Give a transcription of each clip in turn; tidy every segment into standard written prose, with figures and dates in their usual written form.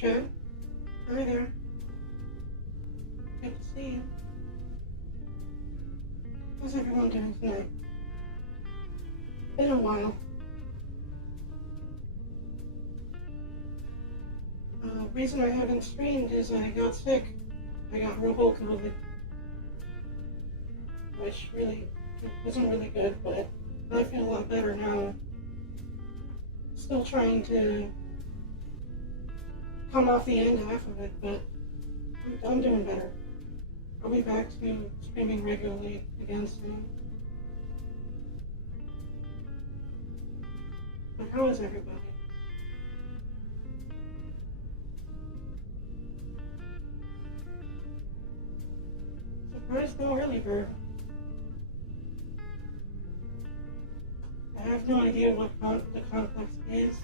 chat. Hi there. Good to see you. How's everyone doing tonight? Been a while. Reason I haven't streamed is I got sick. I got real COVID, which really wasn't really good, but I feel a lot better now. Still trying to come off the end half of it, but I'm doing better. I'll be back to streaming regularly again soon. But how is everybody? Surprised no early bird. I have no idea what the complex is.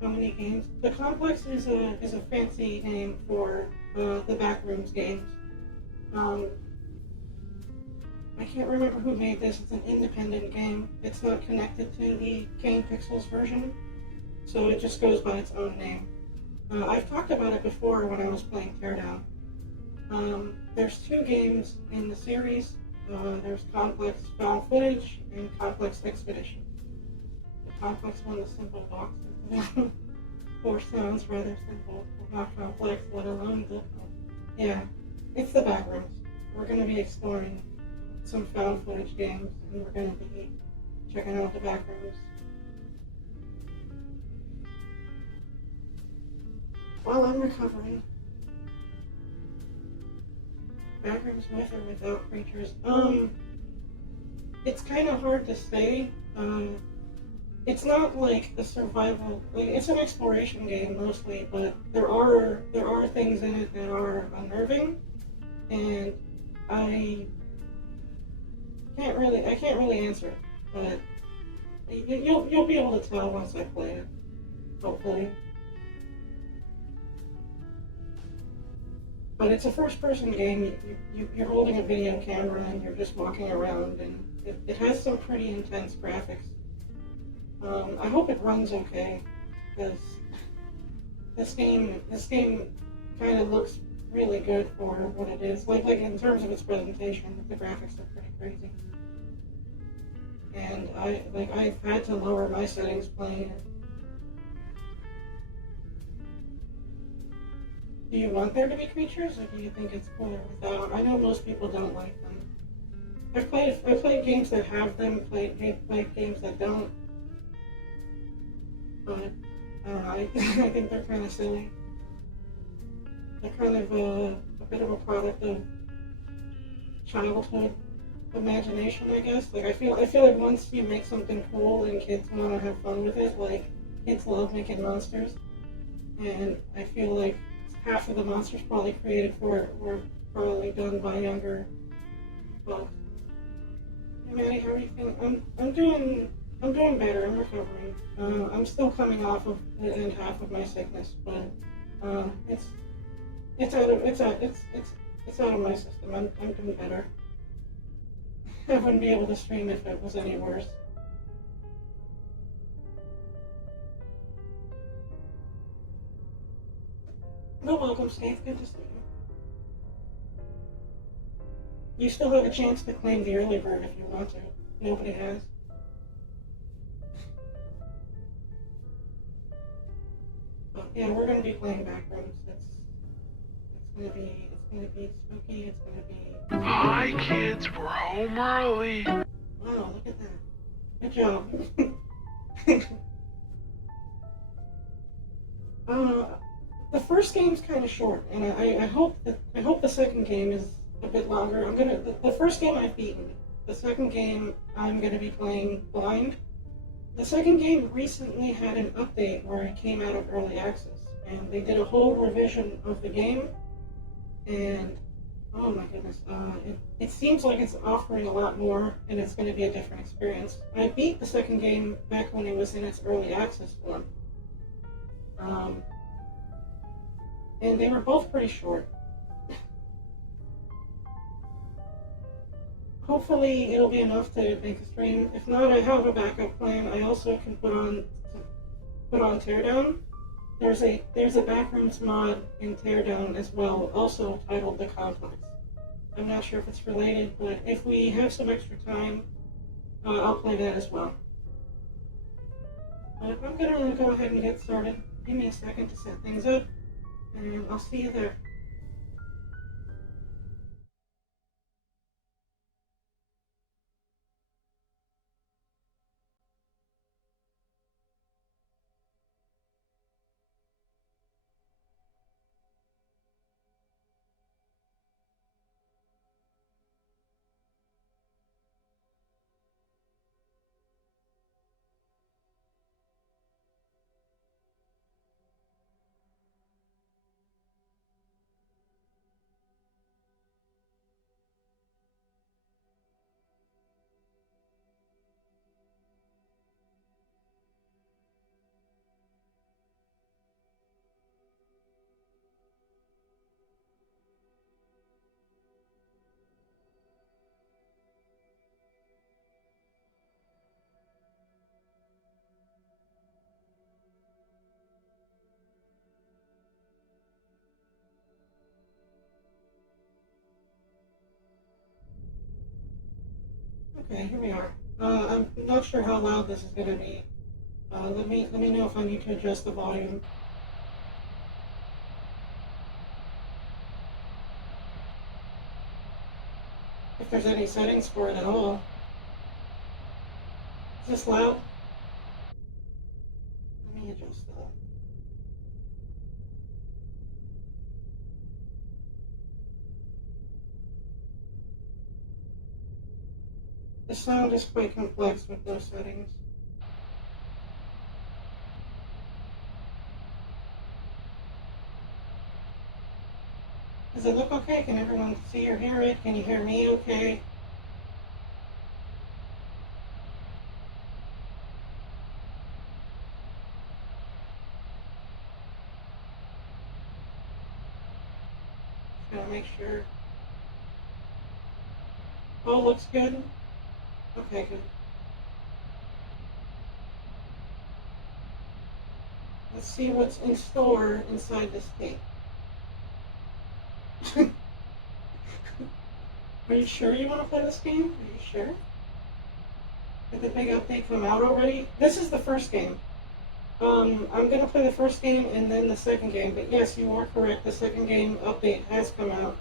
How many games? The complex is a fancy name for the Backrooms games. I can't remember who made this. It's an independent game. It's not connected to the Game Pixels version, so it just goes by its own name. I've talked about it before when I was playing Teardown. There's two games in the series. There's Complex Found Footage and Complex Expedition. The Complex one is simple box. Or sounds rather simple, not complex, let alone difficult. Yeah, it's the Backrooms. We're going to be exploring some found footage games, and we're going to be checking out the Backrooms. While I'm recovering. Backrooms with or without creatures? It's kind of hard to say. It's not like a survival, like it's an exploration game mostly, but there are things in it that are unnerving, and I can't really answer, but you'll be able to tell once I play it, hopefully. But it's a first-person game. You're holding a video camera and you're just walking around, and it has some pretty intense graphics. I hope it runs okay, because this game kind of looks really good for what it is. Like in terms of its presentation, the graphics are pretty crazy. And I've had to lower my settings playing it. Do you want there to be creatures, or do you think it's cooler without? I know most people don't like them. I've played games that have them, played games that don't. But I don't know, I think they're kind of silly. They're kind of a bit of a product of childhood imagination, I guess. Like I feel like once you make something cool and kids want to have fun with it, like kids love making monsters, and I feel like half of the monsters probably created for it were probably done by younger folks. Hey Maddie, how are you feeling? I'm doing better. I'm recovering. I'm still coming off of the end half of my sickness, but it's out of my system. I'm doing better. I wouldn't be able to stream if it was any worse. No, welcome, Steve. Good to see you. You still have a chance to claim the early bird if you want to. Nobody has. But yeah, we're gonna be playing Backrooms. It's gonna be spooky. It's gonna be. Hi, kids. We're home early. Wow, look at that. Good job. The first game's kind of short, and I hope the second game is a bit longer. The first game I've beaten. The second game I'm gonna be playing blind. The second game recently had an update where it came out of early access, and they did a whole revision of the game, and oh my goodness, it seems like it's offering a lot more, and it's going to be a different experience. I beat the second game back when it was in its early access form, and they were both pretty short. Hopefully it'll be enough to make a stream. If not, I have a backup plan. I also can put on Teardown, there's a backrooms mod in Teardown as well, also titled The Complex. I'm not sure if it's related, but if we have some extra time, I'll play that as well. But I'm gonna go ahead and get started. Give me a second to set things up, and I'll see you there. Okay, here we are. I'm not sure how loud this is gonna be. Let me know if I need to adjust the volume. If there's any settings for it at all. Is this loud? Let me adjust that. The sound is quite complex with those settings. Does it look okay? Can everyone see or hear it? Can you hear me okay? Just gotta make sure. All looks good? Okay, good. Let's see what's in store inside this tape. Are you sure you want to play this game? Are you sure? Did the big update come out already? This is the first game. I'm gonna play the first game and then the second game, but yes, you are correct. The second game update has come out.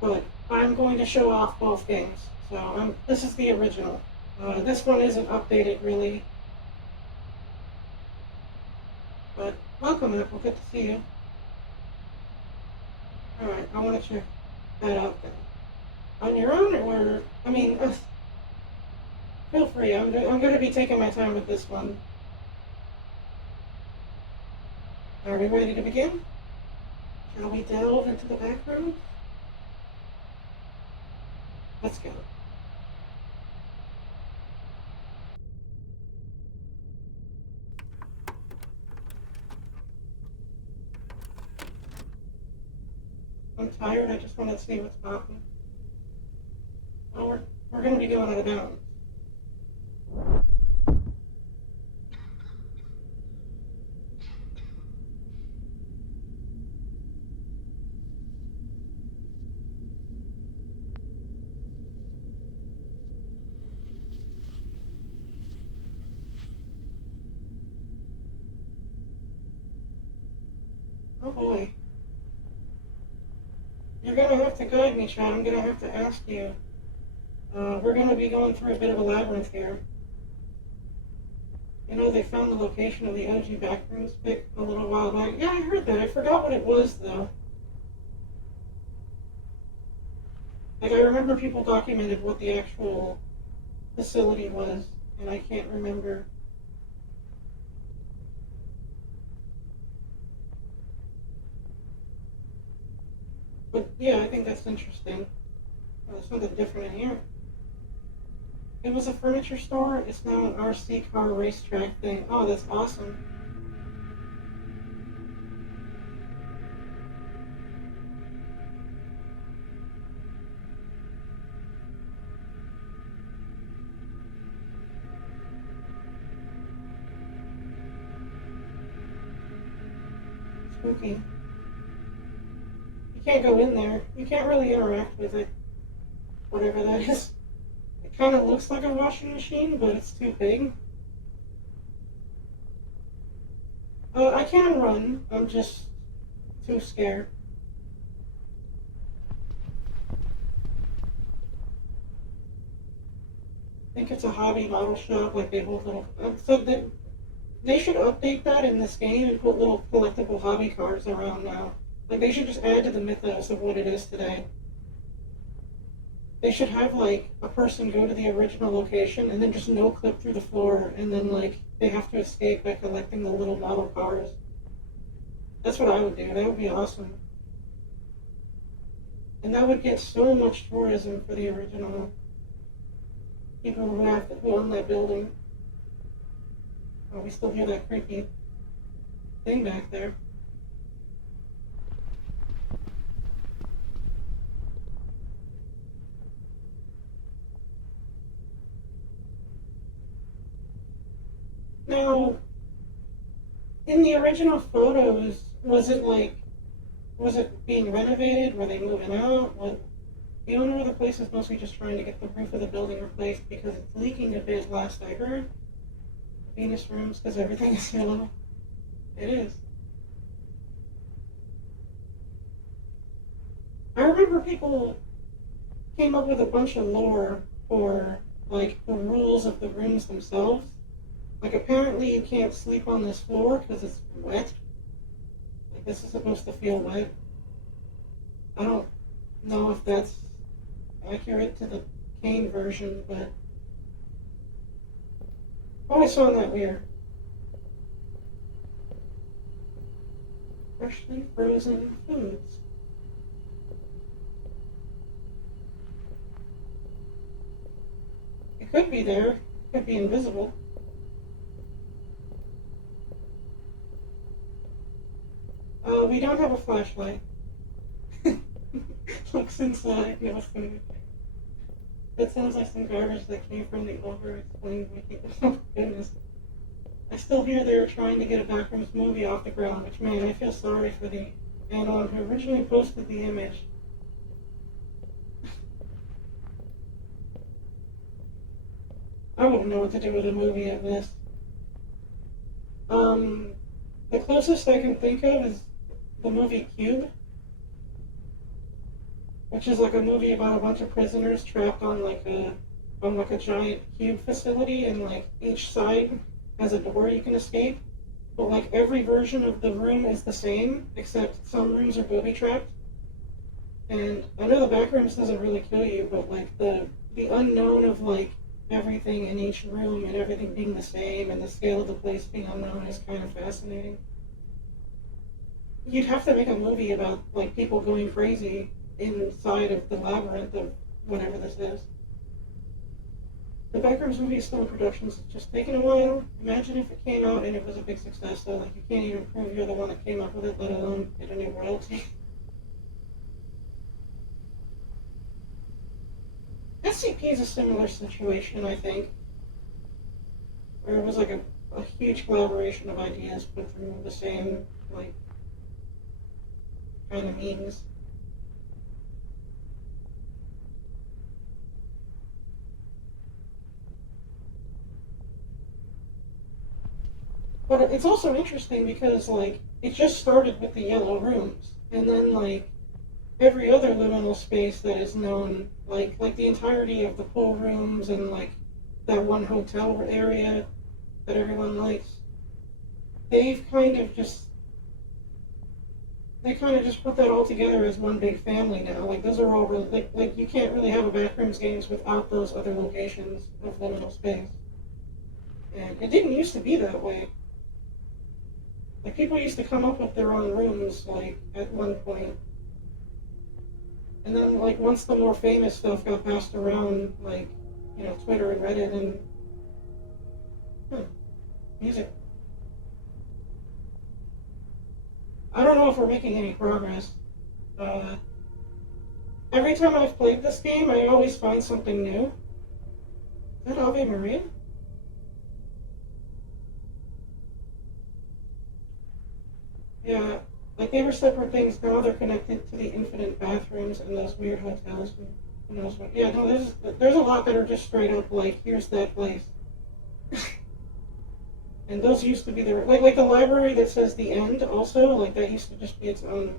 But I'm going to show off both games. So this is the original. This one isn't updated really. But welcome, Apple. Good to see you. Alright, I want to check that out then. On your own, or, I mean, feel free. I'm going to be taking my time with this one. Are we ready to begin? Shall we delve into the back room? Let's go. I'm tired. I just want to see what's popping. Well, we're going to be going out of bounds. Oh boy. You're going to have to guide me, Chad. I'm going to have to ask you. We're going to be going through a bit of a labyrinth here. You know, they found the location of the OG backrooms pic a little while back. Yeah, I heard that. I forgot what it was, though. Like, I remember people documented what the actual facility was, and I can't remember. But, yeah, I think that's interesting. There's something different in here. It was a furniture store. It's now an RC car racetrack thing. Oh, that's awesome. spooky. You can't go in there. You can't really interact with it. Whatever that is. It kind of looks like a washing machine, but it's too big. I can run. I'm just too scared. I think it's a hobby model shop, like they hold little. They should update that in this game and put little collectible hobby cars around now. Like they should just add to the mythos of what it is today. They should have like a person go to the original location and then just no clip through the floor, and then like they have to escape by collecting the little model cars. That's what I would do. That would be awesome. And that would get so much tourism for the original people who own that building. Oh, we still hear that creepy thing back there. Now, in the original photos, was it being renovated? Were they moving out? The owner of the place is mostly just trying to get the roof of the building replaced because it's leaking a bit, last I heard. Venus rooms, because everything is yellow. It is. I remember people came up with a bunch of lore for, like, the rules of the rooms themselves. Like, apparently you can't sleep on this floor because it's wet. Like, this is supposed to feel wet. I don't know if that's accurate to the Kane version, but I always found that weird. Freshly frozen foods. It could be there. It could be invisible. We don't have a flashlight. Looks inside, no food. That sounds like some garbage that came from the over-explained wiki. Oh, goodness. I still hear they were trying to get a Backrooms movie off the ground, which, man, I feel sorry for the anon who originally posted the image. I wouldn't know what to do with a movie of this. The closest I can think of is the movie Cube, which is like a movie about a bunch of prisoners trapped on like a giant cube facility, and like each side has a door you can escape. But like every version of the room is the same, except some rooms are booby trapped. And I know the Backrooms doesn't really kill you, but like the unknown of like everything in each room and everything being the same and the scale of the place being unknown is kind of fascinating. You'd have to make a movie about like people going crazy inside of the labyrinth of whatever this is. The Backrooms movie is still in production, so it's just taking a while. Imagine if it came out and it was a big success, though. Like, you can't even prove you're the one that came up with it, let alone get a new royalty. SCP is a similar situation, I think, where it was like a huge collaboration of ideas put through the same, like, kind of means. But it's also interesting because, like, it just started with the yellow rooms, and then, like, every other liminal space that is known, like the entirety of the pool rooms and, like, that one hotel area that everyone likes, they've kind of just put that all together as one big family now. Like, those are all really, like you can't really have a Backrooms games without those other locations of liminal space. And it didn't used to be that way. Like, people used to come up with their own rooms, like, at one point. And then, like, once the more famous stuff got passed around, like, you know, Twitter and Reddit and... music. I don't know if we're making any progress. Every time I've played this game, I always find something new. Is that Ave Maria? Yeah. Like, they were separate things, now they're connected to the infinite bathrooms and those weird hotels. And who knows what. Yeah, no, there's a lot that are just straight up like, here's that place. And those used to be the, like the library that says the end also, like, that used to just be its own.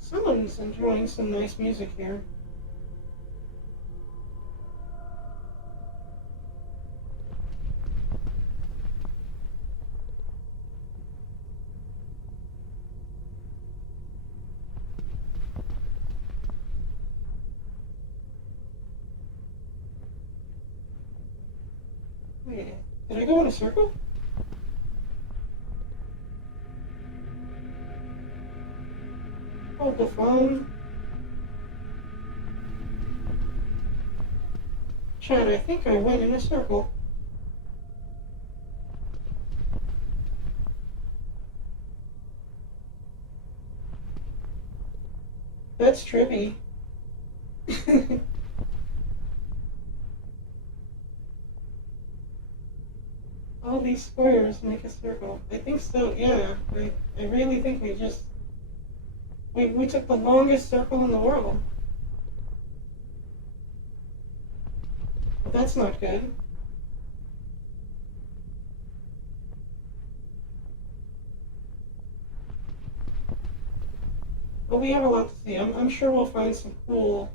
Someone's enjoying some nice music here. Wait, did I go in a circle? Hold the phone. Chad, I think I went in a circle. That's trippy. All these squares make a circle. I think so, yeah. I really think we took the longest circle in the world. But that's not good. But we have a lot to see. I'm sure we'll find some cool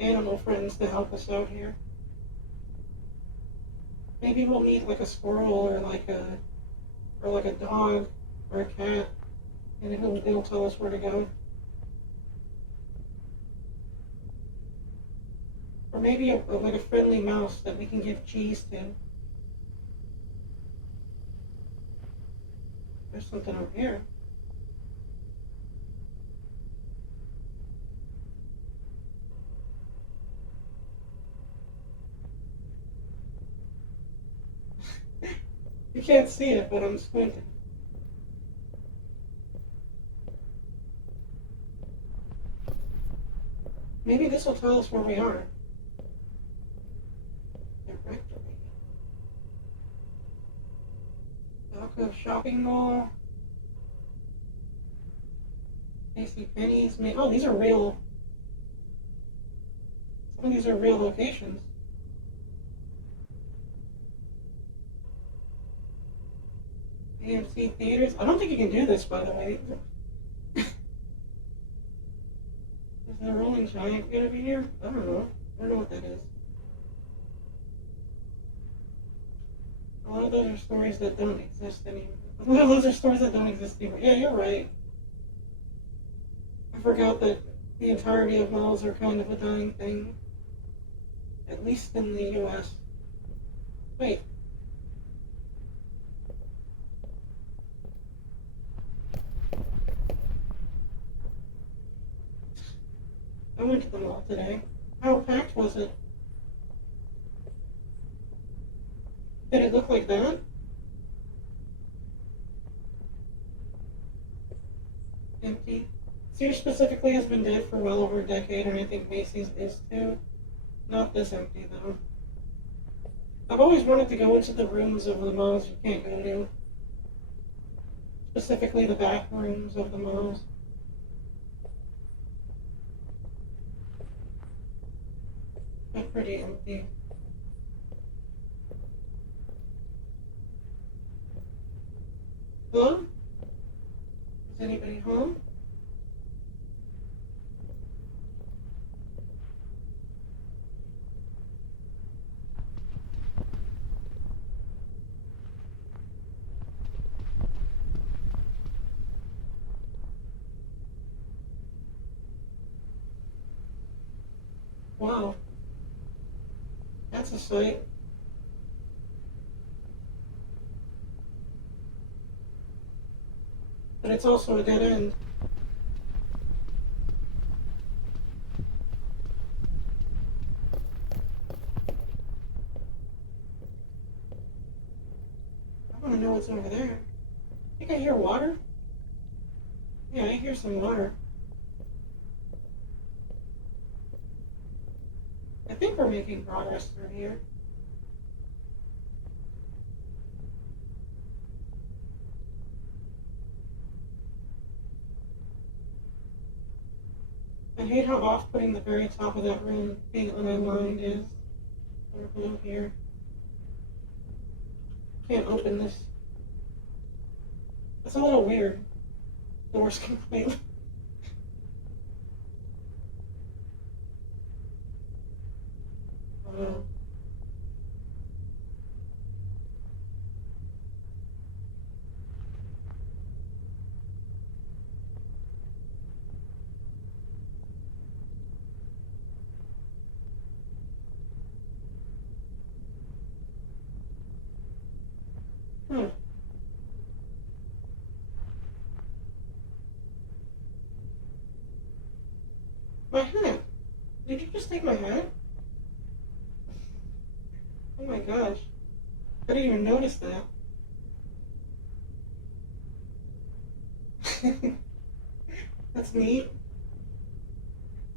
animal friends to help us out here. Maybe we'll meet like a squirrel or like a dog or a cat, and it'll tell us where to go. Or maybe like a friendly mouse that we can give cheese to. There's something over here. You can't see it, but I'm squinting. Maybe this will tell us where we are. Directory. Alcove Shopping Mall. AC Pennies. Oh, these are real. Some of these are real locations. AMC Theaters. I don't think you can do this, by the way. Is the Rolling Giant gonna be here? I don't know. I don't know what that is. A lot of those are stories that don't exist anymore. A lot of those are stories that don't exist anymore. Yeah, you're right. I forgot that the entirety of malls are kind of a dying thing. At least in the US. Wait. I went to the mall today. How packed was it? Did it look like that? Empty. Sears specifically has been dead for well over a decade, and I think Macy's is too. Not this empty, though. I've always wanted to go into the rooms of the malls you can't go to. Specifically the back rooms of the malls. They're pretty empty. Hello? Is anybody home? Wow. That's a sight. But it's also a dead end. I want to know what's over there. I think I hear water. Yeah, I hear some water. I think we're making progress through here. hate how off-putting the very top of that room being unaligned is. Or below here. Can't open this. It's a little weird. Doors completely. Oh. Hmm. My hat. Did you just take my hat? Oh my gosh. I didn't even notice that. That's neat.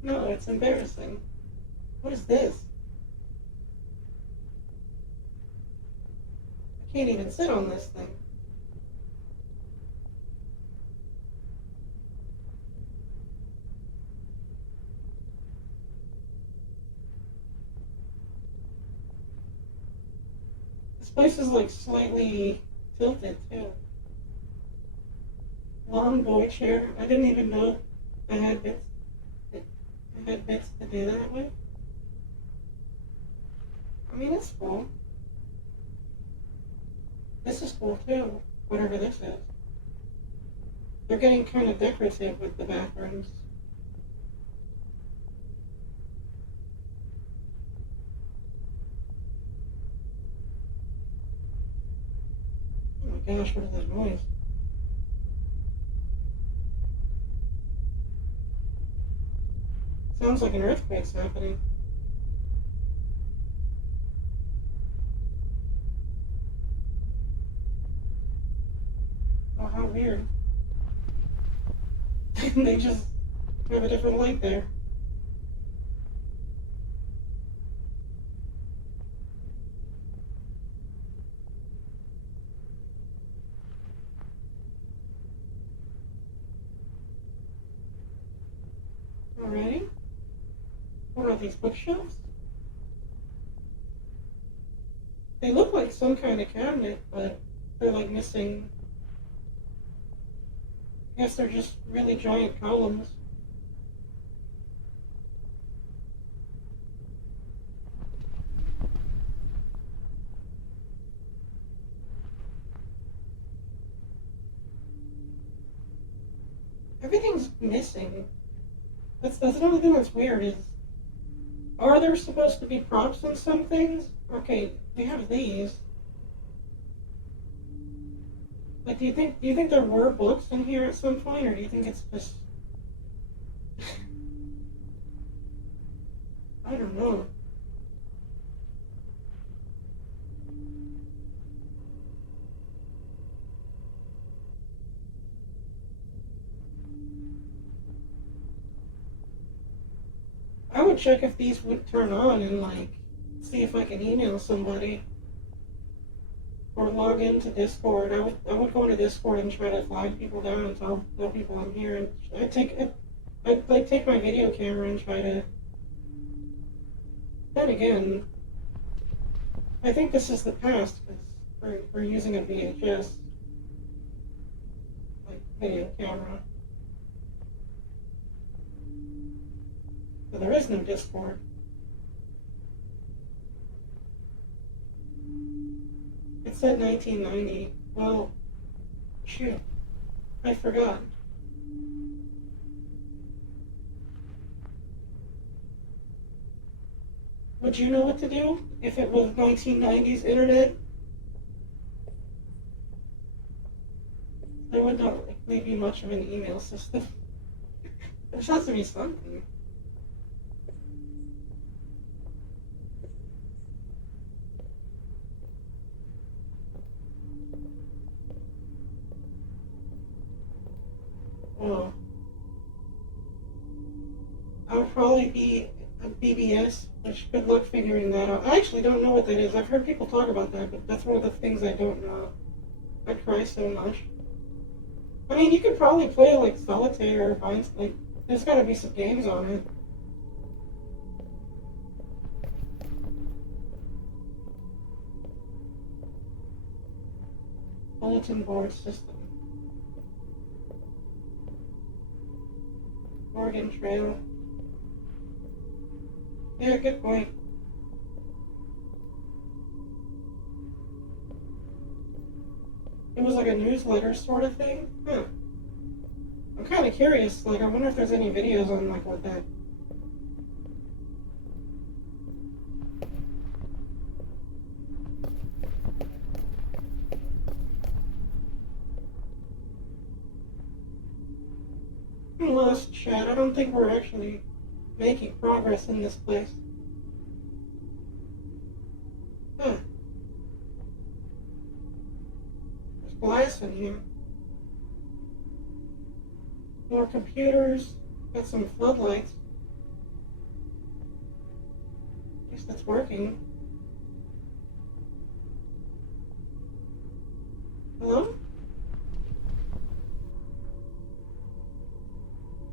No, it's embarrassing. What is this? I can't even sit on this thing. This place is like slightly tilted too. Long boy chair. I didn't even know I had bits. I had bits to do that with. I mean, it's cool. This is cool too. Whatever this is. They're getting kind of decorative with the bathrooms. Oh my gosh, what is that noise? Sounds like an earthquake's happening. Oh, how weird. They just have a different light there. Alrighty. What are these bookshelves? They look like some kind of cabinet, but they're like missing. I guess they're just really giant columns. Everything's missing. That's another thing that's weird is, are there supposed to be props in some things? Okay, we have these. Like, do you think there were books in here at some point, or do you think it's just? I don't know. I would check if these would turn on and like see if I can email somebody or log into Discord. I would go into Discord and try to flag people down and tell people I'm here, and I'd like take my video camera and try to. Then again, I think this is the past because we're using a VHS like video camera. So there is no Discord. It said 1990. Well, shoot. I forgot. Would you know what to do if it was 1990s internet? There would not likely be much of an email system. There has to be something. Oh. I would probably be a BBS, which good luck figuring that out. I actually don't know what that is. I've heard people talk about that, but that's one of the things I don't know. I cry so much. I mean, you could probably play like solitaire or find like There's gotta be some games on it. Bulletin board system. Oregon Trail. Yeah, good point. It was like a newsletter sort of thing? Huh. I'm kind of curious. Like, I wonder if there's any videos on, like, what that... Lost chat. I don't think we're actually making progress in this place. Huh. There's glass in here. More computers. Got some floodlights. Guess that's working. Hello?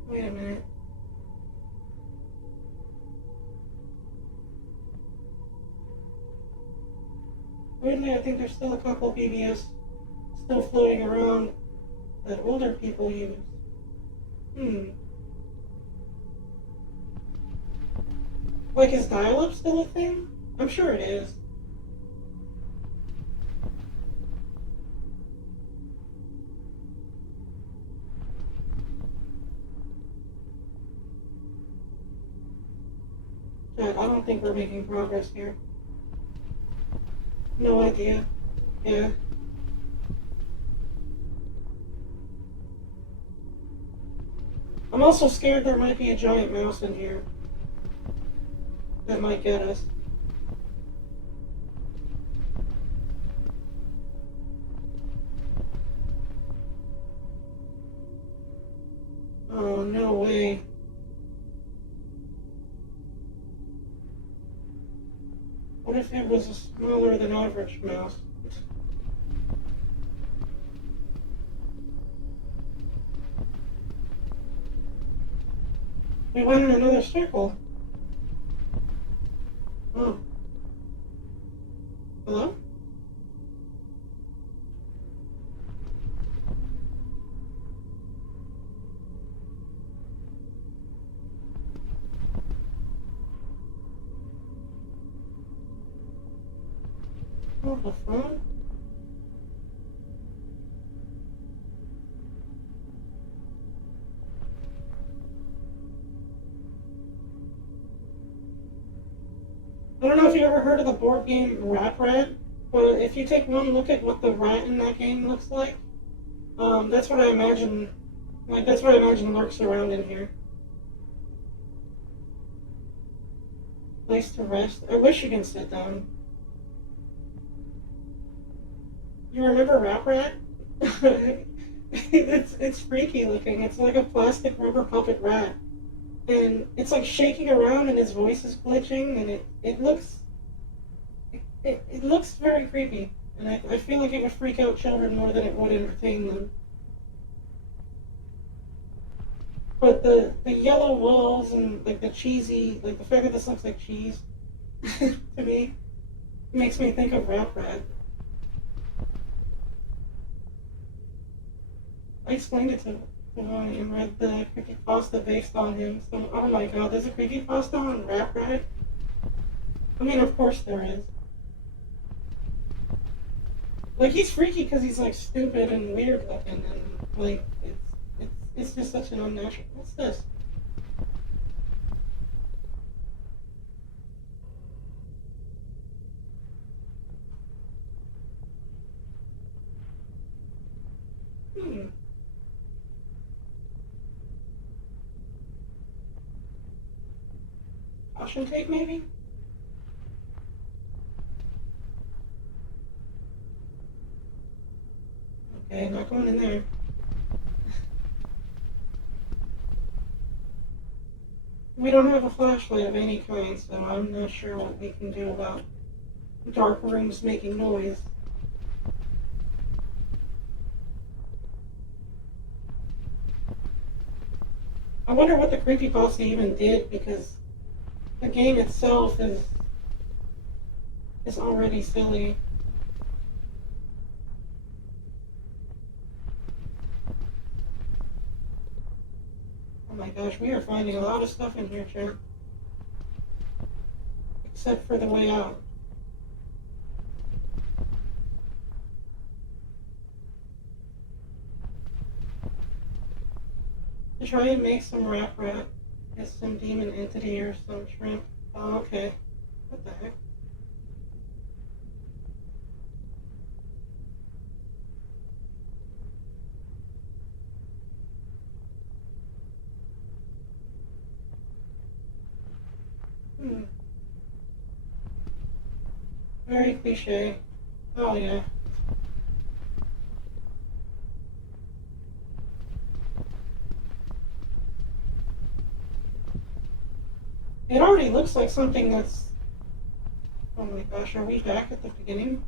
Wait a minute. Weirdly, I think there's still a couple BBS still floating around that older people use. Like, is dial-up still a thing? I'm sure it is. Chat, I don't think we're making progress here. No idea. Yeah. I'm also scared there might be a giant mouse in here that might get us. Oh, no way. What if it was a smaller than average mouse? We went in another circle. Oh. Hello? Oh, the phone? I don't know if you ever heard of the board game Rat Rat, but if you take one look at what the rat in that game looks like, that's what I imagine. Like, that's what I imagine lurks around in here. Place to rest. I wish you can sit down. You remember Rat Rat? it's freaky looking. It's like a plastic rubber puppet rat. And it's like shaking around and his voice is glitching and it looks very creepy. And I feel like it would freak out children more than it would entertain them. But the yellow walls and like the cheesy, like the fact that this looks like cheese to me makes me think of Rat Rat. I explained it to Lonnie and read the creepypasta based on him. So, oh my god, there's a creepypasta on Rat Rat? I mean, of course there is. Like, he's freaky because he's like stupid and weird looking, and like it's just such an unnatural. What's this? Caution tape, maybe? Okay, not going in there. We don't have a flashlight of any kind, so I'm not sure what we can do about dark rooms making noise. I wonder what the creepypasta even did, because the game itself is already silly. Oh my gosh, we are finding a lot of stuff in here, chat. Except for the way out. To try and make some rat is some demon entity or some shrimp. Oh, okay. What the heck? Very cliche. Oh yeah. It already looks like something that's... Oh my gosh, are we back at the beginning?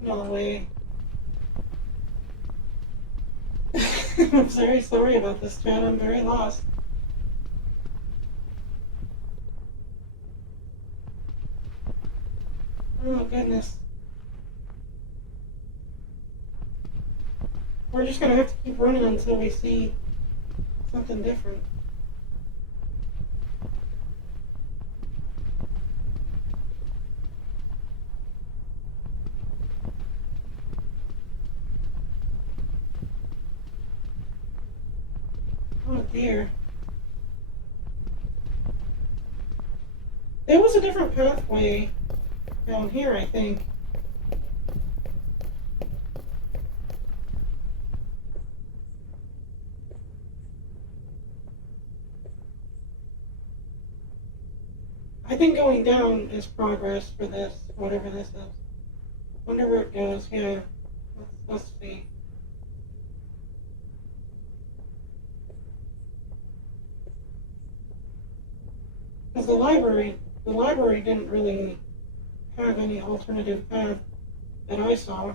No way. I'm very sorry about this, chat. I'm very lost. Oh goodness. We're just gonna have to keep running until we see something different. Oh dear. There was a different pathway down here, I think. I think going down is progress for this, whatever this is. Wonder where it goes. Yeah. Let's see. Because the library didn't really have any alternative path that I saw.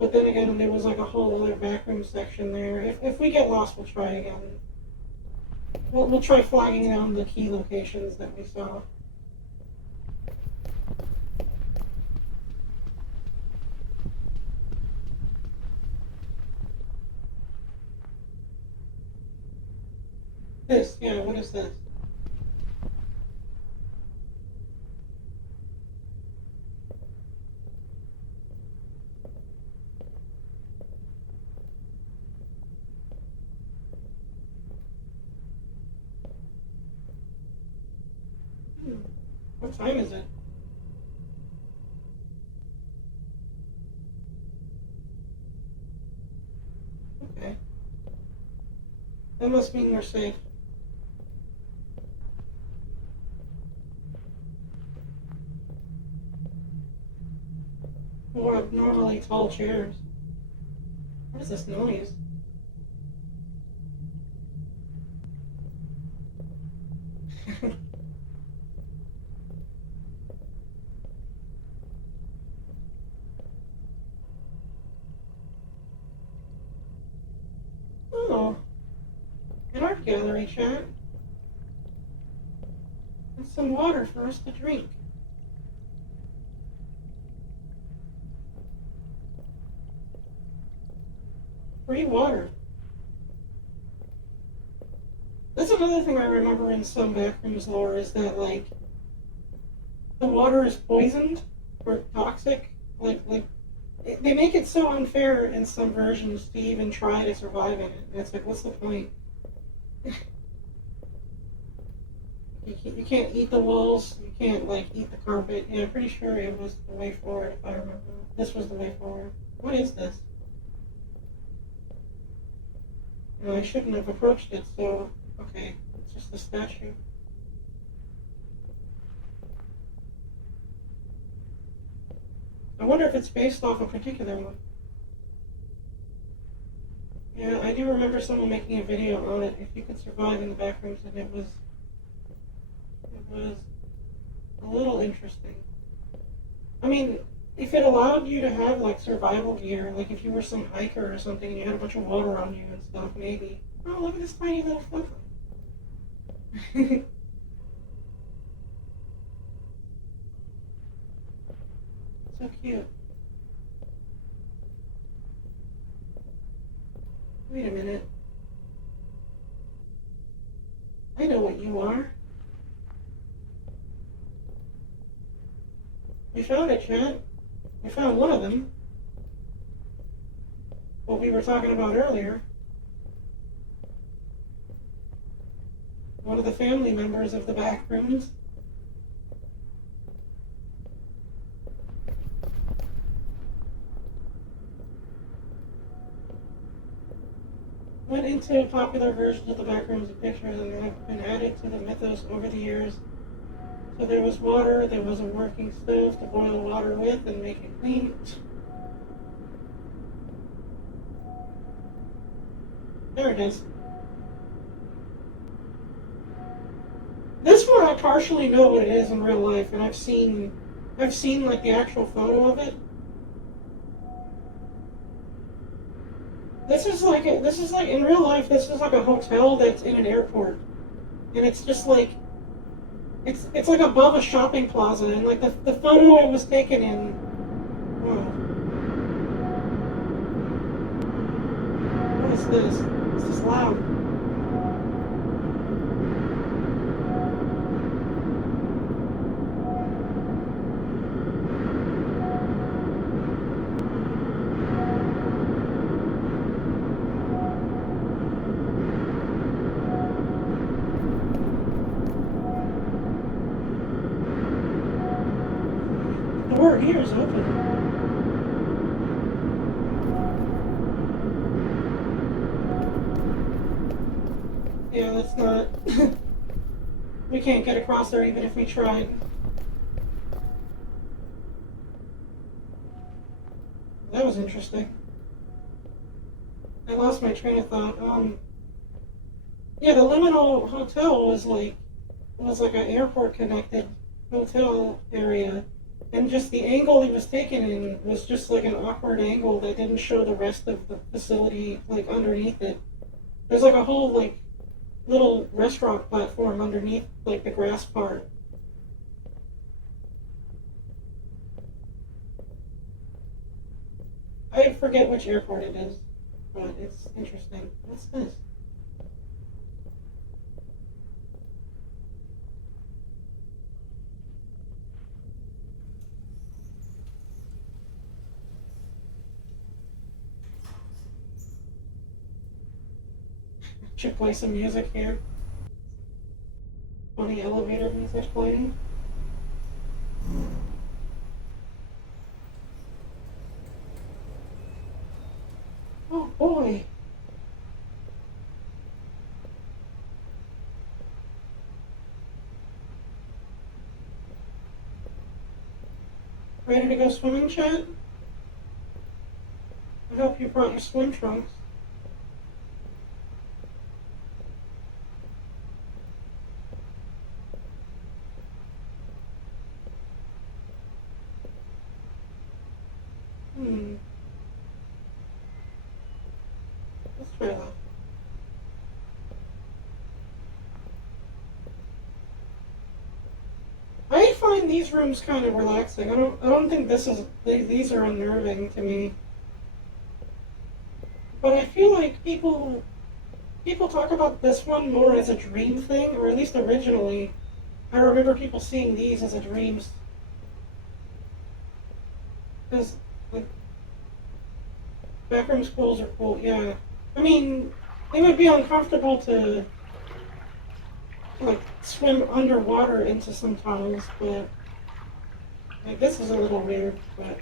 But then again, there was like a whole other backroom section there. If we get lost, we'll try again. We'll try flagging down the key locations that we saw. This, yeah, what is this? What time is it? Okay. That must mean we're safe. Or abnormally tall chairs. What is this noise? Oh, an art gallery, chat. And some water for us to drink. Free water. That's another thing I remember in some Backrooms lore is that, like, the water is poisoned or toxic. They make it so unfair in some versions to even try to survive in it. And it's like, what's the point? You can't eat the walls. You can't, like, eat the carpet. Yeah, I'm pretty sure it was the way forward, if I remember. This was the way forward. What is this? No, I shouldn't have approached it, so... Okay, it's just a statue. I wonder if it's based off a particular one. Yeah, I do remember someone making a video on it, if you could survive in the Backrooms, and it was a little interesting. I mean, if it allowed you to have like survival gear, like if you were some hiker or something and you had a bunch of water on you and stuff, maybe. Oh, look at this tiny little fluffy. So cute. Wait a minute. I know what you are. We found it, Chat. We found one of them. What we were talking about earlier. One of the family members of the back rooms. Went into popular versions of the backrooms and pictures and have been added to the mythos over the years. So there was water, there was a working stove to boil water with and make it clean. There it is. This one I partially know what it is in real life, and I've seen like the actual photo of it. This is like in real life. This is like a hotel that's in an airport, and it's just like it's like above a shopping plaza, and like the photo it was taken in. Whoa. What is this? This is loud. The door here is open. Yeah, that's not. We can't get across there even if we tried. That was interesting. I lost my train of thought. Yeah, the liminal hotel was like an airport connected hotel area, and just the angle he was taken in was just like an awkward angle that didn't show the rest of the facility like underneath it. There's like a whole like little restaurant platform underneath like the grass part. I forget which airport it is, but it's interesting. What's this? Should play some music here. Funny elevator music playing. Oh boy. Ready to go swimming, Chat? I hope you brought your swim trunks. Let's try that. I find these rooms kind of relaxing. I don't think these are unnerving to me. But I feel like people talk about this one more as a dream thing, or at least originally. I remember people seeing these as a dreams. Because like backroom schools are cool, yeah. I mean, it would be uncomfortable to like swim underwater into some tunnels, but like this is a little weird, but it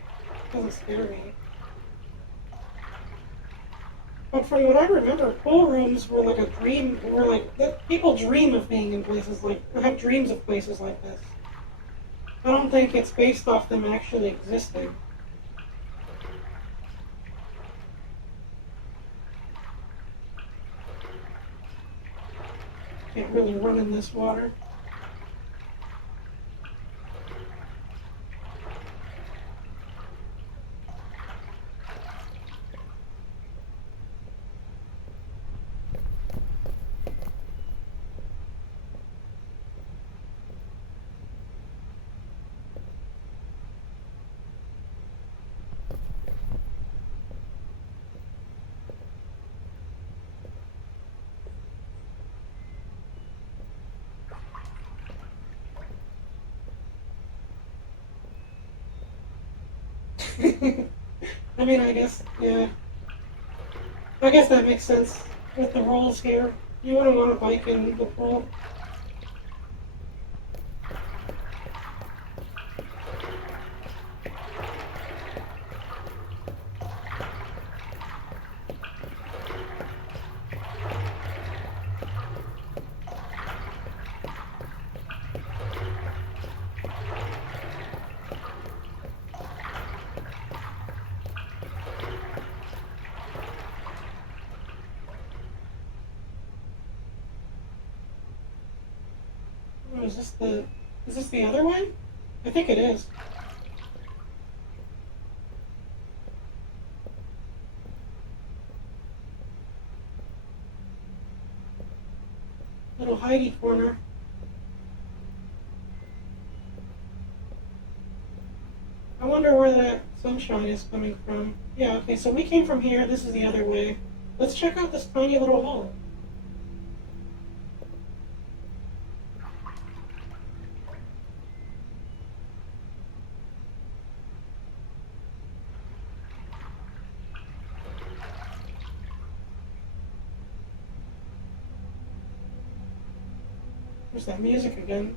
doesn't scare me. But from what I remember, pool rooms were like a dream. Were like people dream of being in places like have dreams of places like this. I don't think it's based off them actually existing. Can't really run in this water. I mean, I guess, yeah. I guess that makes sense with the rules here. You wouldn't want to bike in the pool. Oh, is this the other way? I think it is. Little hidey corner. I wonder where that sunshine is coming from. Yeah, okay, so we came from here, this is the other way. Let's check out this tiny little hole. There's that music again.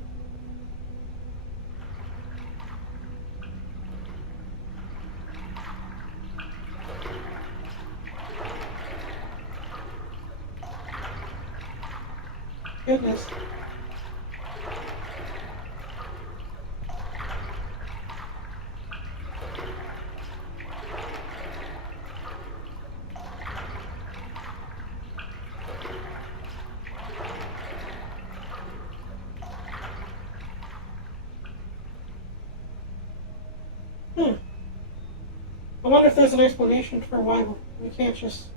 Goodness. Hmm. I wonder if there's an explanation for why we can't just...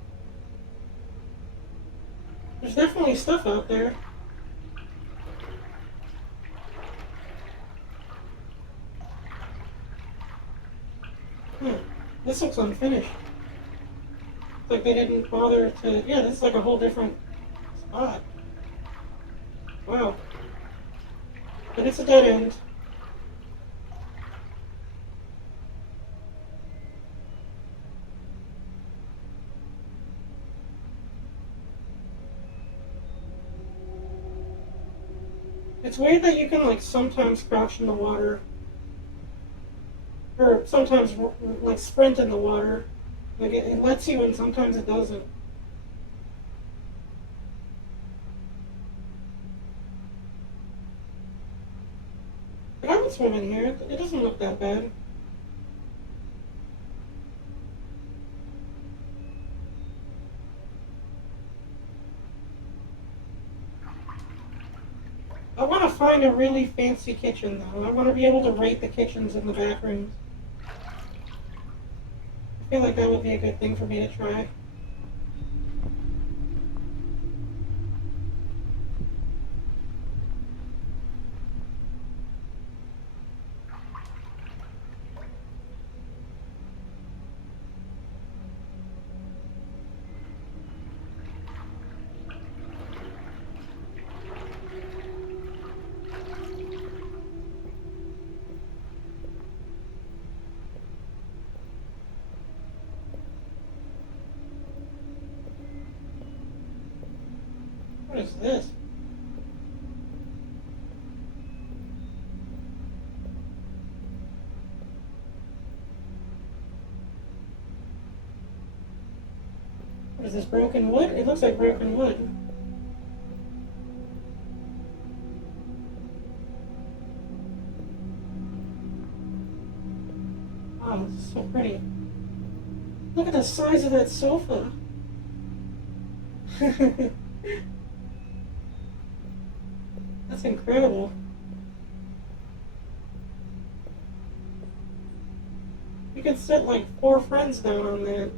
There's definitely stuff out there. Hmm. This looks unfinished. It's like they didn't bother to... Yeah, this is like a whole different spot. Wow. But it's a dead end. It's weird that you can like sometimes crouch in the water, or sometimes like sprint in the water. Like it lets you, and sometimes it doesn't. But I would swim in here. It doesn't look that bad. I want to find a really fancy kitchen though. I want to be able to rate the kitchens in the back rooms. I feel like that would be a good thing for me to try. What is this? What is this, broken wood? It looks like broken wood. Wow, this is so pretty. Look at the size of that sofa. That's incredible. You could sit like 4 friends down on that.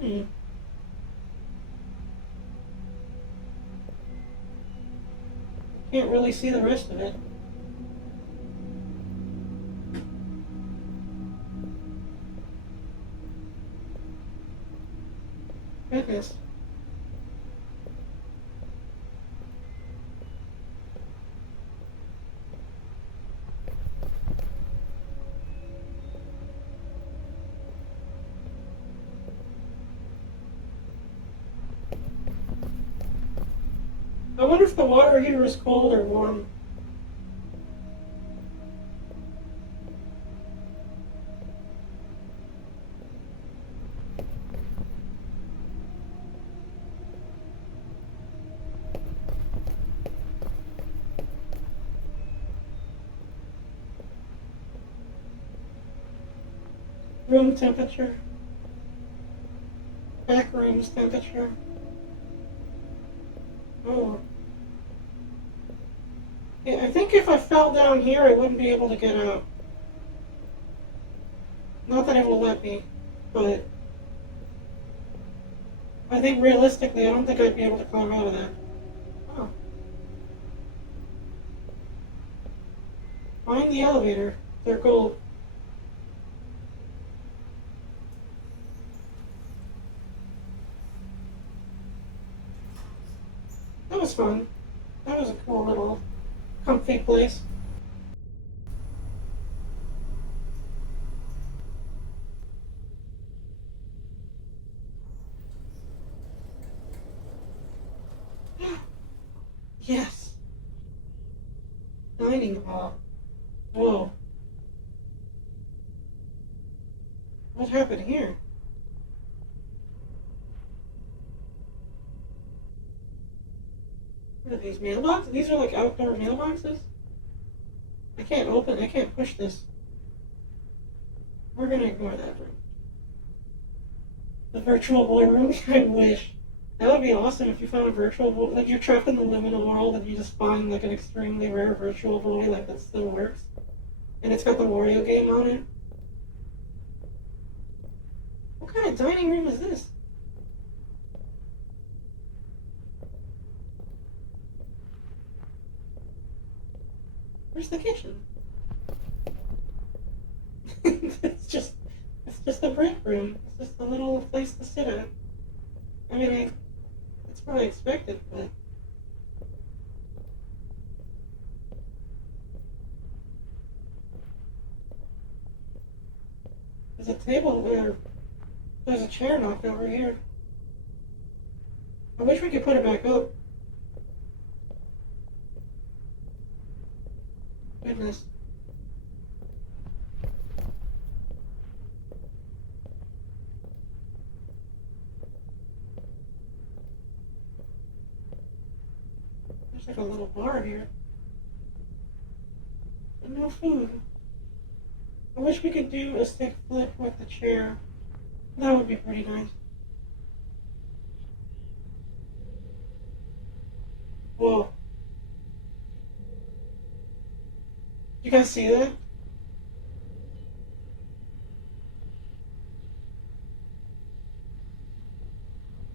Hmm. Can't really see the rest of it. Goodness. I wonder if the water here is cold or warm. Room temperature. Back room's temperature. Oh. Yeah, I think if I fell down here, I wouldn't be able to get out. Not that it will let me, but I think realistically, I don't think I'd be able to climb out of that. Oh. Find the elevator. They're gold. That was fun. That was a cool little comfy place. Yes. Dining hall. Whoa. What happened here? What are these mailboxes? These are like outdoor mailboxes? I can't push this. We're gonna ignore that room. The virtual boy room? I wish. That would be awesome if you found a virtual boy. Like you're trapped in the liminal world and you just find like an extremely rare virtual boy like that still works. And it's got the Wario game on it. What kind of dining room is this? Where's the kitchen? It's just a break room. It's just a little place to sit at. I mean, it's probably expected, but there's a table there. There's a chair knocked over here. I wish we could put it back up. Goodness. There's like a little bar here. And no food. I wish we could do a stick flip with the chair. That would be pretty nice. Whoa. You guys see that?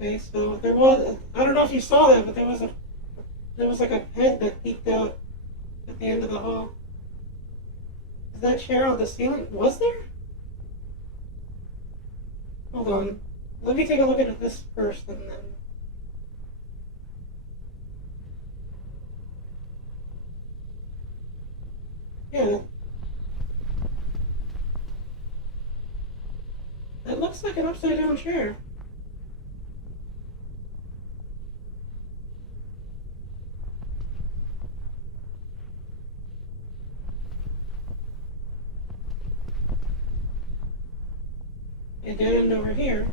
Okay, so there was, I don't know if you saw that, but there was like a head that peeked out at the end of the hall. Is that chair on the ceiling? Was there? Hold on. Let me take a look at this first and then. Yeah. That looks like an upside down chair. And dead end over here.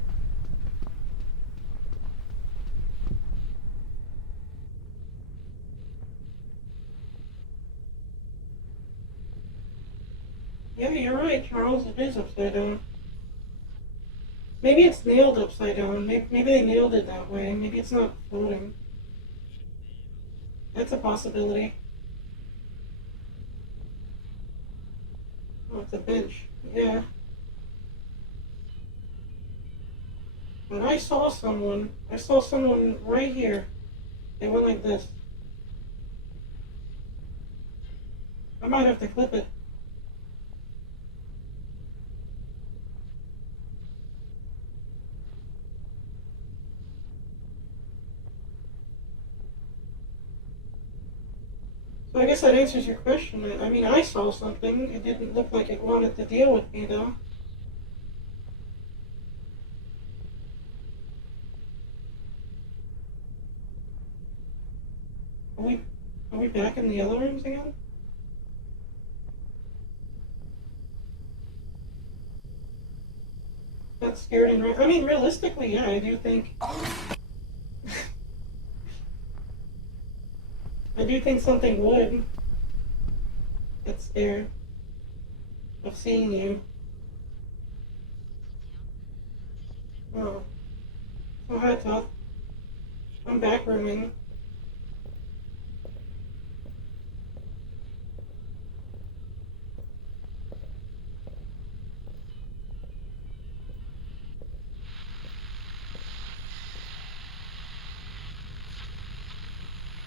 Yeah, you're right, Charles. It is upside down. Maybe it's nailed upside down. Maybe they nailed it that way. Maybe it's not floating. That's a possibility. Oh, it's a bench. Yeah. But I saw someone. I saw someone right here. They went like this. I might have to clip it. So I guess that answers your question. I mean, I saw something. It didn't look like it wanted to deal with me, though. Are we, are we back in the other rooms again? Not scared and I mean, realistically, yeah, I do think. I do think something would get scared of seeing you. Oh. Oh, hi, Tough. I'm back rooming.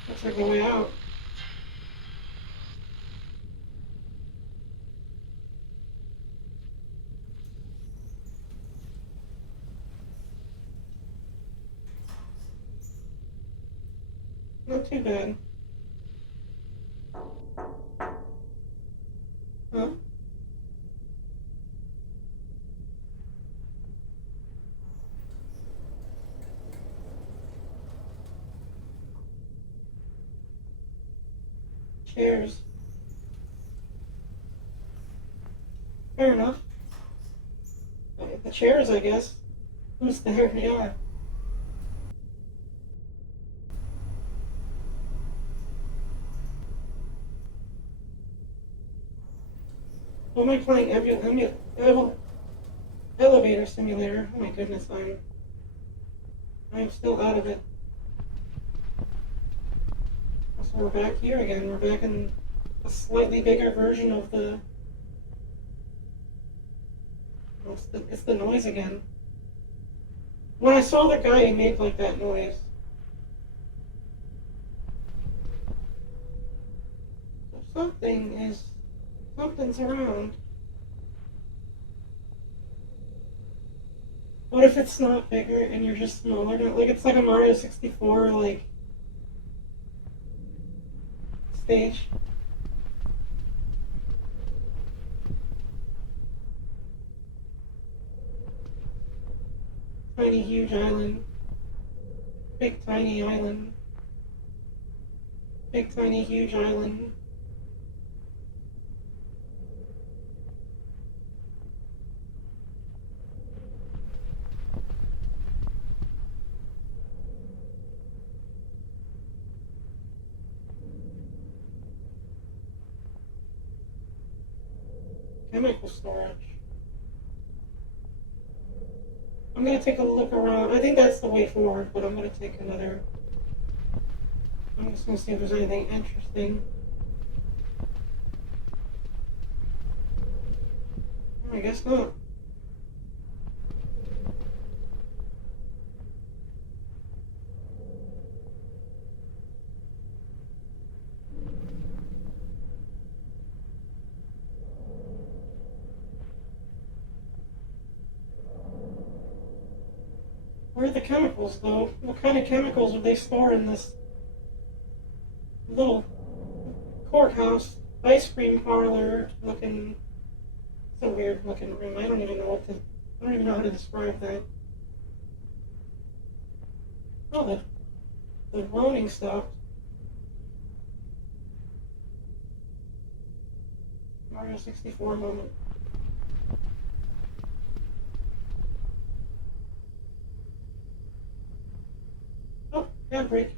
Looks like a way out. Not too bad. Huh? Chairs. Fair enough. The chairs, I guess. Who's there? Yeah. Why am I playing elevator simulator? Oh my goodness, I'm still out of it. So we're back here again. We're back in a slightly bigger version of the. Oh, it's the noise again. When I saw the guy, he made like that noise. So something's around. What if it's not bigger and you're just smaller? Like it's like a Mario 64 like stage. Tiny huge island. Big tiny island. Big tiny huge island. Chemical storage. I'm gonna take a look around. I think that's the way forward, but I'm gonna take another. I'm just gonna see if there's anything interesting. I guess not. Where are the chemicals, though? What kind of chemicals would they store in this little courthouse, ice cream parlor looking? It's a weird looking room. I don't even know how to describe that. Oh, the loading stopped. Mario 64 moment. Oh, ad break.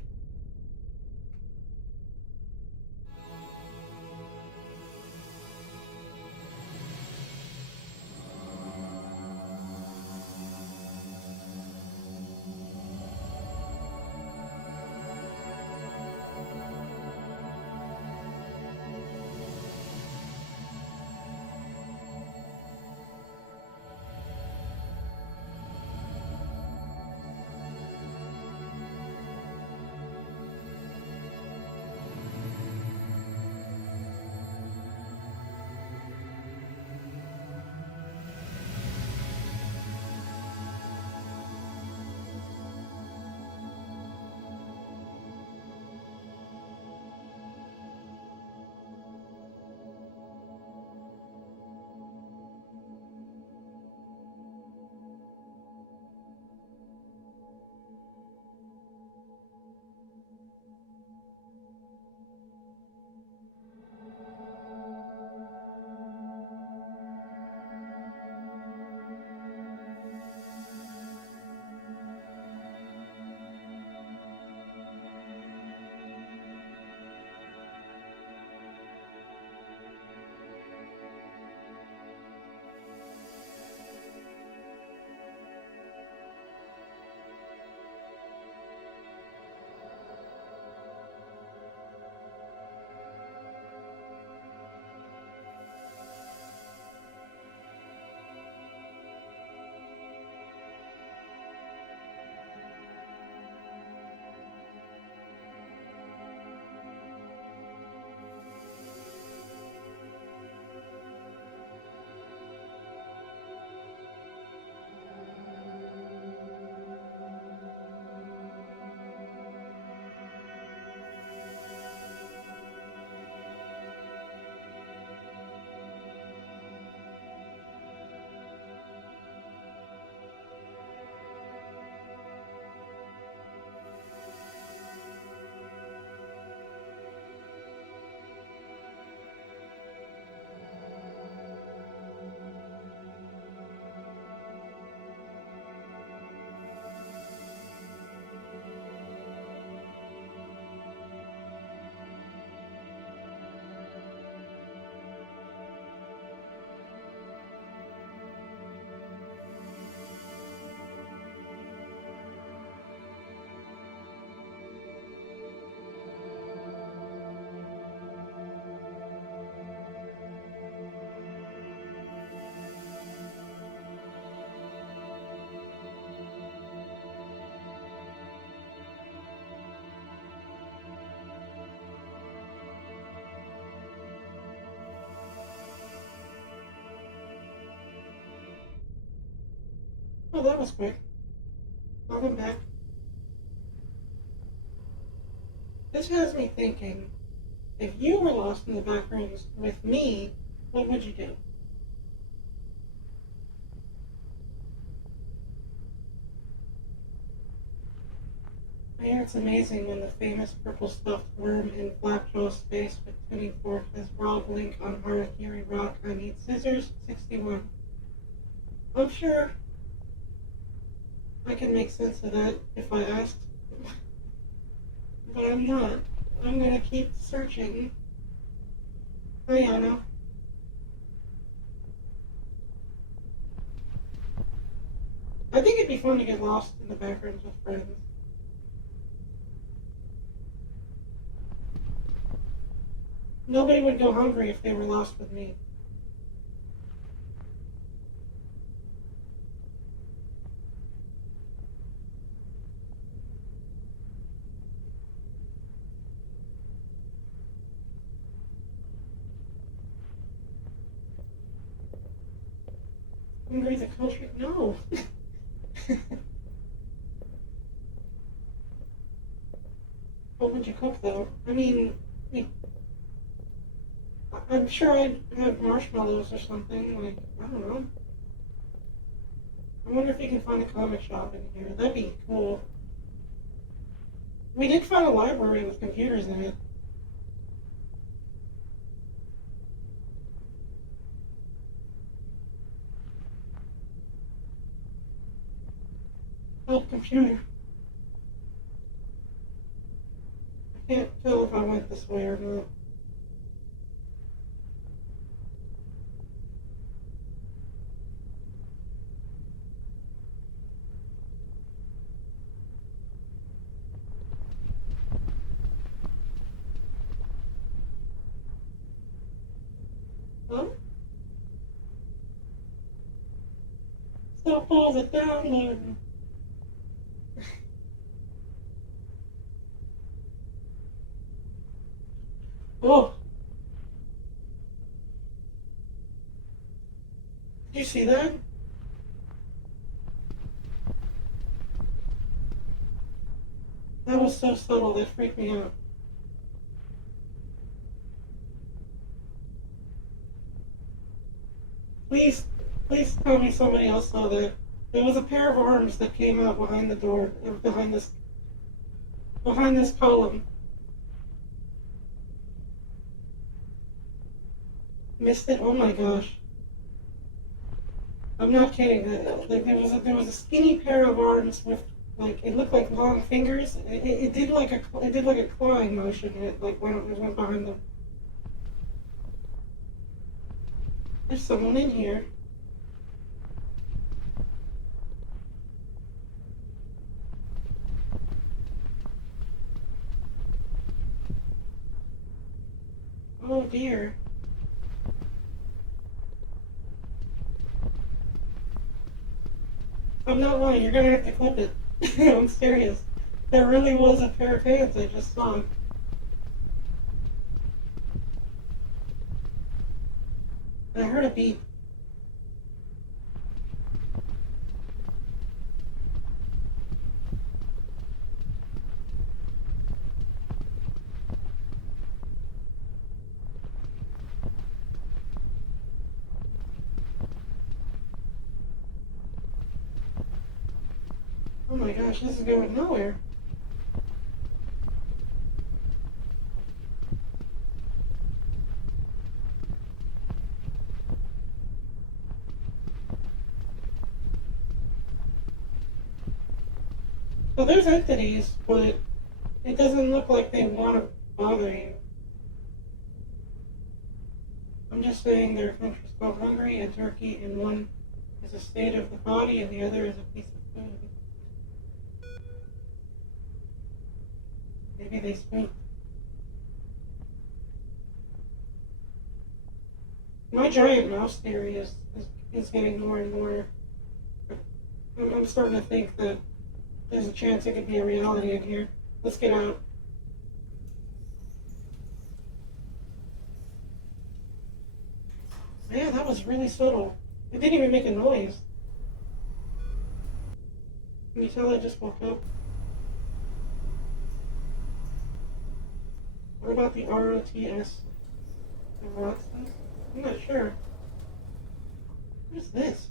Oh, that was quick. Welcome back. This has me thinking, if you were lost in the back rooms with me, what would you do? I hear it's amazing when the famous purple stuffed worm in Flapjaw's space with tuning fork has Rob Link on Harakiri Rock. I need scissors, 61. I'm sure I can make sense of that if I asked, but I'm not. I'm gonna keep searching. Ayana. I think it'd be fun to get lost in the back rooms with friends. Nobody would go hungry if they were lost with me. Hungry the country? No. What would you cook though? I mean, I'm sure I'd have marshmallows or something. Like, I don't know. I wonder if you can find a comic shop in here. That'd be cool. We did find a library with computers in it. Oh, computer. I can't tell if I went this way or not. Huh? Stop all the downloading. Oh, did you see that? That was so subtle, that freaked me out. Please, please tell me somebody else saw that. There was a pair of arms that came out behind the door, behind this column. Missed it? Oh my gosh. I'm not kidding. Like there was a skinny pair of arms with like it looked like long fingers. It did like a clawing motion. It like went behind them. There's someone in here. Oh dear. I'm not lying. You're gonna have to clip it. I'm serious. There really was a pair of pants I just saw. I heard a beep. Oh my gosh, this is going nowhere. So there's entities, but it doesn't look like they want to bother you. I'm just saying their countries go hungry and turkey, and one is a state of the body and the other is a piece of food. Maybe they spoke. My giant mouse theory is getting more and more. I'm starting to think that there's a chance it could be a reality in here. Let's get out. Man, that was really subtle. It didn't even make a noise. Can you tell I just woke up? What about the ROTS? What's this? I'm not sure. What is this?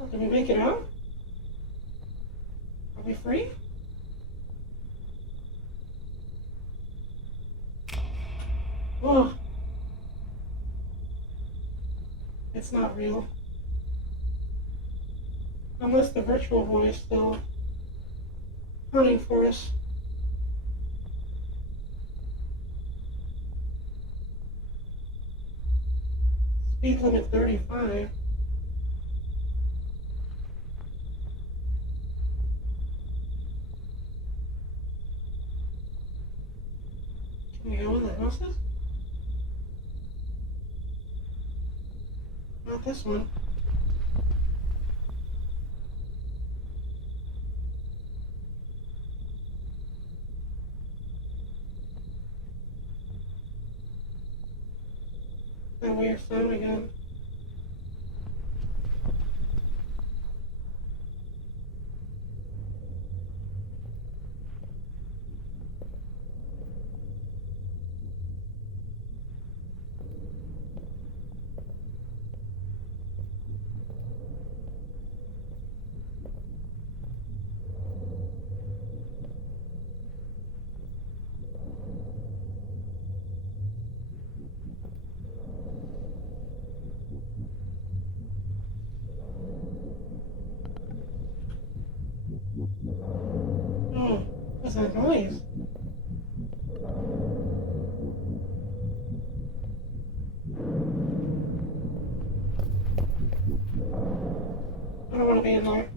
Oh, did we make it out? Are we free? Oh. It's not real. Unless the virtual boy is still hunting for us. Speed limit 35. Can we go in the houses? Not this one. That weird sound again. Oh, what's that noise? I don't want to be in there.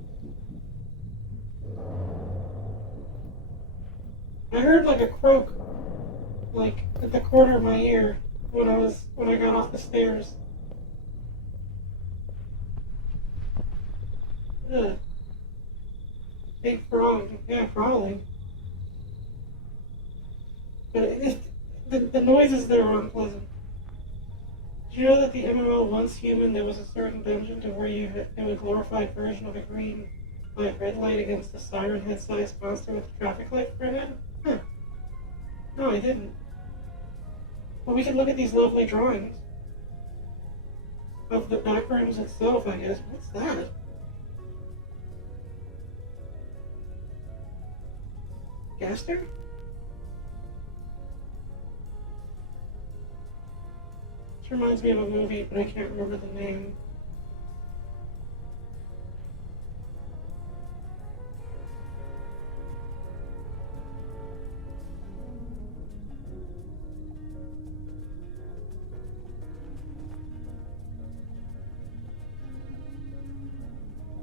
I heard like a croak, like at the corner of my ear when I got off the stairs. Ugh. Big frog. Yeah, probably. But the noises there are unpleasant. Did you know that the MMO once human there was a certain dungeon to where you hit a glorified version of a green light red light against a siren head sized monster with a traffic light for a head? Huh. No, I didn't. Well, we can look at these lovely drawings of the back rooms itself, I guess. What's that? Gaster? This reminds me of a movie, but I can't remember the name.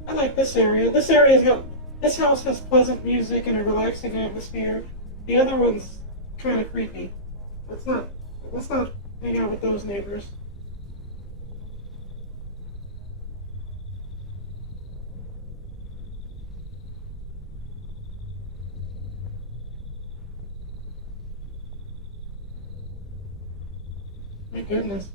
I like this area. This house has pleasant music and a relaxing atmosphere. The other one's kind of creepy. Let's not hang out with those neighbors. My goodness.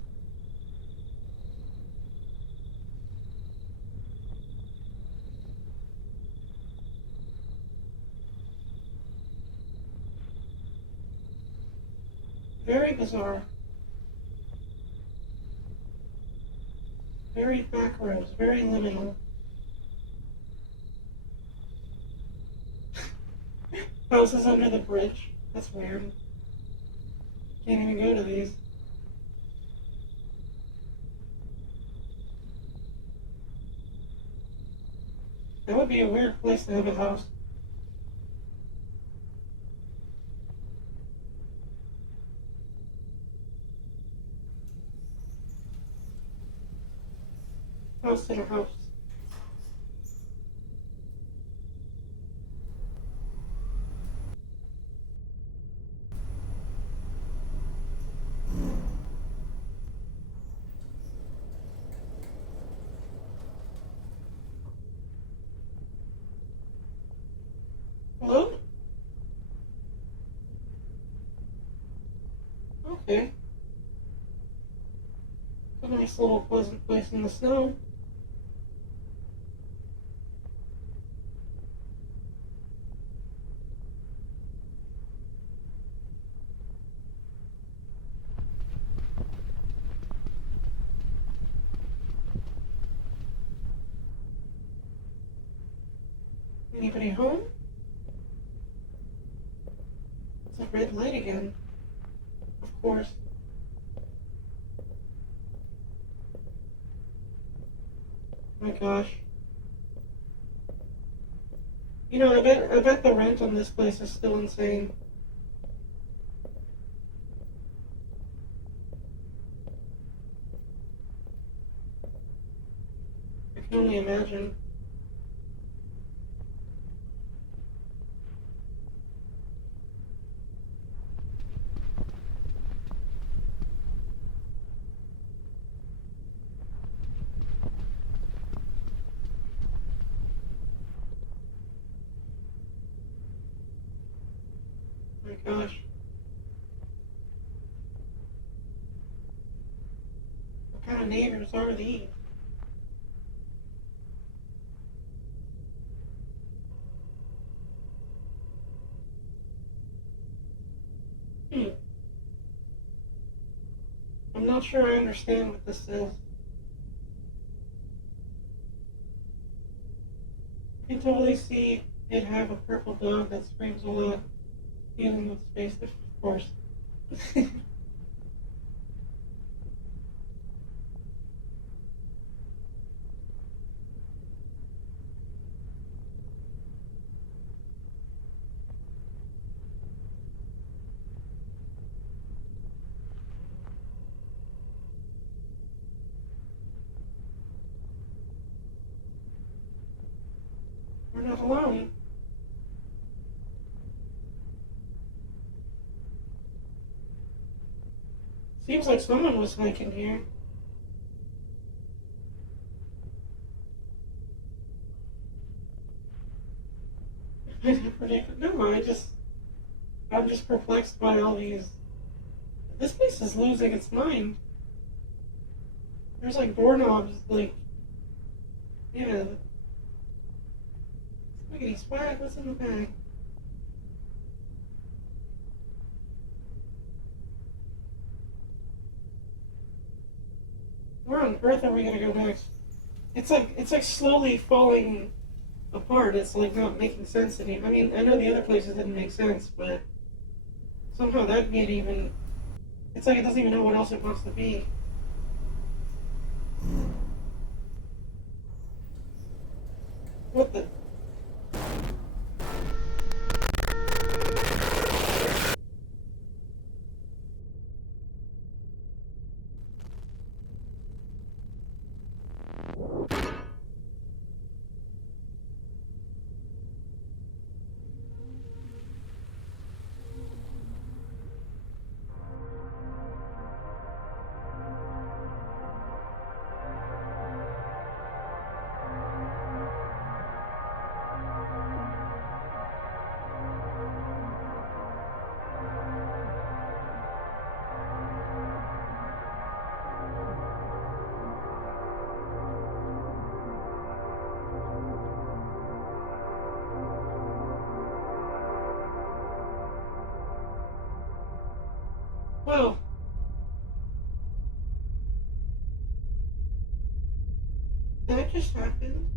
Very bizarre. Very back roads, very liminal. Houses under the bridge. That's weird. Can't even go to these. That would be a weird place to have a house. House in a house. Hello? Okay. A nice little pleasant place in the snow. Anybody home? It's a red light again. Of course. My gosh. You know, I bet the rent on this place is still insane. I can only imagine. My gosh. What kind of neighbors are these? Hmm. I'm not sure I understand what this is. I can totally see it have a purple dog that screams a lot, dealing with space, of course. We're not alone. Seems like someone was hiking here. I didn't predict it. No, I'm just perplexed by all these. This place is losing its mind. There's like doorknobs, like, yeah. Spaghetti swag, what's in the bag? Where on earth are we gonna go next? It's like slowly falling apart. It's like not making sense anymore. I mean, I know the other places didn't make sense, but somehow that can't even. It's like it doesn't even know what else it wants to be. What the? Well, that just happened.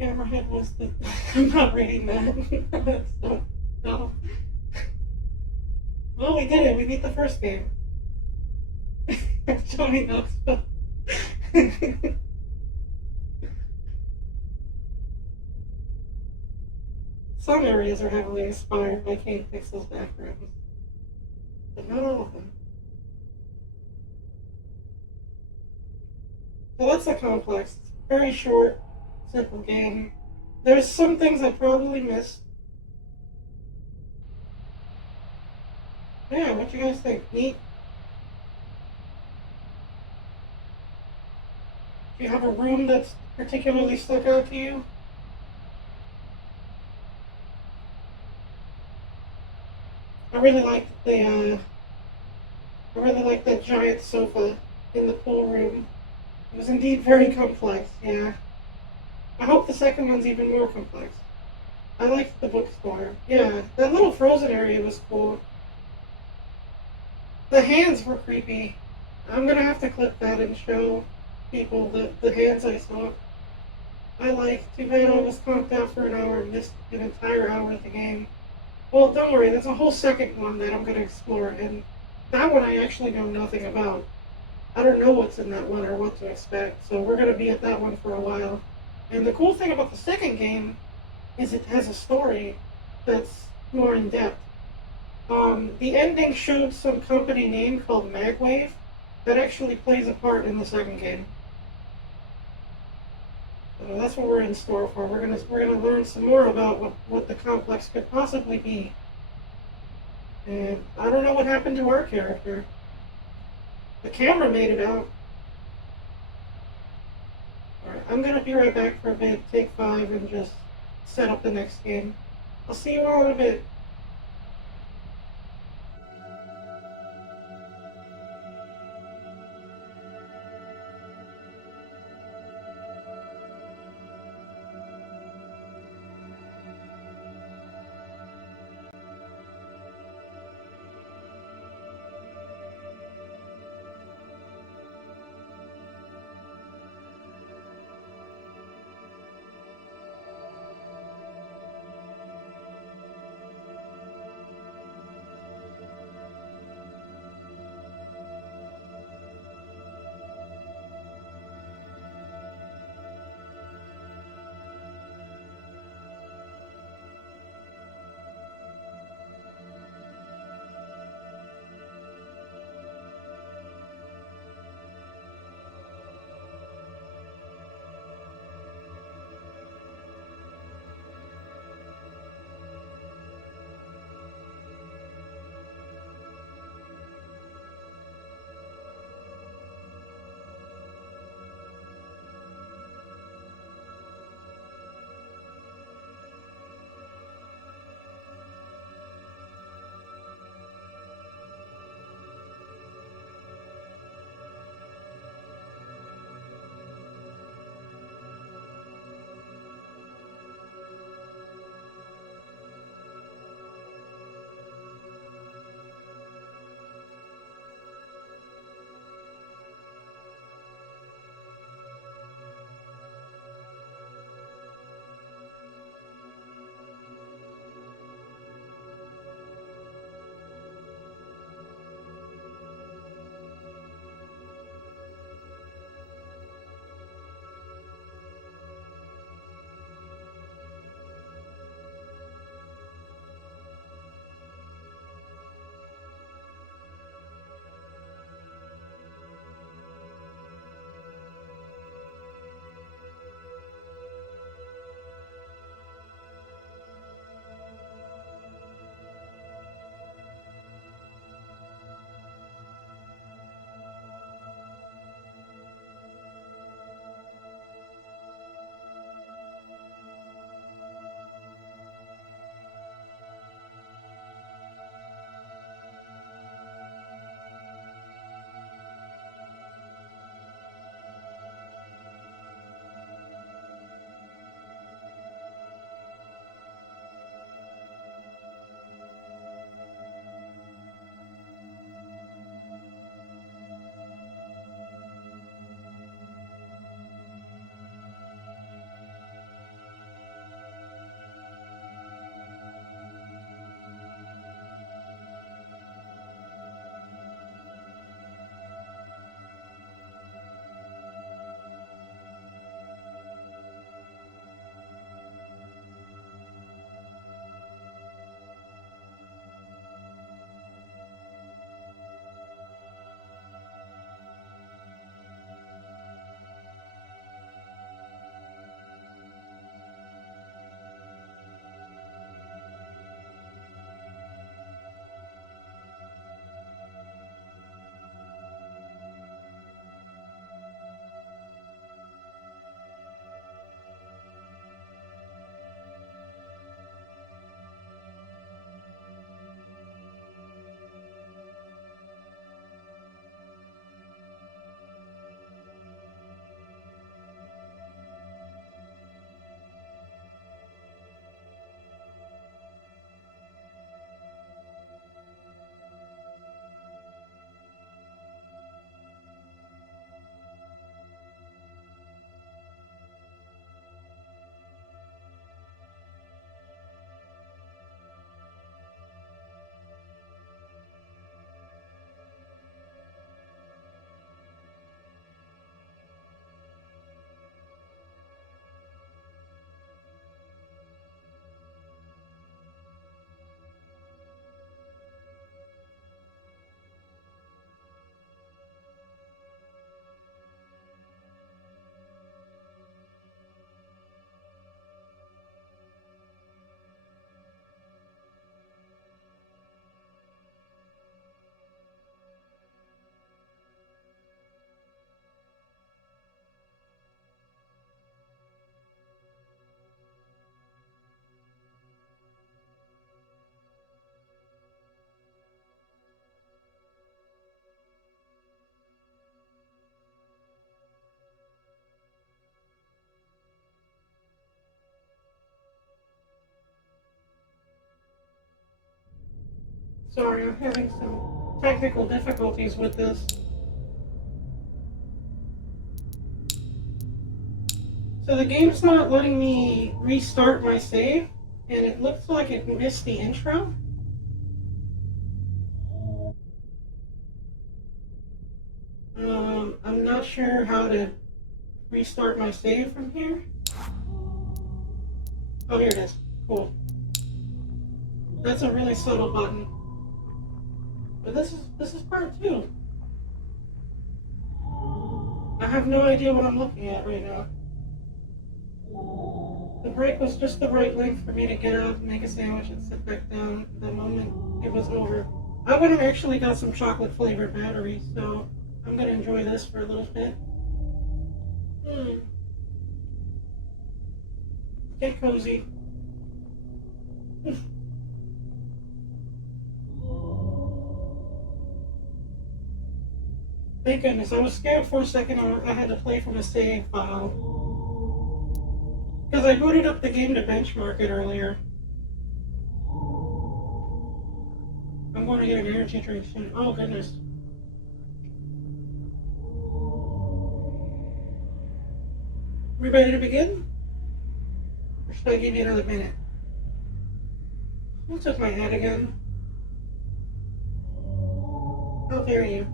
Hammerhead was the. I'm not reading that. That's so. No. Well, we did it. We beat the first game. Tony knows. Some areas are heavily inspired by Kane Pixel's backgrounds, but not all of them. So that's a complex, very short, simple game. There's some things I probably missed. Yeah, what you guys think? Neat? Do you have a room that's particularly stuck out to you? I really liked I really like that giant sofa in the pool room. It was indeed very complex, yeah. I hope the second one's even more complex. I liked the bookstore. Yeah, that little frozen area was cool. The hands were creepy. I'm gonna have to clip that and show people the hands I saw. I like. Too bad I was conked out for an hour and missed an entire hour of the game. Well, don't worry, there's a whole second one that I'm gonna explore, and that one I actually know nothing about. I don't know what's in that one or what to expect, so we're gonna be at that one for a while. And the cool thing about the second game is it has a story that's more in depth. The ending showed some company name called Magwave that actually plays a part in the second game. So that's what we're in store for. We're gonna learn some more about what the complex could possibly be. And I don't know what happened to our character. The camera made it out. Alright, I'm gonna be right back for a bit, take 5, and just set up the next game. I'll see you all in a bit. Sorry, I'm having some technical difficulties with this. So the game's not letting me restart my save, and it looks like it missed the intro. I'm not sure how to restart my save from here. Oh, here it is. Cool. That's a really subtle button. But this is part 2. I have no idea what I'm looking at right now. The break was just the right length for me to get up, make a sandwich, and sit back down the moment it was over. I went and actually got some chocolate flavored batteries, so I'm gonna enjoy this for a little bit. Get cozy. Thank goodness, I was scared for a second I had to play from a save file. Because I booted up the game to benchmark it earlier. I'm going to get an energy drink soon. Oh goodness. We ready to begin? Or should I give you another minute? Who took my head again? How dare you?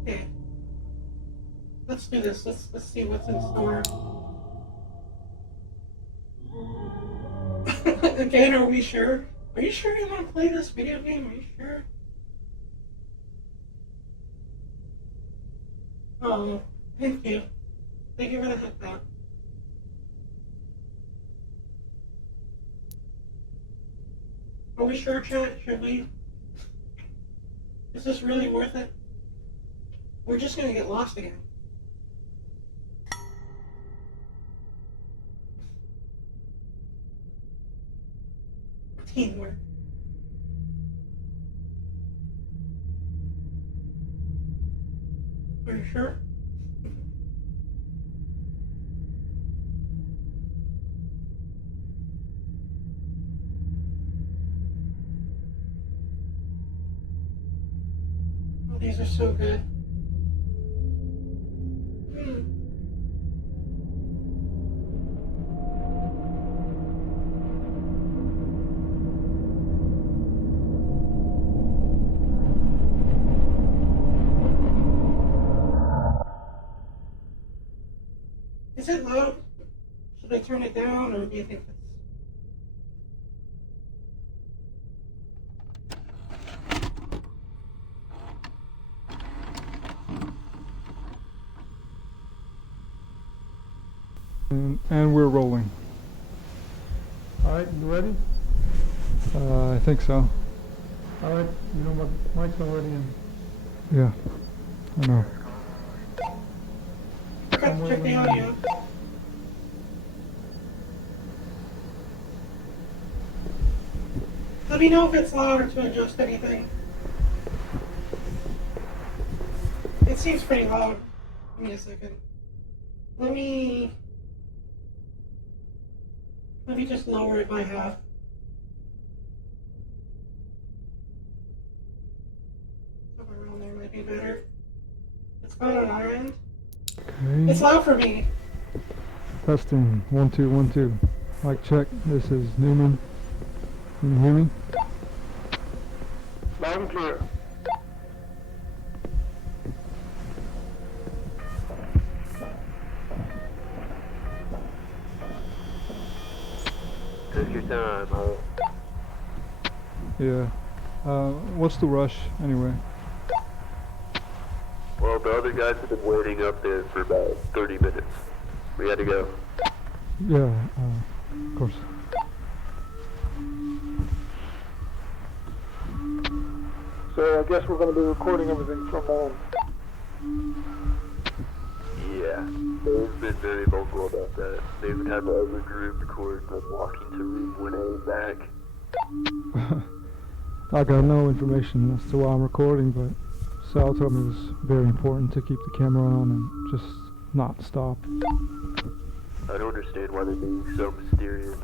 Okay. Let's do this. Let's see what's in store. Again, are we sure? Are you sure you want to play this video game? Are you sure? Oh, thank you. Thank you for the head back. Are we sure, chat? Should we? Is this really worth it? We're just gonna get lost again. Teamwork. Are you sure? Oh, these are so good. Is it loud? Should I turn it down, or do you think that's... And we're rolling. Alright, you ready? I think so. Alright, you know my mic's already in. Yeah, I know. Check the audio. Let me know if it's louder to adjust anything. It seems pretty loud. Give me a second. Let me just lower it by half. Somewhere around there might be better. It's fine on our end. Okay. It's loud for me. Testing. 1 2 1 2. Mic check. This is Newman. Can you hear me? Loud and clear. Take your time, huh? Yeah. What's the rush anyway? Well, the other guys have been waiting up there for about 30 minutes. We had to go. Yeah, of course. So I guess we're going to be recording everything from home. Yeah. They've been very vocal about that. They even had the other group record them walking to room 1A and back. I got no information as to why I'm recording, but Sal told me it was very important to keep the camera on and just not stop. I don't understand why they're being so mysterious.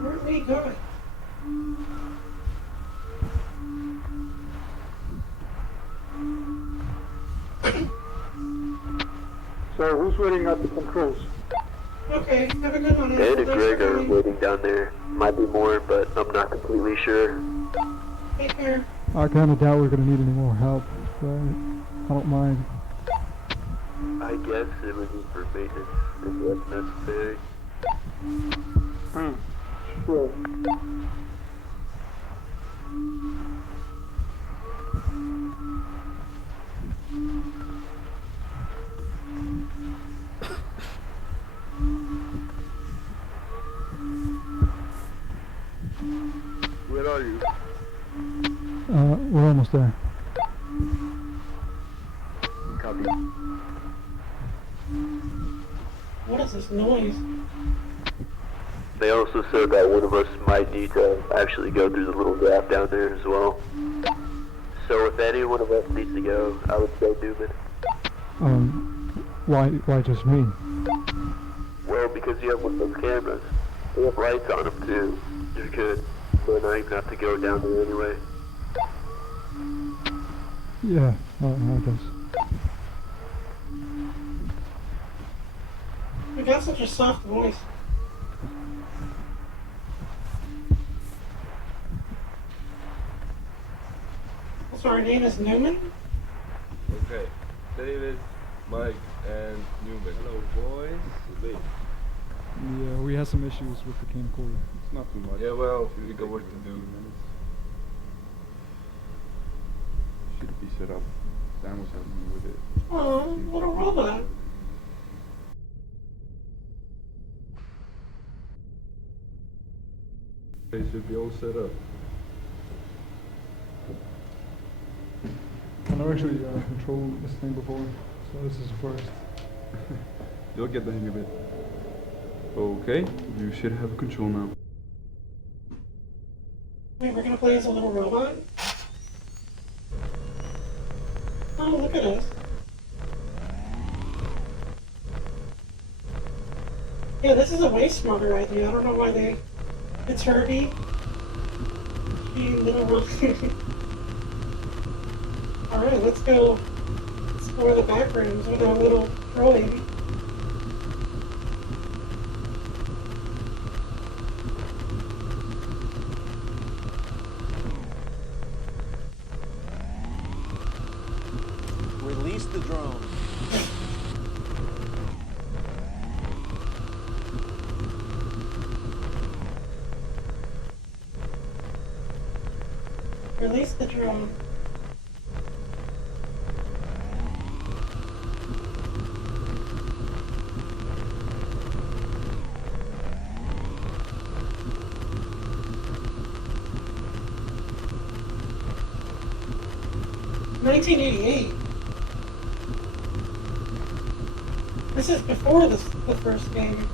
Where are we going? So who's waiting at the controls? Okay, have a good one. Ed and Greg are waiting down there. Might be more, but I'm not completely sure. Take care. I kind of doubt we're going to need any more help, but I don't mind. I guess it would be for maintenance if that's necessary. Sure. Where are you? We're almost there. Copy. What is this noise? They also said that one of us might need to actually go through the little gap down there as well. So if any one of us needs to go, I would say Newman. Why just me? Well, because you have one of those cameras. They have lights on them too. You're good. But I even have to go down there anyway. Yeah, I guess. You got such a soft voice. So our name is Newman? Okay, David, Mike, and Newman. Hello, boys. Wait. Yeah, we had some issues with the camcorder. It's not too much. Yeah, well, we got work to do. Should be set up. Sam was helping me with it. Oh, little robot. They should be all set up. I've never actually controlled this thing before, so this is the first. You'll get the hang of it. Okay, you should have control now. Wait, we're gonna play as a little robot? Oh, look at us. Yeah, this is a way smarter idea. I don't know why they... It's Herbie. Being little robot. Alright, let's go explore the back rooms with our little droid. Release the drone. Release the drone. $1988. This is before the first game.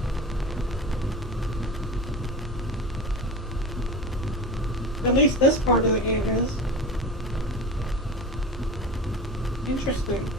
At least this part of the game is. Interesting.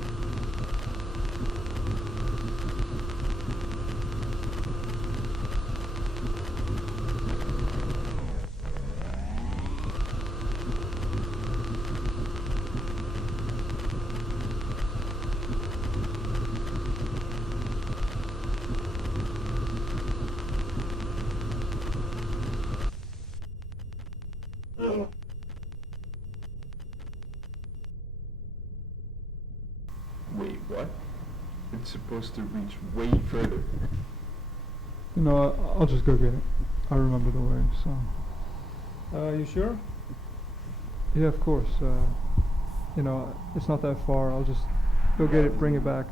What? It's supposed to reach way further. You know, I'll just go get it. I remember the way, so. You sure? Yeah, of course. You know, it's not that far. I'll just go get it, bring it back.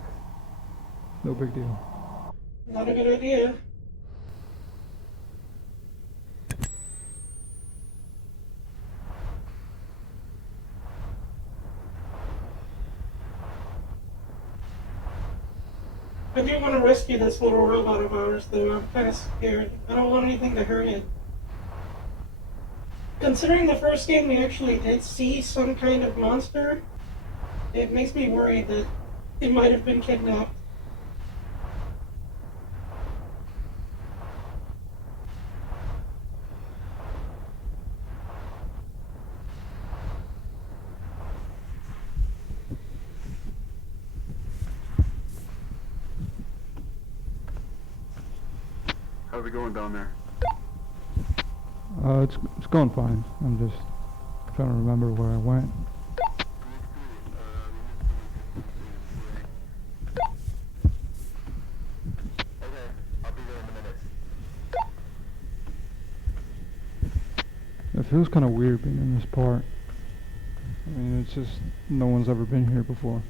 No big deal. Not a good idea. I do want to rescue this little robot of ours, though I'm kind of scared. I don't want anything to hurt it. Considering the first game we actually did see some kind of monster, it makes me worried that it might have been kidnapped. How's it going down there? It's going fine. I'm just trying to remember where I went. Okay, I'll be there in a minute. It feels kind of weird being in this part. I mean, it's just no one's ever been here before.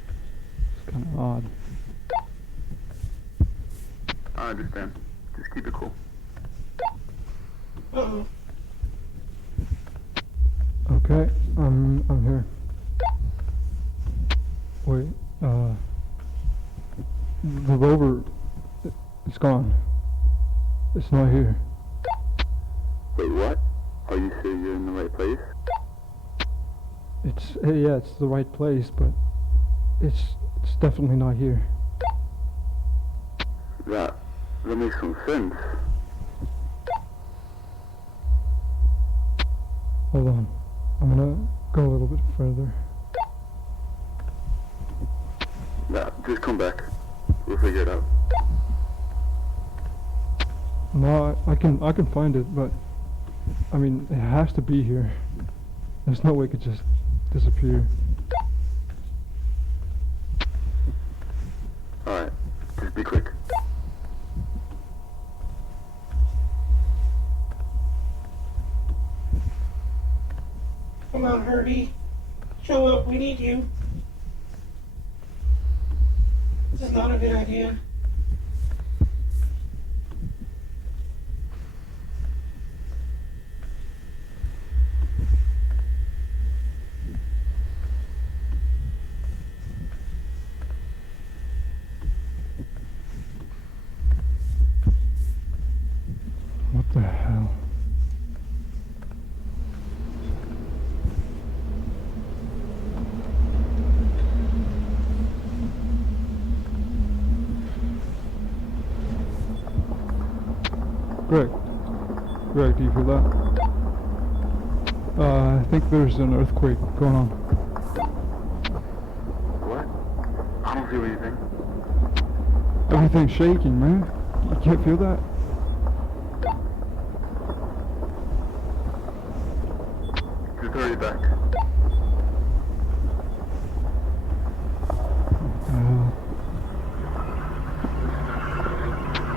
It's kind of odd. I understand. Just keep it cool. Uh-oh. Okay, I'm here. Wait, the rover, it's gone. It's not here. Wait, what? Are you sure you're in the right place? Yeah, it's the right place, but it's definitely not here. That makes some sense. Hold on, I'm gonna go a little bit further. Nah, just come back. We'll figure it out. No, I can find it, but I mean, it has to be here. There's no way it could just disappear. Alright, just be quick. Come on, Herbie. Show up, we need you. This is not a good idea. What the hell? Greg, do you feel that? I think there's an earthquake going on. What? I don't feel anything. Everything's shaking, man. You can't feel that? Just hurry back.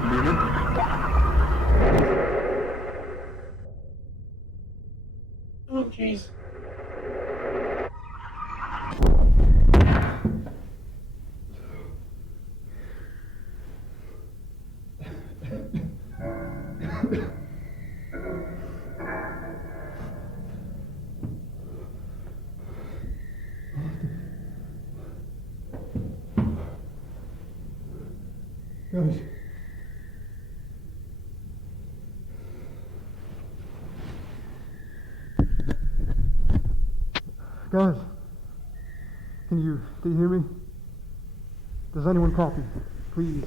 Moving? Oh, jeez. Guys. Guys, can you hear me? Does anyone copy? Please.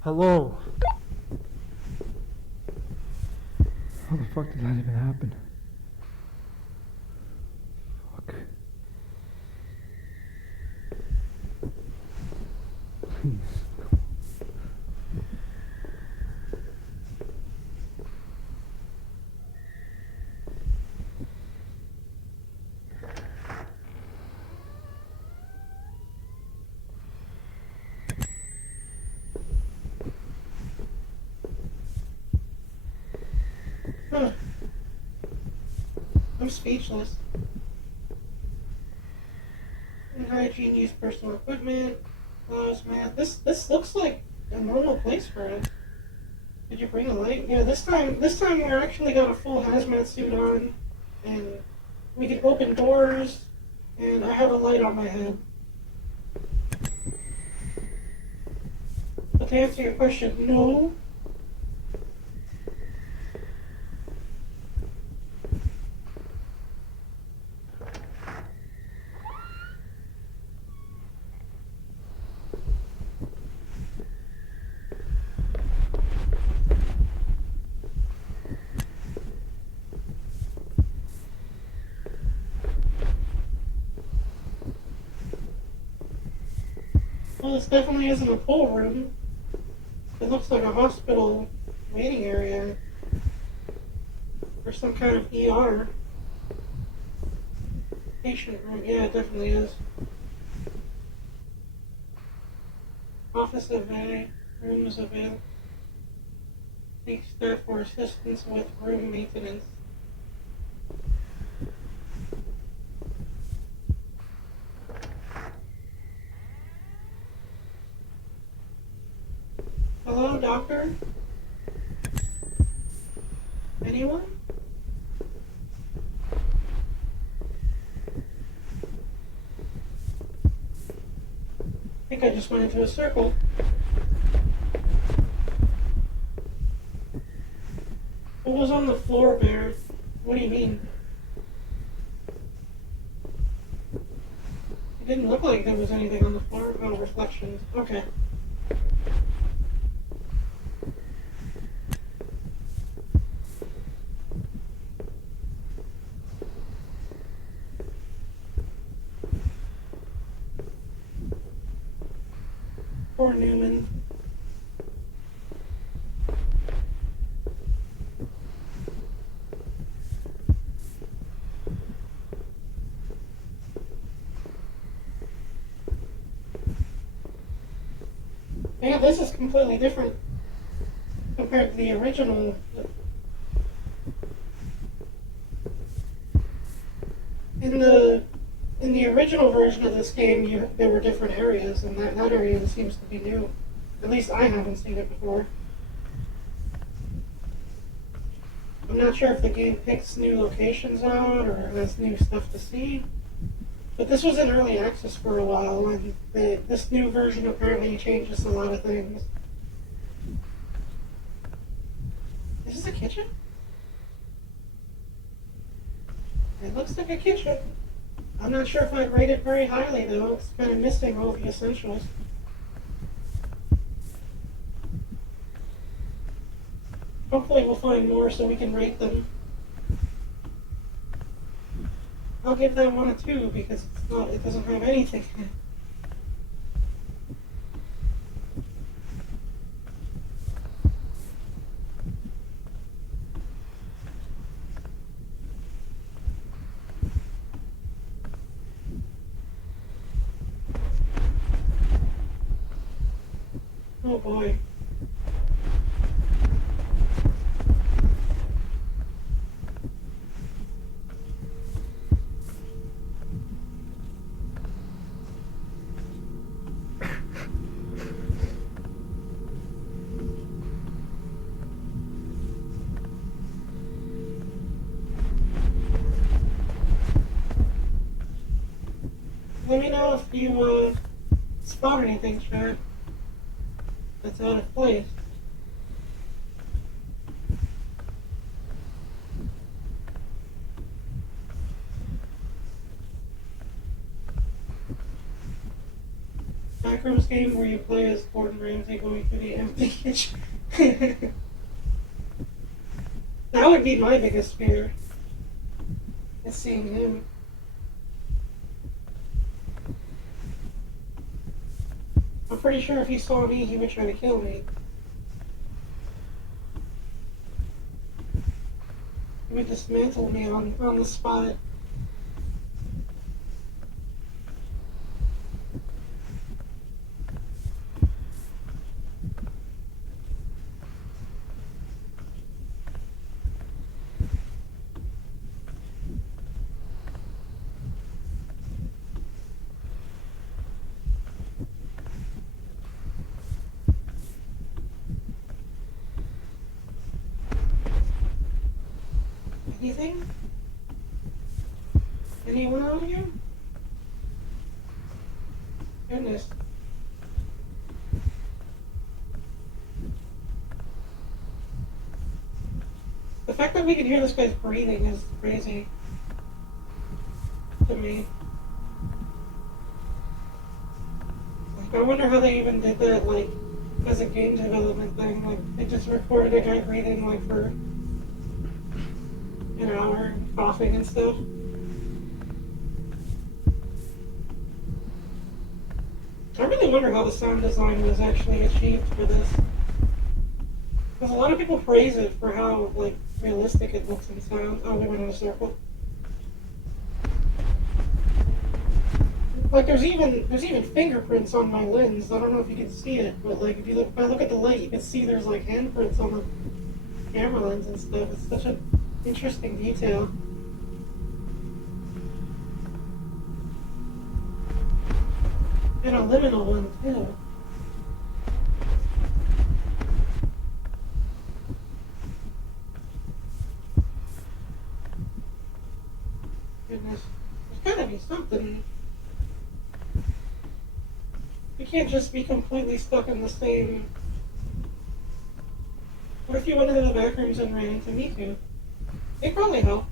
Hello? How the fuck did that even happen? Fuck. Please. I'm speechless. Hygiene, use personal equipment, gloves, mask. This looks like a normal place for us. Did you bring a light? Yeah, this time we actually got a full hazmat suit on, and we can open doors, and I have a light on my head. But to answer your question, no. Well, this definitely isn't a pool room. It looks like a hospital waiting area. Or some kind of ER. Patient room. Yeah, it definitely is. Office available. Rooms available. Seek staff for assistance with room maintenance. Hello, doctor? Anyone? I think I just went into a circle. What was on the floor, Bear? What do you mean? It didn't look like there was anything on the floor. Oh, reflections. Okay. Poor Newman. Yeah, this is completely different compared to the original. In the original version of this game, there were different areas, and that area seems to be new. At least I haven't seen it before. I'm not sure if the game picks new locations out or has new stuff to see. But this was in early access for a while, and this new version apparently changes a lot of things. Is this a kitchen? It looks like a kitchen. I'm not sure if I'd rate it very highly, though. It's kind of missing all the essentials. Hopefully we'll find more so we can rate them. I'll give that one a 2 because it doesn't have anything in it. Oh boy. Let me know if you spot anything, chat, that's out of place. Macros game where you play as Gordon Ramsay going through the empty kitchen. That would be my biggest fear. Is seeing him. I'm pretty sure if he saw me, he would try to kill me. He would dismantle me on the spot. Anything? Anyone on here? Goodness. The fact that we can hear this guy's breathing is crazy. To me. Like, I wonder how they even did that, like, as a game development thing. Like, they just recorded a guy breathing, like, for an hour, coughing and stuff. I really wonder how the sound design was actually achieved for this. Because a lot of people praise it for how, like, realistic it looks and sounds. Oh, we went in a circle. Like, there's even fingerprints on my lens. I don't know if you can see it, but, like, if I look at the light, you can see there's, like, handprints on the camera lens and stuff. It's such an interesting detail. And a liminal one, too. Goodness. There's gotta be something. We can't just be completely stuck in the same... What if you went into the back rooms and ran into me too? They'd probably help.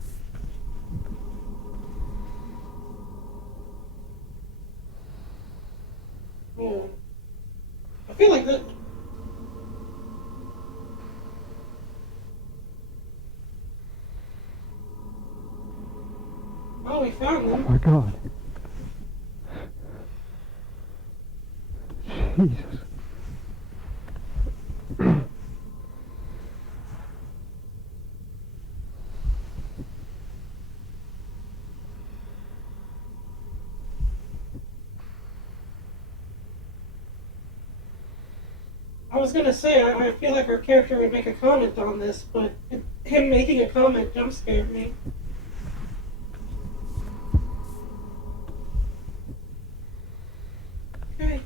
Yeah. I feel like that... Oh, we found Oh them. my god. Jesus. I was gonna say, I feel like our character would make a comment on this, but him making a comment jump scared me. Okay.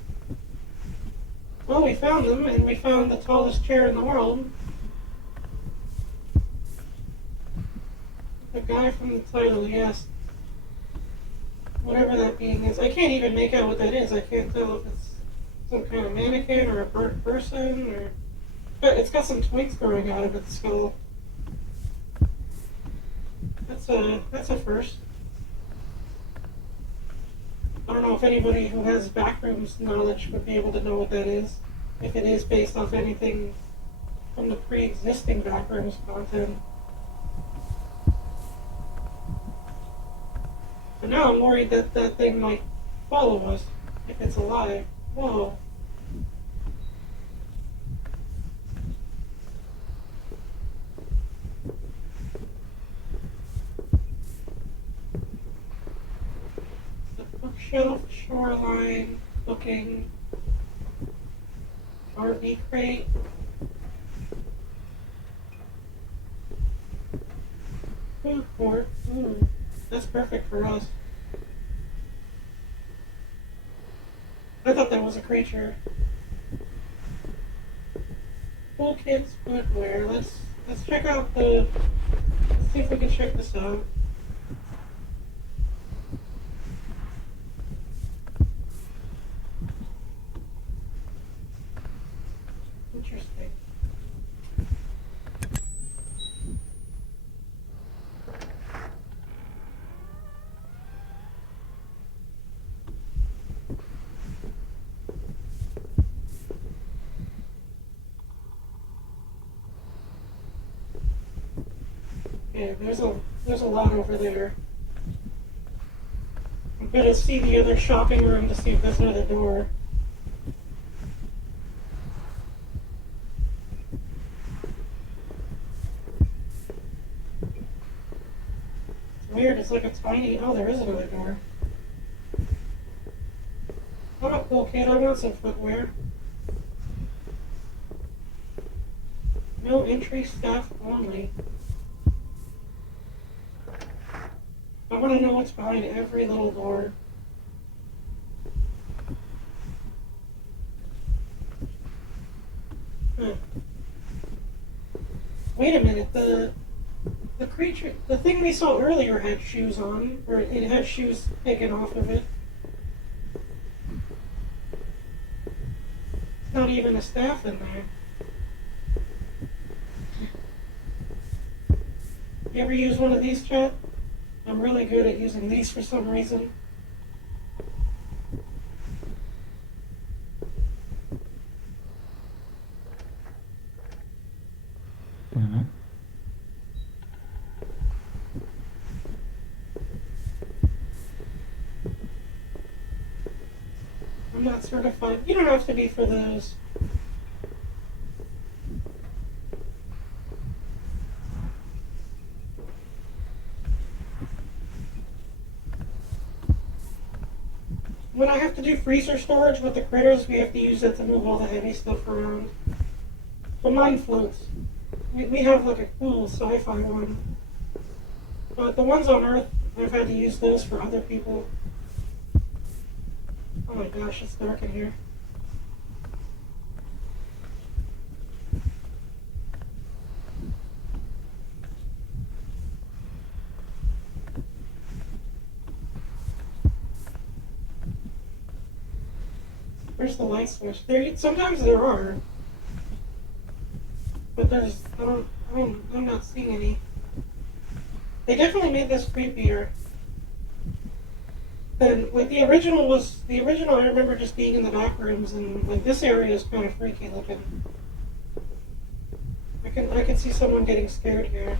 Well, we found them, and we found the tallest chair in the world. The guy from the title, yes. Whatever that being is. I can't even make out what that is. I can't tell if it's some kind of mannequin or a burnt person, or... But it's got some twigs growing out of its skull. That's a first. I don't know if anybody who has backrooms knowledge would be able to know what that is. If it is based off anything from the pre-existing backrooms content. But now I'm worried that that thing might follow us if it's alive. Whoa. The bookshelf, shoreline, booking, RV crate. Food court. That's perfect for us. I thought that was a creature. Cool kids footwear. Let's check out the. Let's see if we can check this out. Interesting. Yeah, there's a lot over there. I'm gonna see the other shopping room to see if there's another door. It's weird, it's like a tiny... Oh, there is another door. I'm a cool kid, I want some footwear. No entry, staff only. I want to know what's behind every little door. Huh. Wait a minute, The creature, the thing we saw earlier had shoes on, or it had shoes taken off of it. Not even a staff in there. You ever use one of these, chat? I'm really good at using these for some reason. Mhm. I'm not certified. You don't have to be for those. When I have to do freezer storage with the critters, we have to use it to move all the heavy stuff around. But mine floats. We have like a cool sci-fi one. But the ones on Earth, I've had to use those for other people. Oh my gosh, it's dark in here. Where's the light switch? Sometimes there are. But I'm not seeing any. They definitely made this creepier. And like the original, I remember just being in the back rooms, and like this area is kind of freaky looking. I can see someone getting scared here.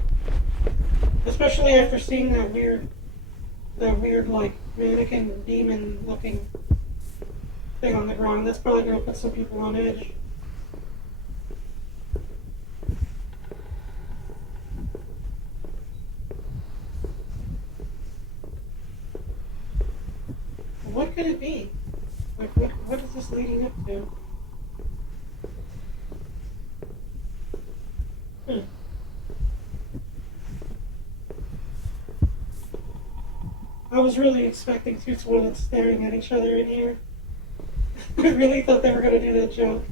Especially after seeing that weird like mannequin demon looking thing on the ground. That's probably gonna put some people on edge. What could it be? Like, what is this leading up to? I was really expecting two toilets staring at each other in here. I really thought they were going to do that joke.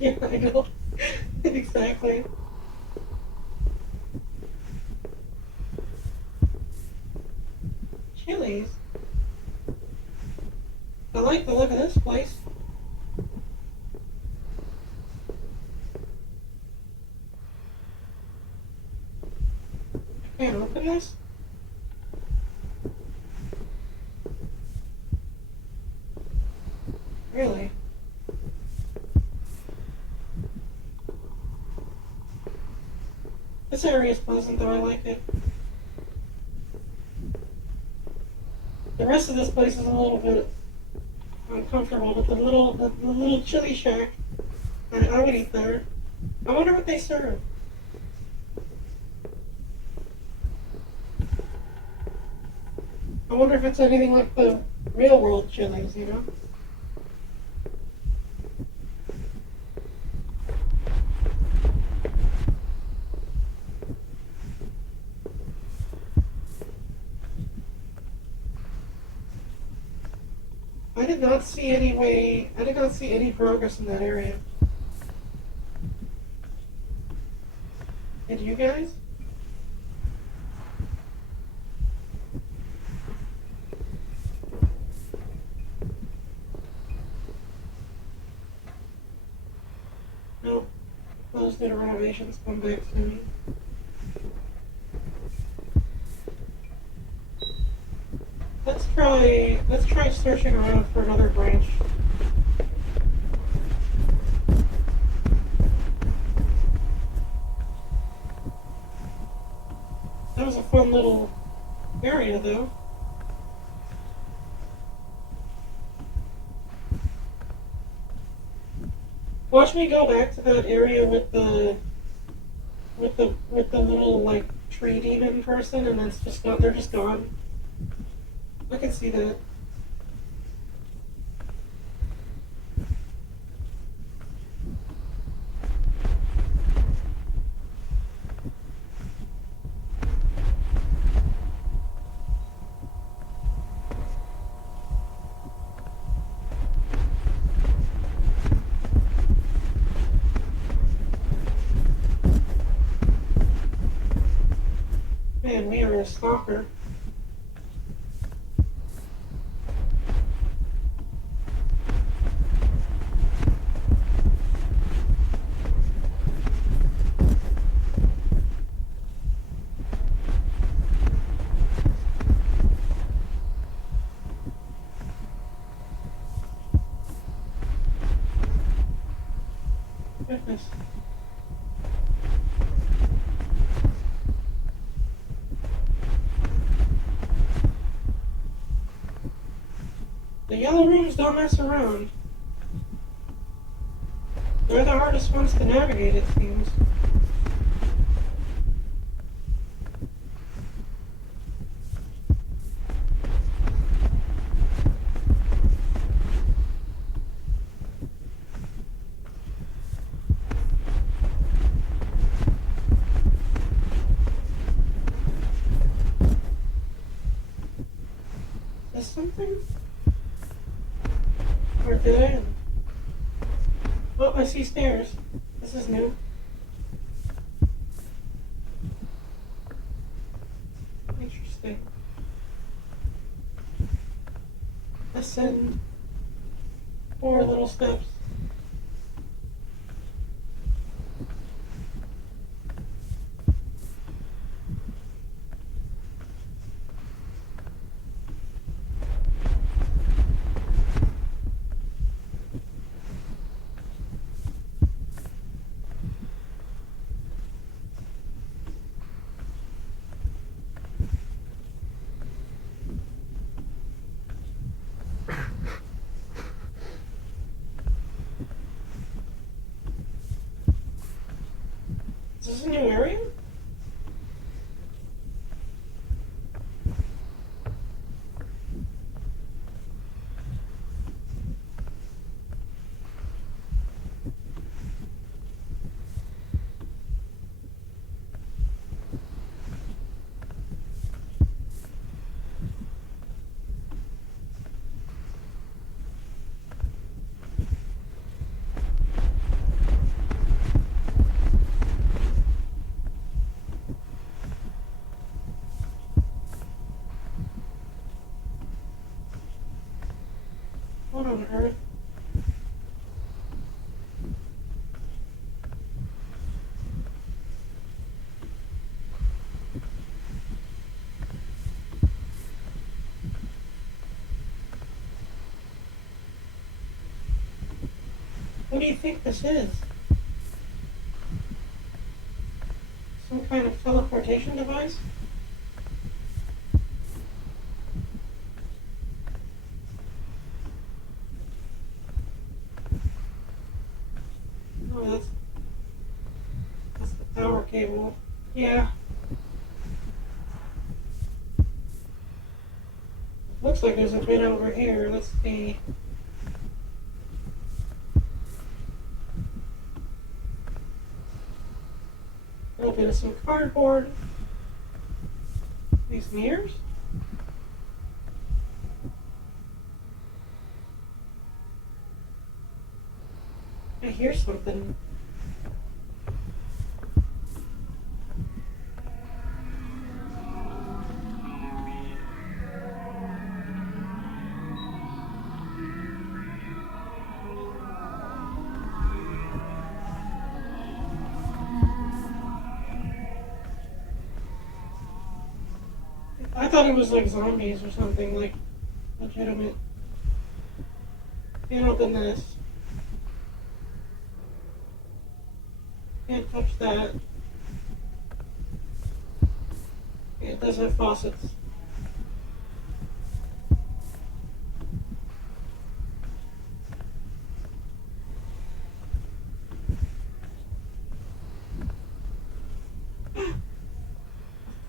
Yeah, I know. Exactly. Chili's. I like the look of this place. Can't open this? Really? This area is pleasant though, I like it. The rest of this place is a little bit uncomfortable, but the little chili shack, I would eat there. I wonder what they serve. I wonder if it's anything like the real world chilies, you know? I did not see any progress in that area. Did you guys? No. Those did renovations come back to me. Let's try searching around for another branch. That was a fun little area though. Watch me go back to that area with the little like tree demon person, and then they're just gone. I can see that. a stalker. Goodness. The yellow rooms don't mess around. They're the hardest ones to navigate, it seems. Is something? Or did I? Oh, I see stairs. This is new. Interesting. Ascend. 4 little steps. Is this a new area? What on earth? What do you think this is? Some kind of teleportation device? Oh, that's the power cable. Yeah. Looks like there's a bit over here. Let's see. A little bit of some cardboard. These mirrors? I hear something. I thought it was like zombies or something, like legitimate. Can't open this. Can't touch that. It does have faucets.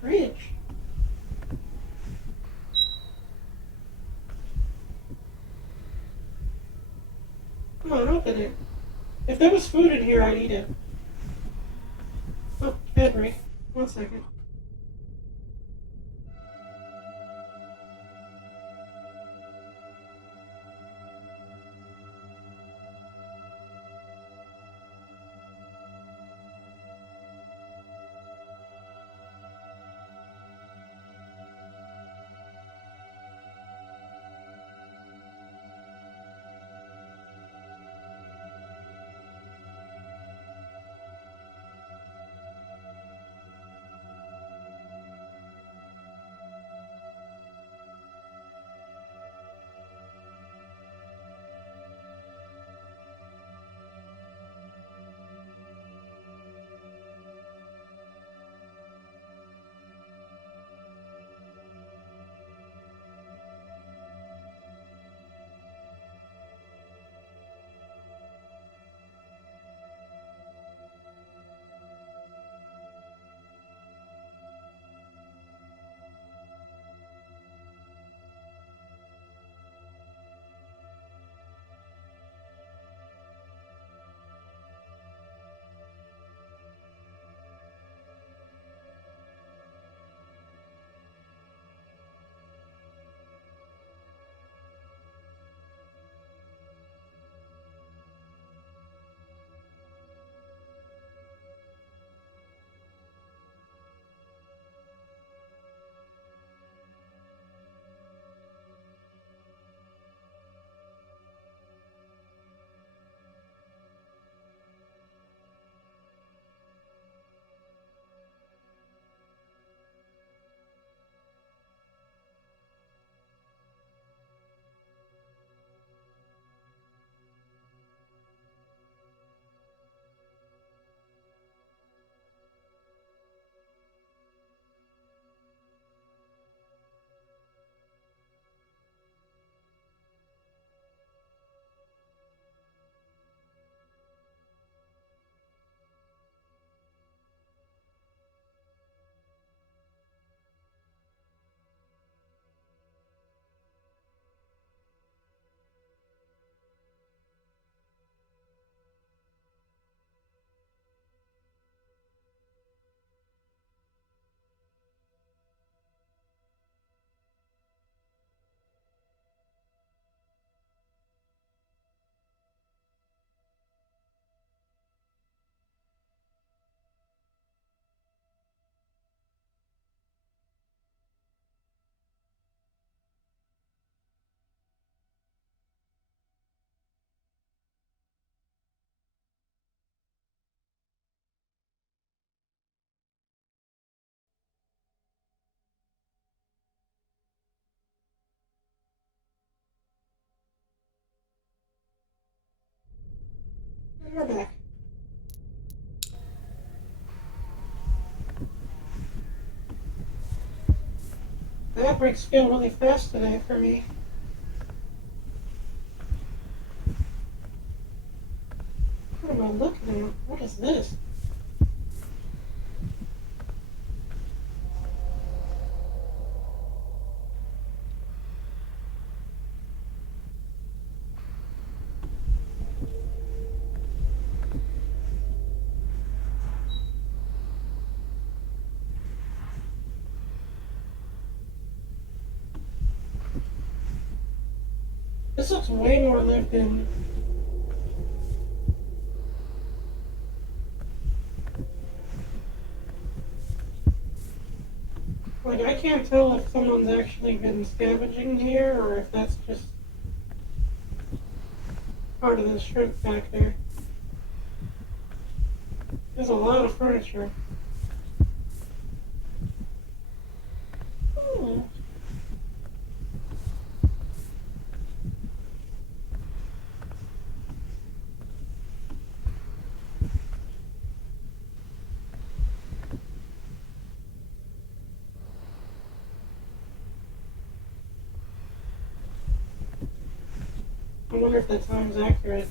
Fridge. Come on, open it. If there was food in here, I'd eat it. Oh, Henry. 1 second. You're back. The outbreaks feel really fast today for me. What am I looking at? What is this? This looks way more lived in. Like, I can't tell if someone's actually been scavenging here or if that's just part of the shrimp factor. There's a lot of furniture. Hmm. I wonder if that time's accurate.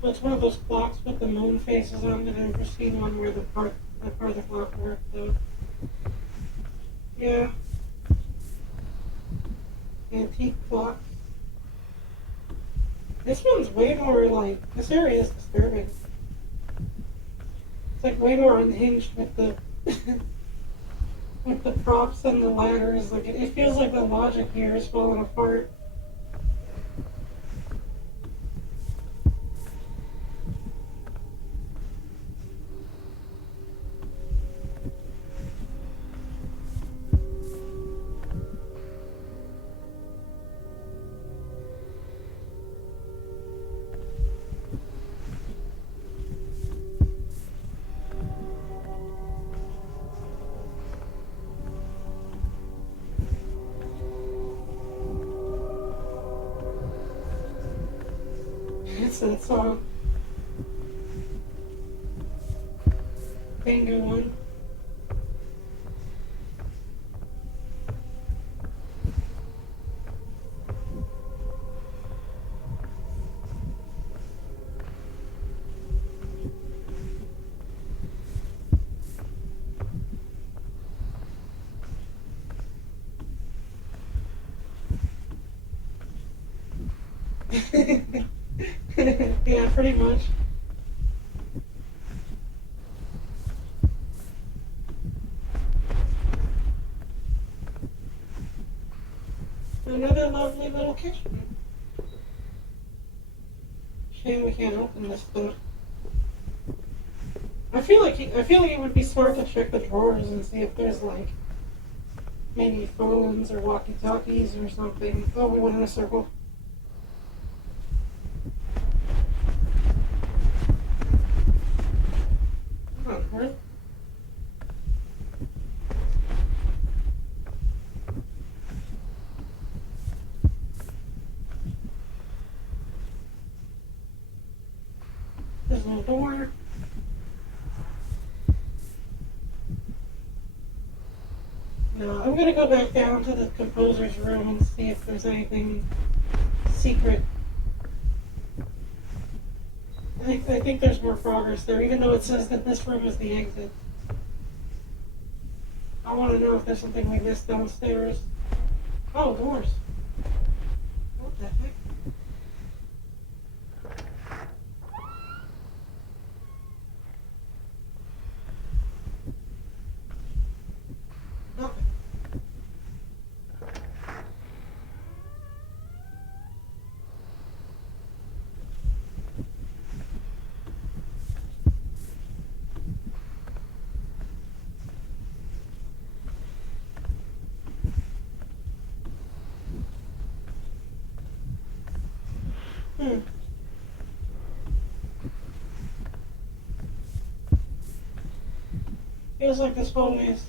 Well, it's one of those clocks with the moon faces on it. I've never seen one where that part of the clock worked, though. Yeah. Antique clock. This one's way more like, this area is disturbing. It's like way more unhinged with the with the props and the ladders. Like it feels like the logic here is falling apart. It's that song. Finger one. Yeah, pretty much. Another lovely little kitchen. Shame we can't open this though. I feel like it would be smart to check the drawers and see if there's like maybe phones or walkie-talkies or something. Oh, we went in a circle. Come on, where? There's no door. No, I'm gonna go back down to the composer's room and see if there's anything secret. I think there's more progress there, even though it says that this room is the exit. I want to know if there's something we missed downstairs. Oh, doors. What the heck? Nothing. Hmm. Feels like this hallway is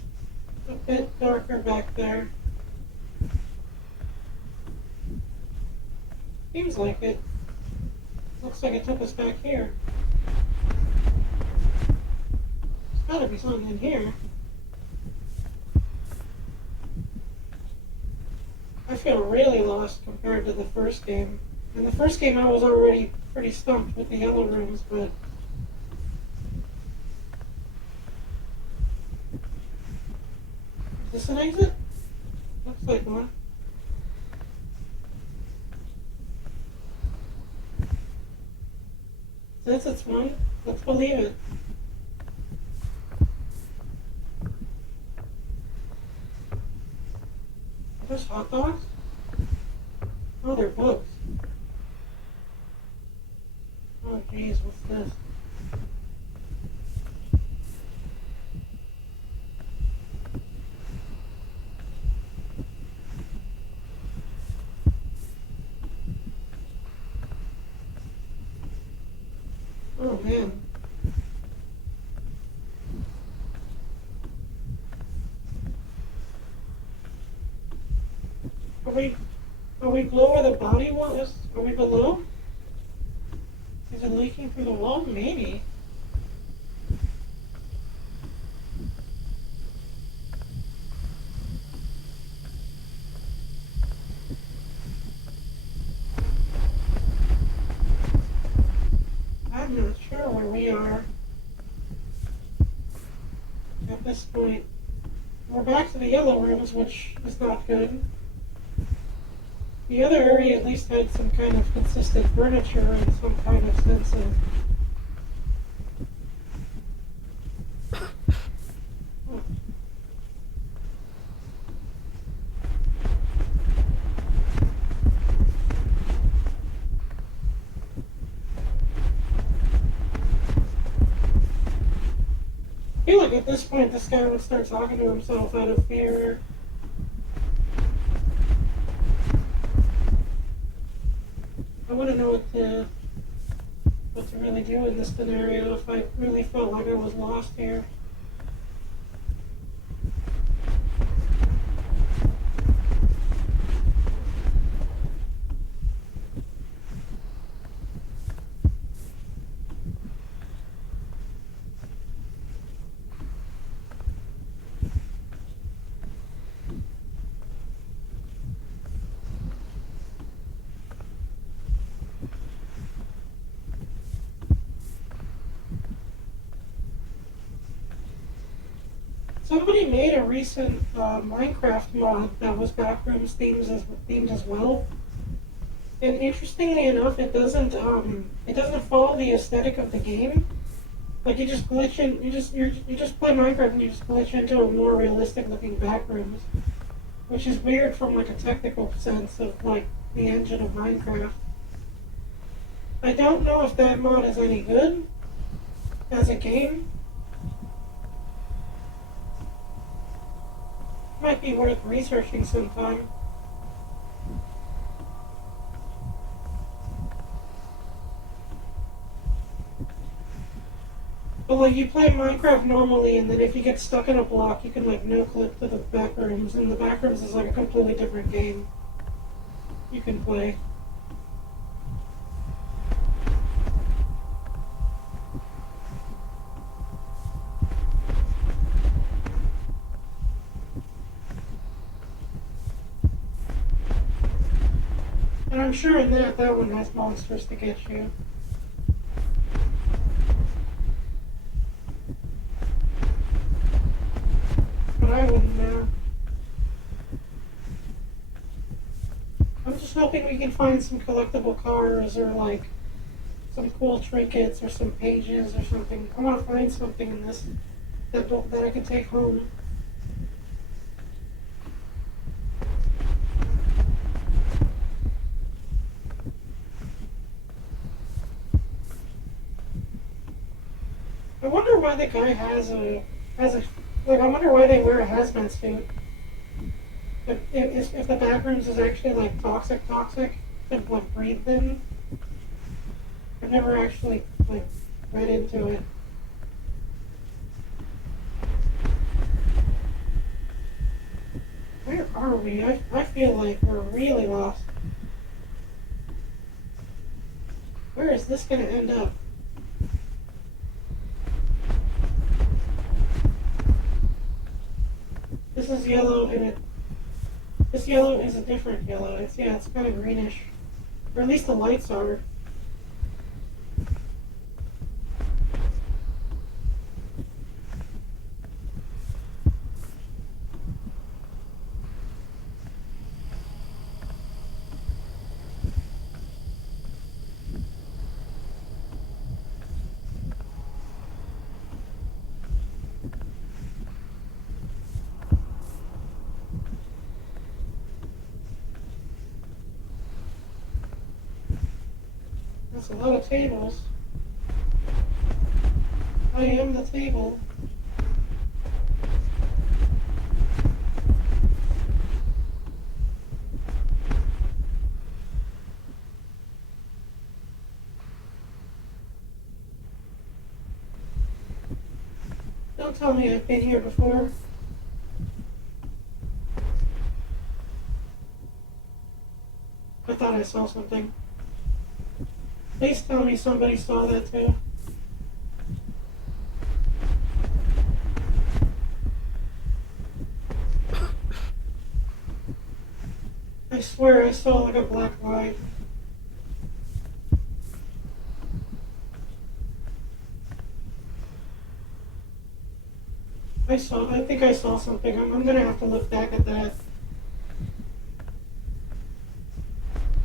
a bit darker back there. Seems like it. Looks like it took us back here. There's gotta be something in here. I feel really lost compared to the first game. In the first game I was already pretty stumped with the yellow rooms, but... Is this an exit? Looks like one. Since it's one, let's believe it. Are those hot dogs? Oh, they're books. Oh, jeez, what's this? Oh, man. Are we below where the body was? Are we below? Is it leaking through the wall? Maybe. I'm not sure where we are at this point. We're back to the yellow rooms, which is not good. The other area at least had some kind of consistent furniture and some kind of sense of... Huh. I feel like at this point this guy would start talking to himself out of fear. I wouldn't know what to really do in this scenario if I really felt like I was lost here. Somebody made a recent Minecraft mod that was backrooms themed as well. And interestingly enough, it doesn't follow the aesthetic of the game. Like you just glitch in, you just play Minecraft and you just glitch into a more realistic looking backrooms, which is weird from like a technical sense of like the engine of Minecraft. I don't know if that mod is any good as a game. Might be worth researching sometime. But like you play Minecraft normally, and then if you get stuck in a block, you can like no-clip to the backrooms, and the backrooms is like a completely different game you can play. And I'm sure in that one has monsters to get you. But I wouldn't know. I'm just hoping we can find some collectible cars or like some cool trinkets or some pages or something. I want to find something in this that I can take home. I wonder why the guy has a like. I wonder why they wear a hazmat suit. If the backrooms is actually like toxic, to like breathe in. I've never actually, like, read into it. Where are we? I feel like we're really lost. Where is this gonna end up? This is yellow and this yellow is a different yellow. It's kind of greenish. Or at least the lights are. That's a lot of tables. I am the table. Don't tell me I've been here before. I thought I saw something. Please tell me somebody saw that too. I swear I saw like a black line. I think I saw something. I'm gonna have to look back at that.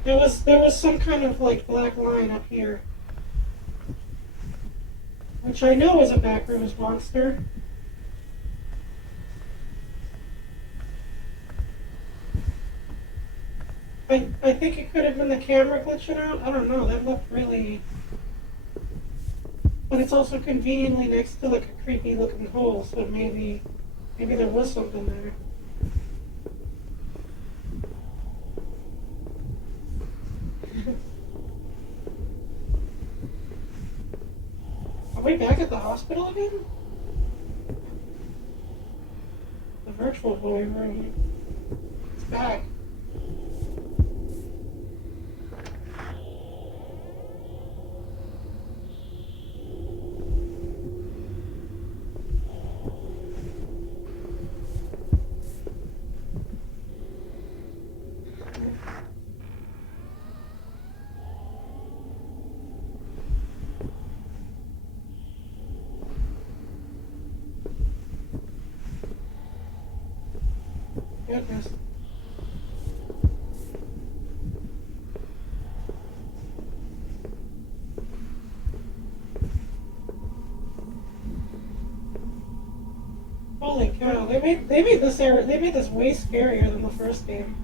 There was some kind of like black line up here. Which I know is a backrooms monster. I think it could have been the camera glitching out. I don't know. That looked really... But it's also conveniently next to like a creepy looking hole, so maybe there was something there. Are we back at the hospital again? The virtual boy room. It's back. Goodness. Holy cow! They made this way scarier than the first game.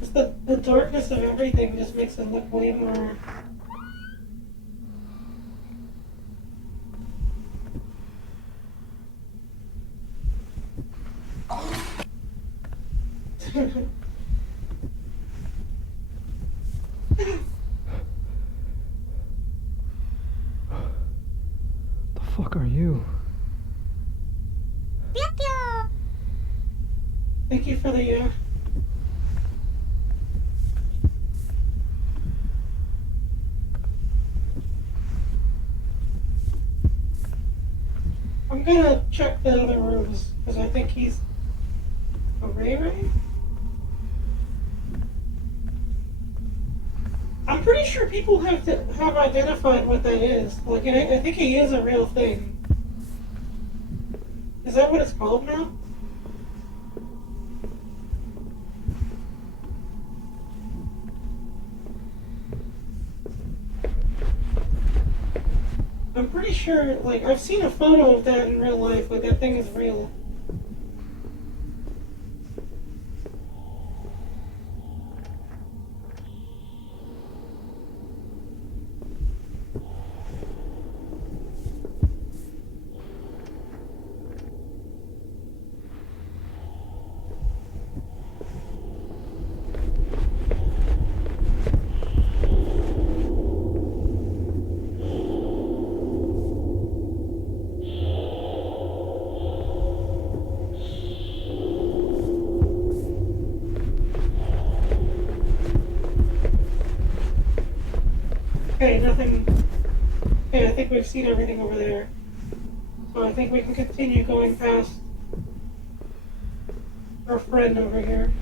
Just the darkness of everything just makes it look way more. The fuck are you? Thank you for the I'm gonna check the other rooms because I think he's a Ray Ray. I'm pretty sure people have identified what that is. Like, I think he is a real thing. Is that what it's called now? I'm pretty sure, like, I've seen a photo of that in real life. Like, that thing is real. Okay, nothing. Okay, I think we've seen everything over there. So I think we can continue going past our friend over here.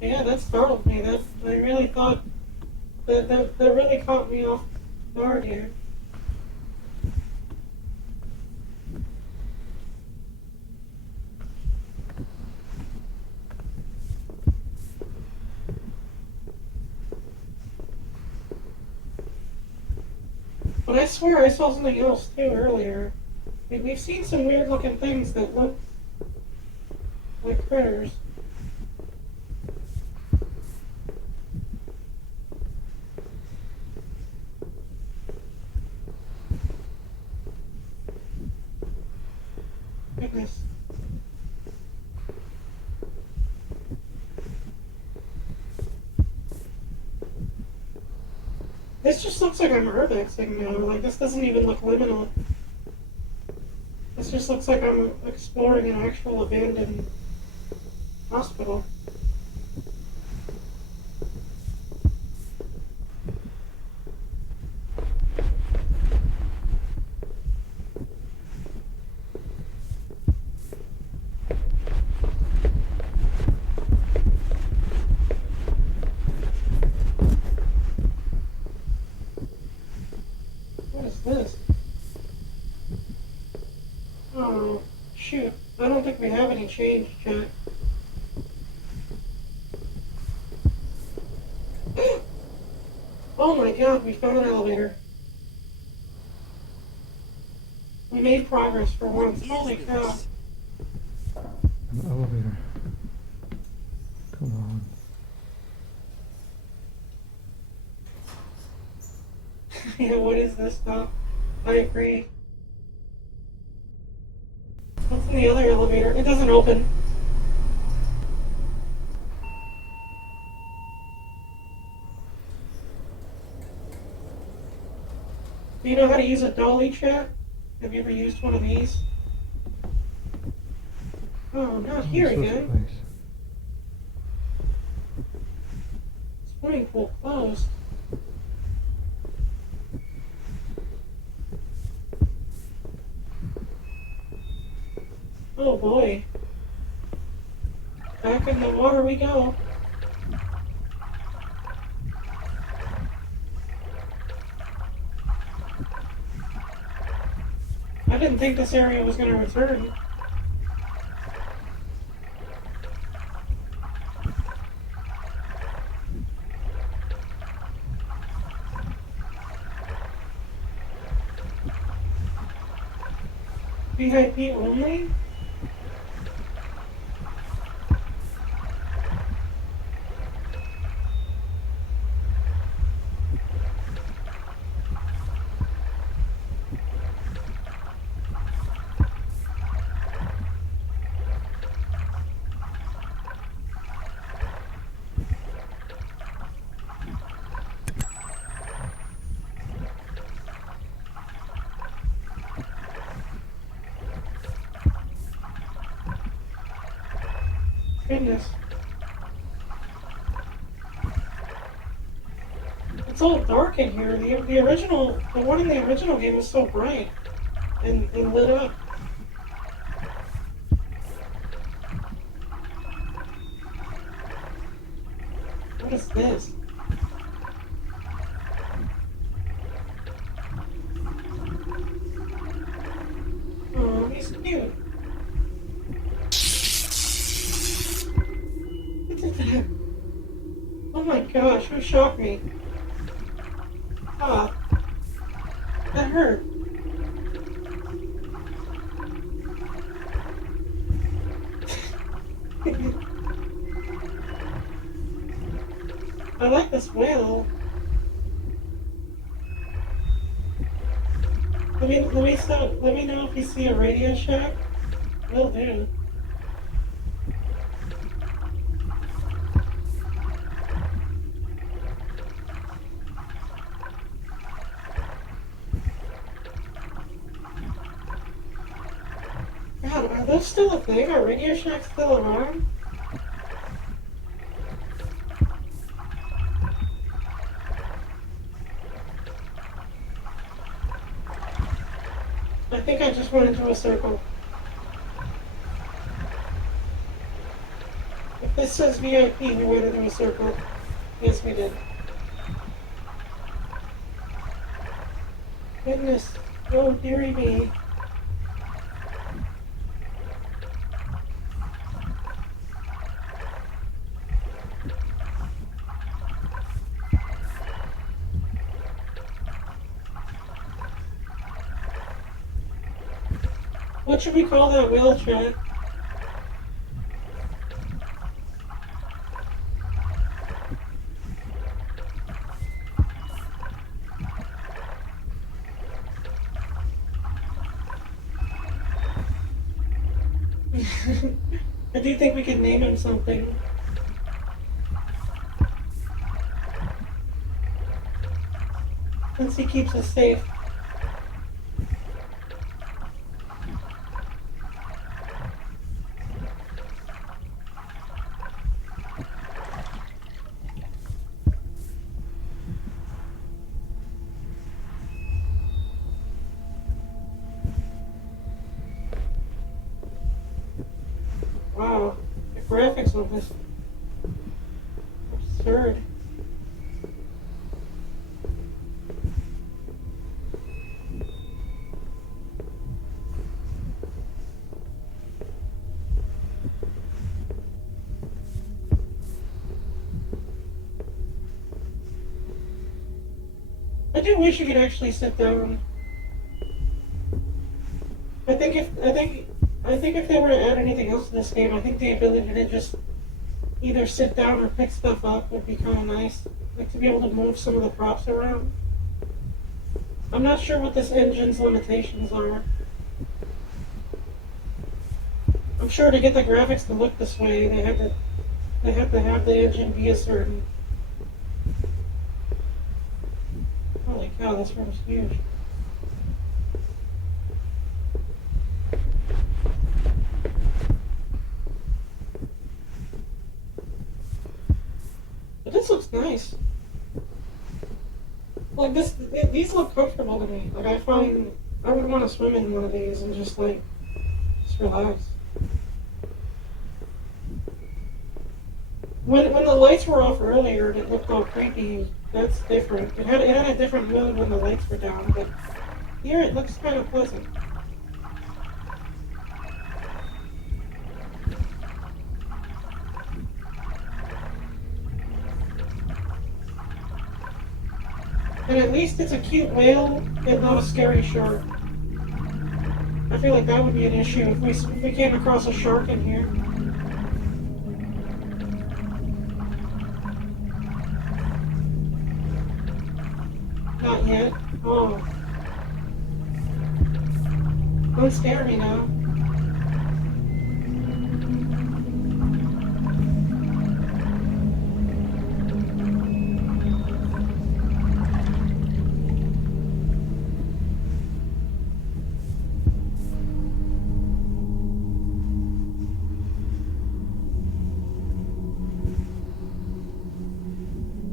Yeah, that startled me. That I really thought that really caught me off guard here. But I swear I saw something else too earlier. We've seen some weird looking things that look like critters. Goodness. This just looks like I'm urbexing now. Like, this doesn't even look liminal. This just looks like I'm exploring an actual abandoned hospital. What is this? Oh, shoot. I don't think we have any change, chat. Oh my god, we found an elevator. We made progress for once. Holy cow. An elevator. Come on. Yeah, what is this stuff? I agree. What's in the other elevator? It doesn't open. Do you know how to use a dolly, chat? Have you ever used one of these? Oh, not here Such a again. place. Swimming pool closed. Oh boy. Back in the water we go. I didn't think this area was going to return. VIP only? Goodness. It's all dark in here. The one in the original game was so bright and lit up. What is this? Oh, he's cute. What did that? Oh my gosh, who shocked me? Ah, that hurt. I like this whale. Let me know if you see a Radio Shack. Will do. God, are those still a thing? Are Radio Shacks still around? I just went into a circle. If this says VIP, we went into a circle. Yes, we did. Goodness. Oh, dearie me. What should we call that wheel, chat? I do think we could name him something. Since he keeps us safe. Wow, the graphics on this absurd. I do wish you could actually sit down. I think if they were to add anything else to this game, I think the ability to just either sit down or pick stuff up would be kind of nice. Like to be able to move some of the props around. I'm not sure what this engine's limitations are. I'm sure to get the graphics to look this way, they have to have the engine be a certain. Holy cow, this room's huge. But this looks nice. Like these look comfortable to me. Like I would want to swim in one of these and just relax. When the lights were off earlier and it looked all creepy, that's different. It had a different mood when the lights were down, but here it looks kind of pleasant. And at least it's a cute whale and not a scary shark. I feel like that would be an issue if we came across a shark in here. Not yet. Oh. Don't scare me now.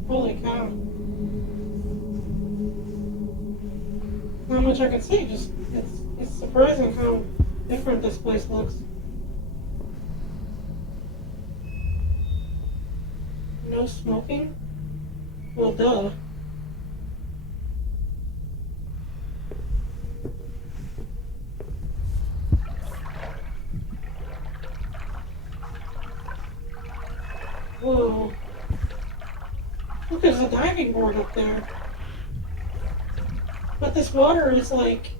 Holy cow. Not much I can say, just it's surprising how different this place looks. No smoking? Well, duh. Whoa. Look, there's a diving board up there. But this water is like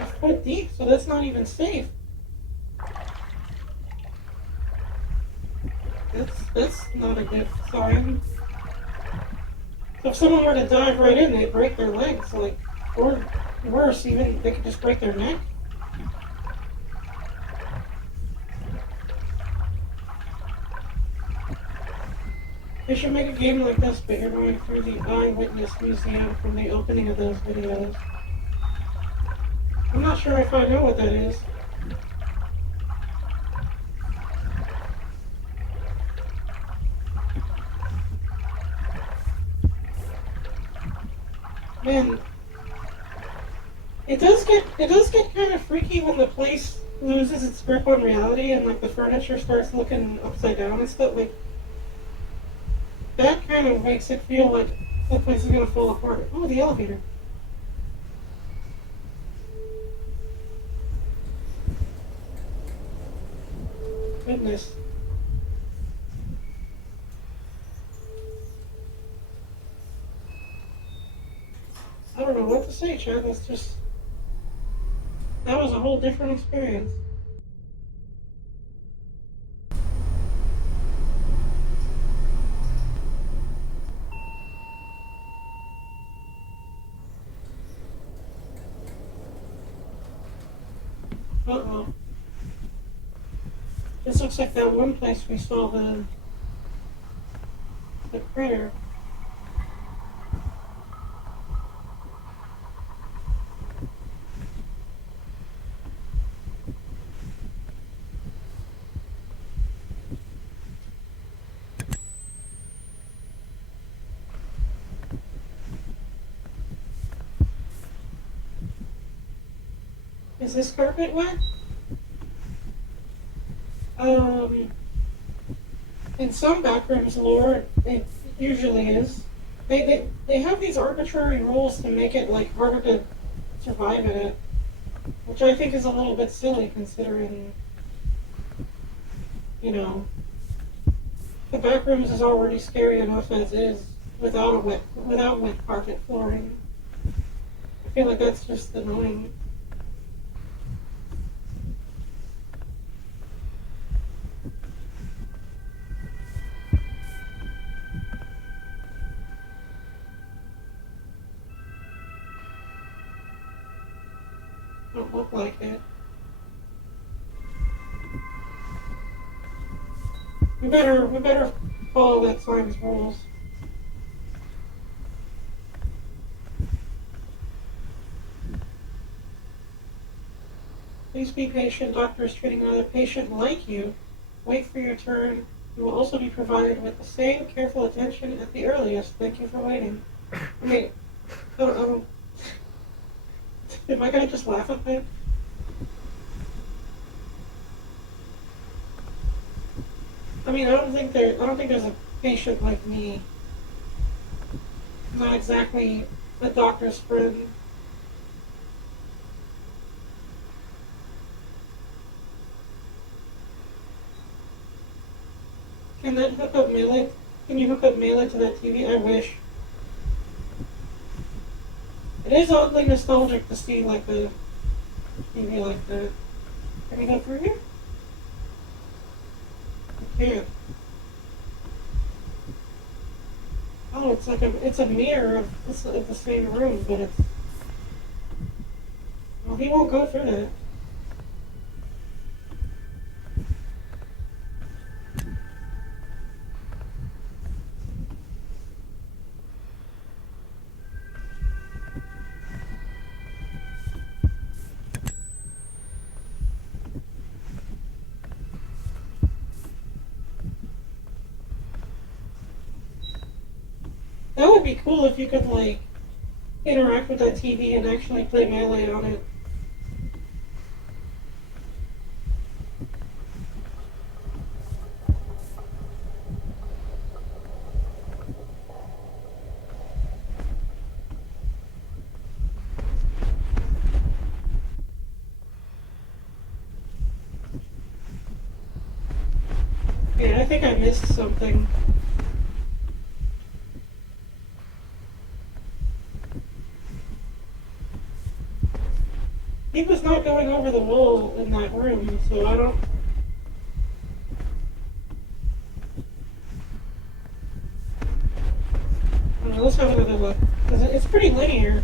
a foot deep, so that's not even safe. That's not a good sign. So if someone were to dive right in, they'd break their legs, like, or worse, even they could just break their neck. They should make a game like this, but you're going through the Eyewitness Museum from the opening of those videos. I'm not sure if I know what that is. Man, it does get kind of freaky when the place loses its grip on reality and like the furniture starts looking upside down and stuff. Like that kind of makes it feel like the place is gonna fall apart. Oh, the elevator. Goodness. I don't know what to say, Chad. That's just that was a whole different experience. Uh-oh. This looks like that one place we saw the critter. Is this carpet wet? In some backrooms lore, it usually is. They have these arbitrary rules to make it like harder to survive in it, which I think is a little bit silly considering, you know, the backrooms is already scary enough as is without wet carpet flooring. I feel like that's just annoying. Don't look like it. We better follow that sign's rules. Please be patient. Doctor is treating another patient like you. Wait for your turn. You will also be provided with the same careful attention at the earliest. Thank you for waiting. I mean, am I gonna just laugh at that? I mean, I don't think there's a patient like me. I'm not exactly a doctor's friend. Can that hook up melee? Can you hook up melee to that TV? I wish. It is oddly nostalgic to see like a TV like that. Can we go through here? I can't. Oh, it's a mirror of the same room, but it's. Well, he won't go through that. That would be cool if you could, like, interact with that TV and actually play Melee on it. Yeah, I think I missed something. He was not going over the wall in that room, so I don't... let's have another look. 'Cause it's pretty linear.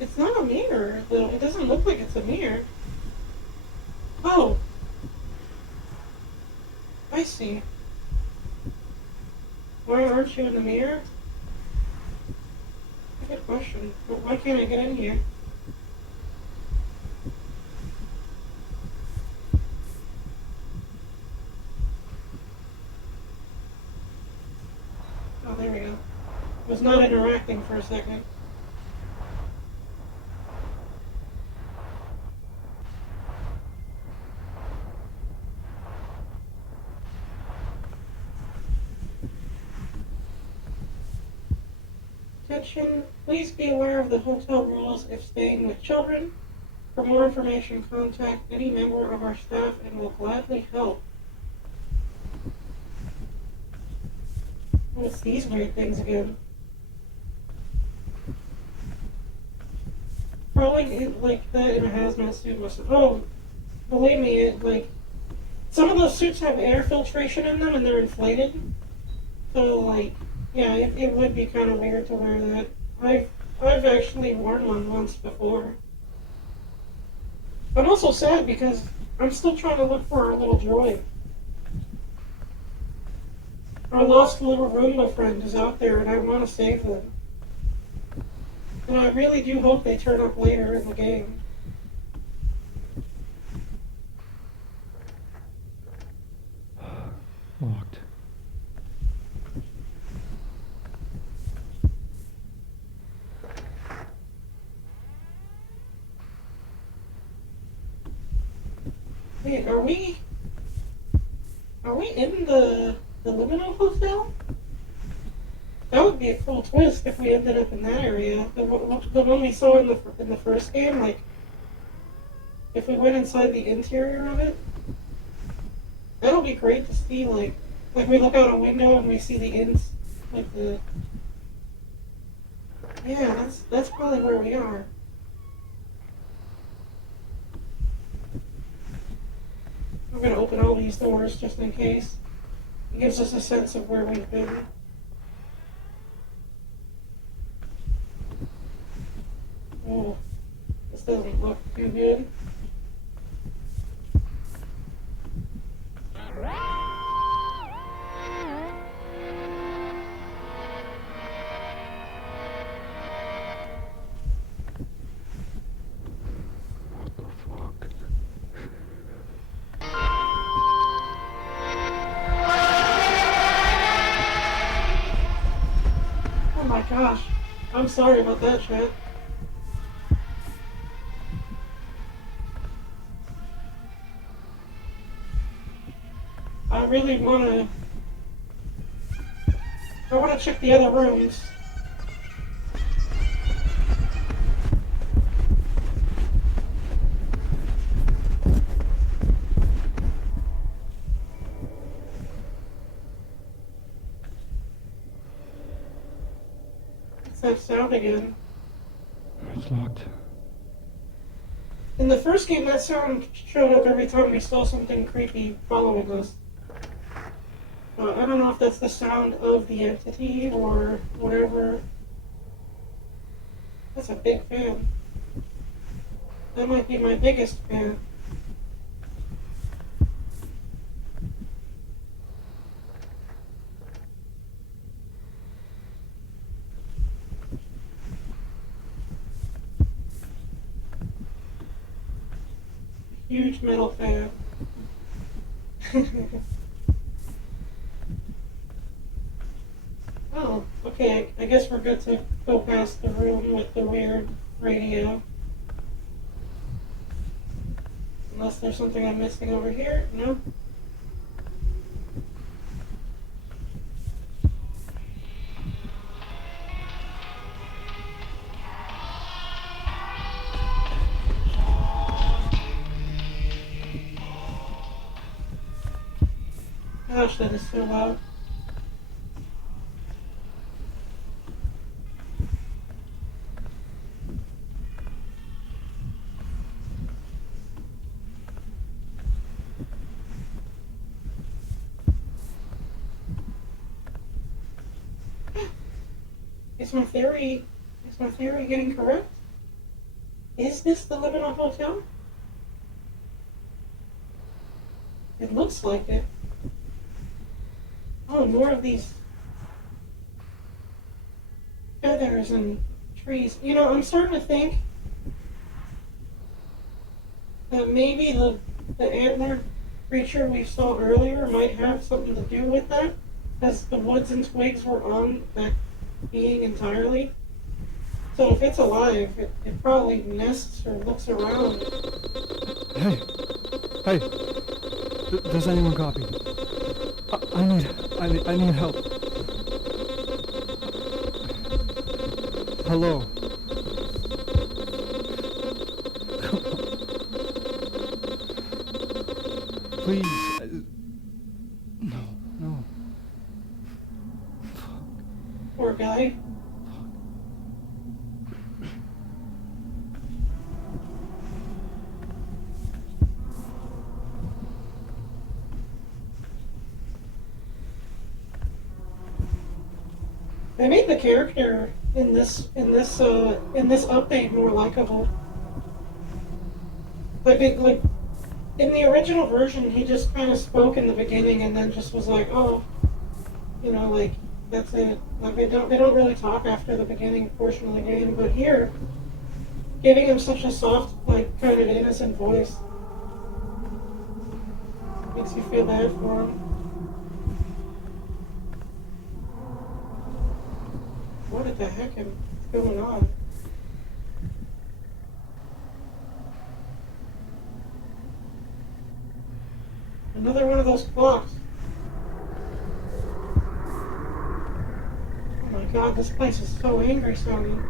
It's not a mirror, though. It doesn't look like it's a mirror. Oh. I see. Why aren't you in the mirror? good question. But why can't I get in here? Oh, there we go. Was not interacting for a second. Attention, please be aware of the hotel rules if staying with children. For more information, contact any member of our staff and we'll gladly help. What's these weird things again? Probably like that in a hazmat suit must have. Oh, believe me, some of those suits have air filtration in them and they're inflated. So like, yeah, it would be kind of weird to wear that. I've actually worn one once before. I'm also sad because I'm still trying to look for our little droid. Our lost little Roomba friend is out there and I want to save them. And I really do hope they turn up later in the game. Locked. Wait, are we in the Liminal Hotel? That would be a cool twist if we ended up in that area. The one we saw in the first game, like if we went inside the interior of it, that'll be great to see. Like we look out a window and we see the yeah, that's probably where we are. I'm gonna open all these doors just in case. It gives us a sense of where we've been. Oh, this doesn't look too good. What the fuck? Oh my gosh. I'm sorry about that, chat. I really wanna check the other rooms. What's that sound again? It's locked. In the first game, that sound showed up every time we saw something creepy following us. I don't know if that's the sound of the entity or whatever. That's a big fan. That might be my biggest fan. Huge metal fan. Oh, okay, I guess we're good to go past the room with the weird radio. Unless there's something I'm missing over here. No? Gosh, that is so loud. Is my theory getting correct? Is this the Liminal Hotel? It looks like it. Oh, more of these feathers and trees. You know, I'm starting to think that maybe the antler creature we saw earlier might have something to do with that, as the woods and twigs were on that being entirely. So if it's alive, it probably nests or looks around. Hey! Hey! Does anyone copy? I need help. Hello? Please. No. Poor guy. They made the character in this update more likable. Like in the original version, he just kind of spoke in the beginning and then just was like, "Oh, you know, like that's it." Like they don't really talk after the beginning portion of the game. But here, giving him such a soft, like kind of innocent voice makes you feel bad for him. What the heck is going on? Another one of those clocks. Oh my god, this place is so angry sounding.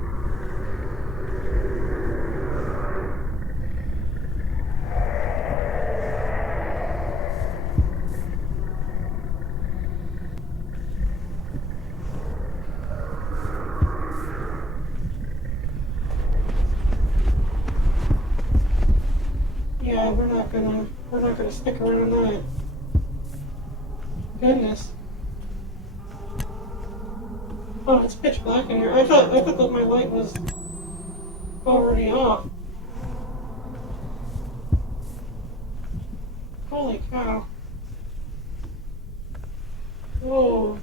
Yeah, we're not gonna stick around that. Goodness. Oh, it's pitch black in here. I thought that my light was already off. Holy cow. Whoa.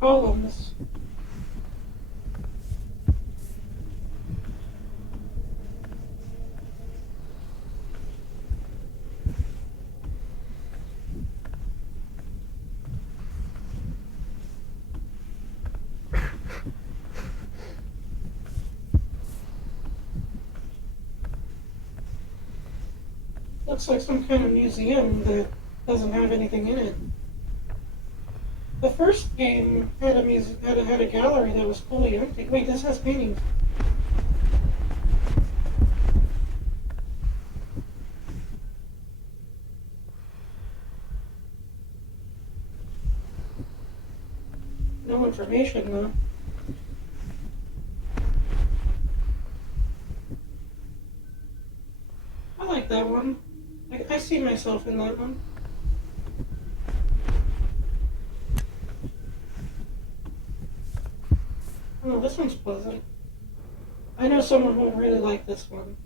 Columns. Looks like some kind of museum that doesn't have anything in it. The first game had a gallery that was fully empty. Wait, this has paintings. No information though. I like that one. I see myself in that one. Oh, this one's pleasant. I know someone who would really like this one.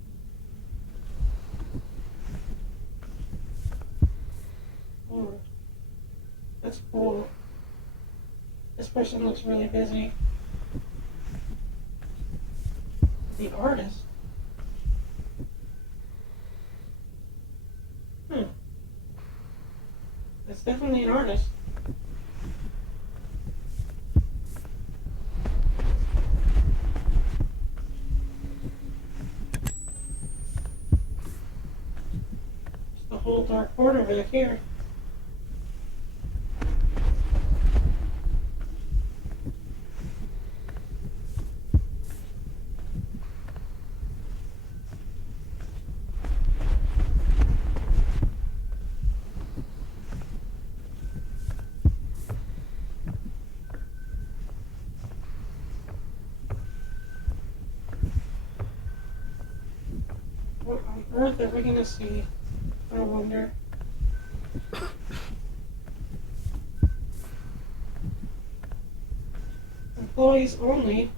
Oh, that's cool. This person looks really busy. The artist. It's definitely an artist. It's the whole dark corner back here. What on earth are we gonna see? I wonder. Employees only.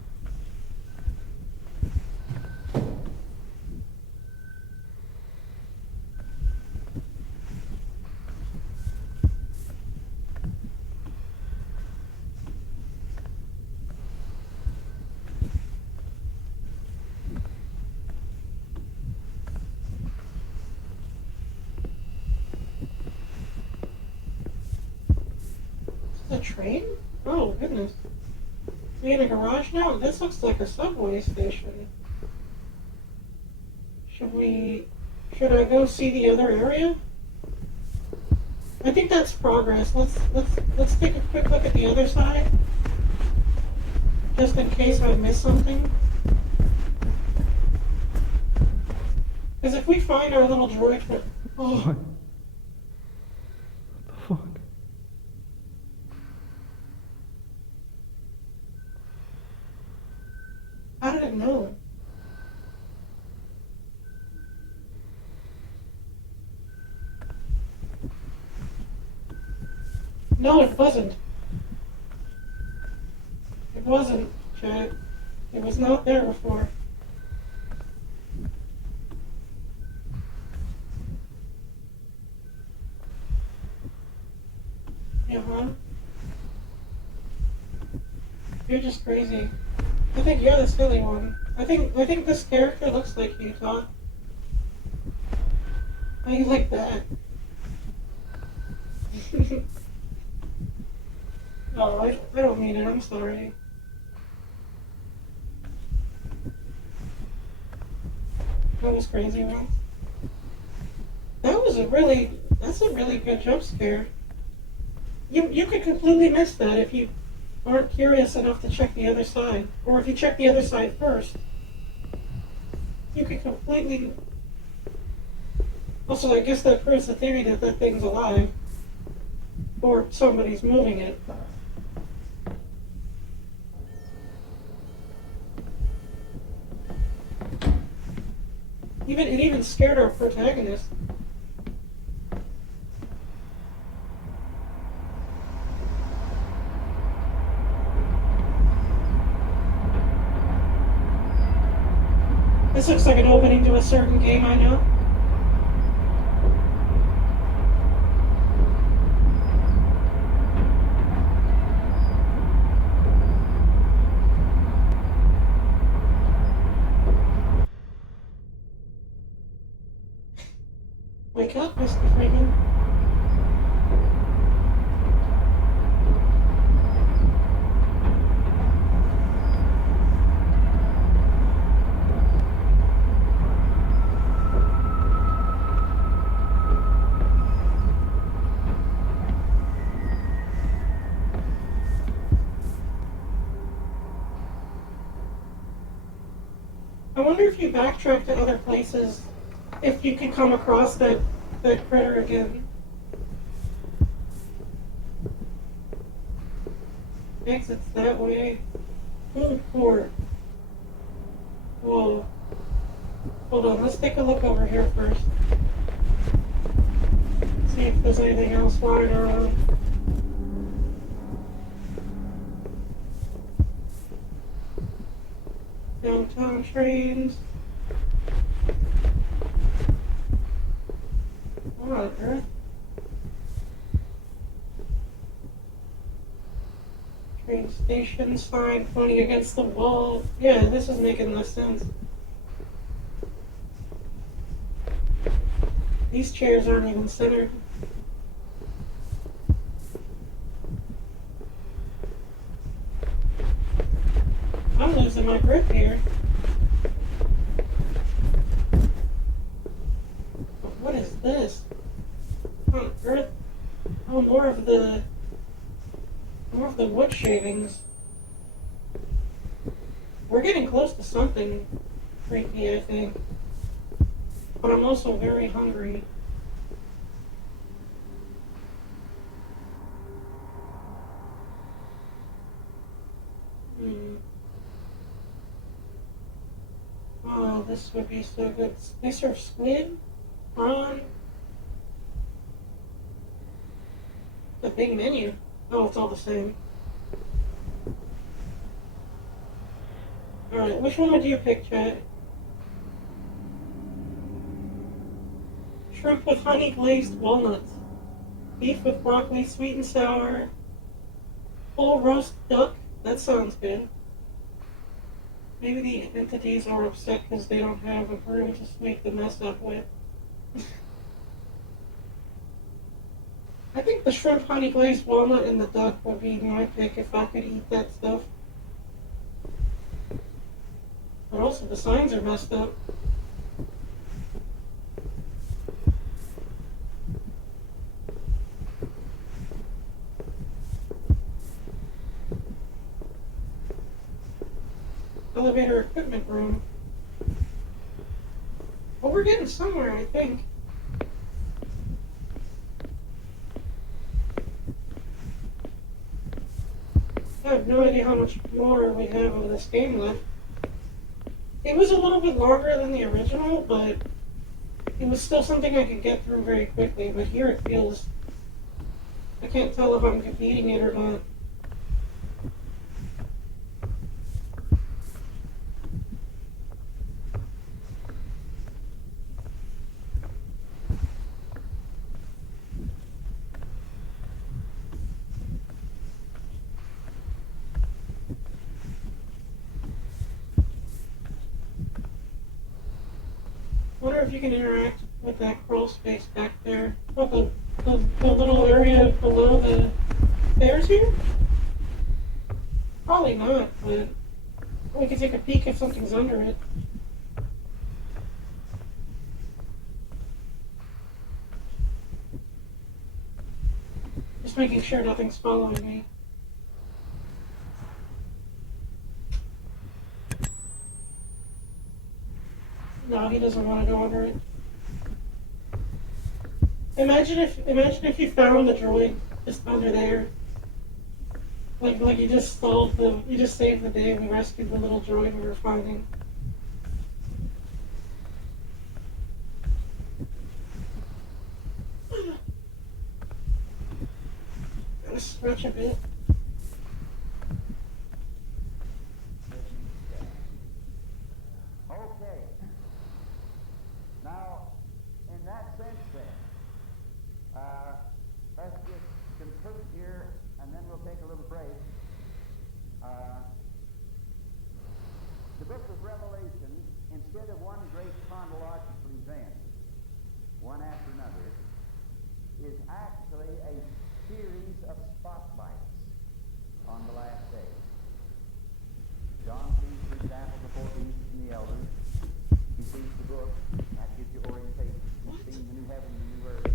a train? Oh, goodness. We in a garage now? This looks like a subway station. Should I go see the other area? I think that's progress. Let's take a quick look at the other side. Just in case I miss something. Because if we find our little droid... Oh. What the fuck? How did it know? No, it wasn't. It wasn't, Chad. It was not there before. Uh-huh. You're just crazy. I think you're the silly one. I think this character looks like you, Todd. How you like that? Oh, I don't mean it. I'm sorry. That was crazy, man. That's a really good jump scare. You could completely miss that if you aren't curious enough to check the other side. Or if you check the other side first. You could completely... Also, I guess that proves the theory that that thing's alive. Or somebody's moving it. It even scared our protagonist. This looks like an opening to a certain game I know. Wake up, Mr. Freeman. I wonder if you backtrack to other places, if you could come across that critter again. Exits that way. Food court. Whoa. Hold on, let's take a look over here first. See if there's anything else flying around. Downtown trains. What on earth? Train station sign pointing against the wall. Yeah, this is making less sense. These chairs aren't even centered. I'm losing my grip here. What is this? What on earth? Oh, more of the wood shavings. We're getting close to something freaky, I think. But I'm also very hungry. Oh, this would be so good. They serve squid, prawn. The big menu. Oh, it's all the same. Alright, which one would you pick, Chad? Shrimp with honey glazed walnuts. Beef with broccoli, sweet and sour. Whole roast duck. That sounds good. Maybe the entities are upset because they don't have a broom to sweep the mess up with. I think the shrimp honey glazed walnut and the duck would be my pick if I could eat that stuff. But also the signs are messed up. Elevator equipment room. Well, we're getting somewhere, I think. I have no idea how much more we have of this game left. It was a little bit longer than the original, but it was still something I could get through very quickly. But here it feels... I can't tell if I'm beating it or not. Wonder if you can interact with that crawl space back there. Oh, the little area below the stairs here? Probably not, but we could take a peek if something's under it. Just making sure nothing's following me. No, he doesn't want to go under it. Imagine if you found the droid just under there. Like you just saved the day and we rescued the little droid we were finding. Gotta stretch a bit. Okay. Now, in that sense then, let's just conclude here and then we'll take a little break. The book of Revelation, instead of one great chronological event, one after another, is actually a series of spotlights on the last day. John sees, for example, the 4 beasts and the elders. He sees the book, that gives you orientation. He's seen the new heaven and the new earth.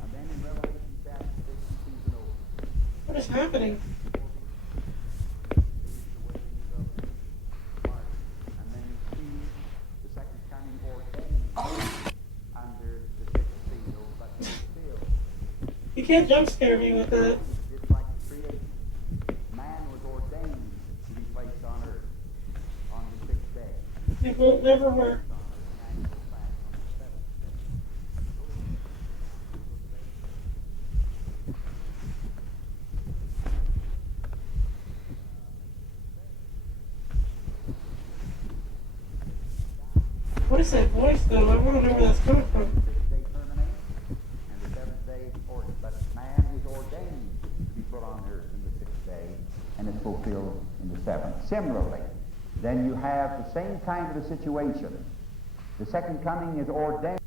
And then in Revelation chapter 6, he sees an oath. What is happening? And then he sees the second coming ordained under the sixth seal, but still. You can't jump scare me with that. It's like creation. Man was ordained to be placed on earth on the sixth day. It won't never work. What is that voice though? I want to know where that's coming from. The sixth day terminates, and the seventh day is ordered. But man is ordained to be put on earth in the sixth day, and it's fulfilled in the seventh. Similarly, then you have the same kind of a situation. The second coming is ordained.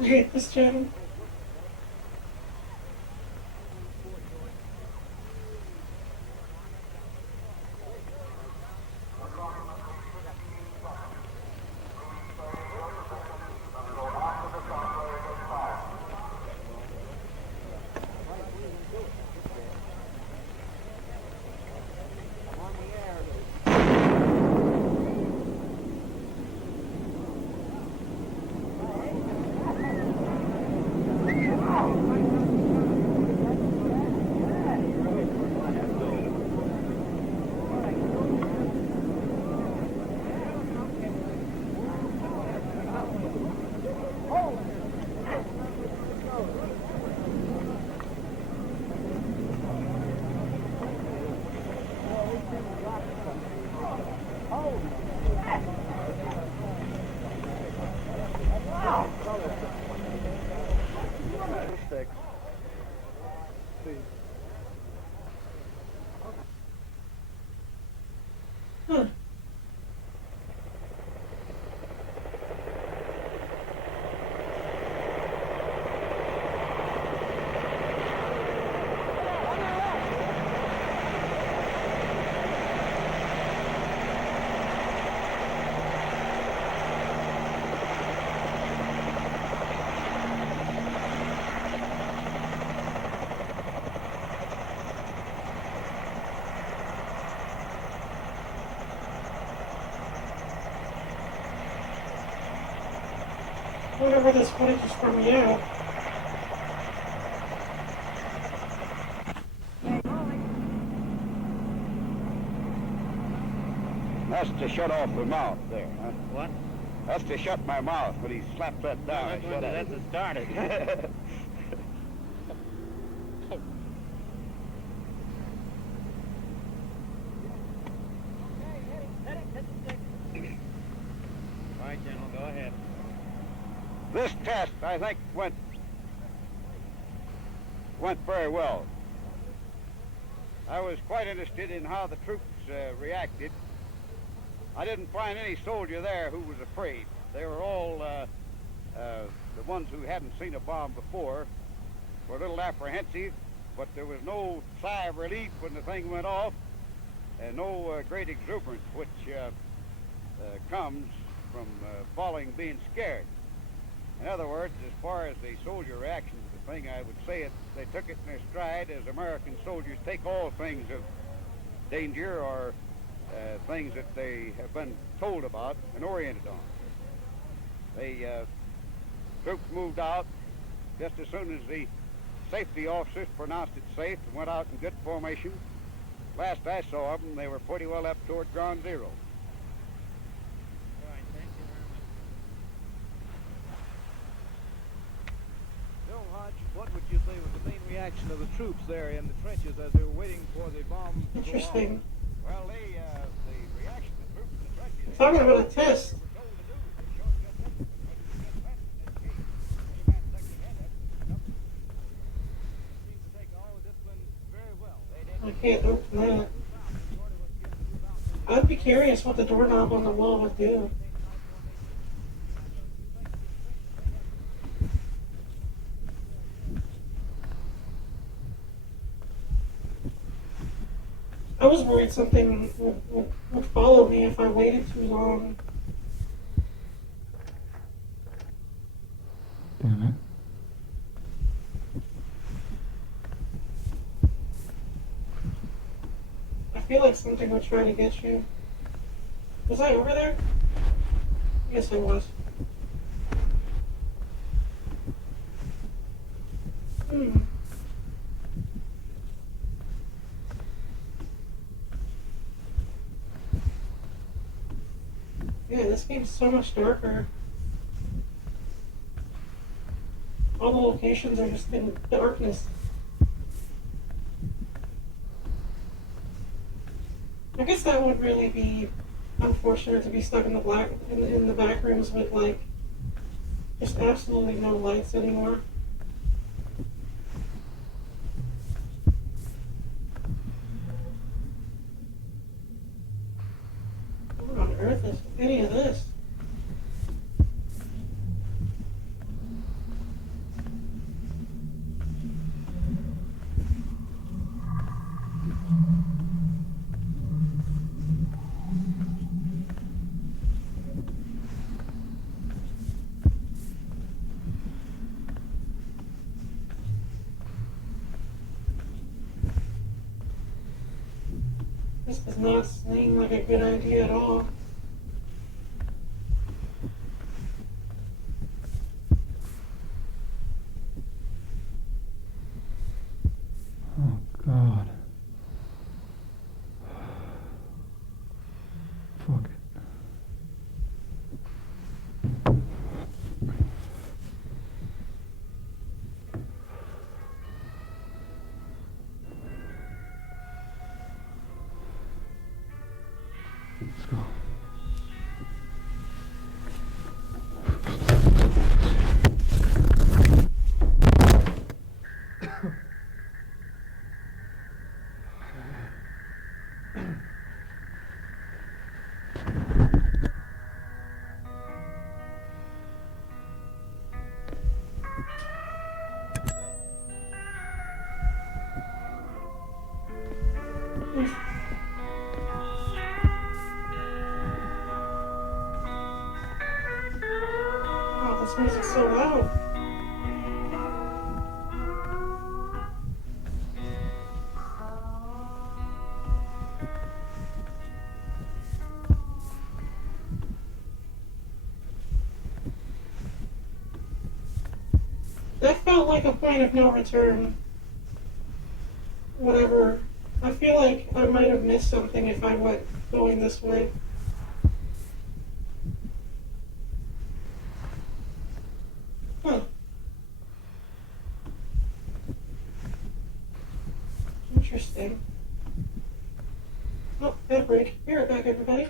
I hate this channel. Whatever this footage is from you. That's to shut off the mouth there, huh? What? That's to shut my mouth when he slaps that down. That's to start it. All right, General, go ahead. This test, I think, went very well. I was quite interested in how the troops reacted. I didn't find any soldier there who was afraid. They were all the ones who hadn't seen a bomb before were a little apprehensive, but there was no sigh of relief when the thing went off, and no great exuberance which comes from falling being scared. In other words, as far as the soldier reaction to the thing, I would say they took it in their stride as American soldiers take all things of danger or things that they have been told about and oriented on. The troops moved out just as soon as the safety officers pronounced it safe and went out in good formation. Last I saw of them, they were pretty well up toward ground zero. All right, thank you very much. Bill Hodge, what would you say was the main reaction of the troops there in the trenches as they were waiting for the bomb to go off? Interesting. Well, the reaction of the troops in the trenches... Talking about a test. I can't open that. I'd be curious what the doorknob on the wall would do. I was worried something would follow me if I waited too long. Damn it. I feel like something would try to get you. Was I over there? Yes, I was. Yeah, this game's so much darker. All the locations are just in darkness. I guess that would really be unfortunate to be stuck in the back rooms with like just absolutely no lights anymore. What on earth is any of this? This does not seem like a good idea at all. Oh, God. Fuck it. Let's go. Oh, this music's so loud. felt like a point of no return. Whatever. I feel like I might have missed something if I went going this way. Huh. Interesting. Oh, ad break. Be right back, everybody.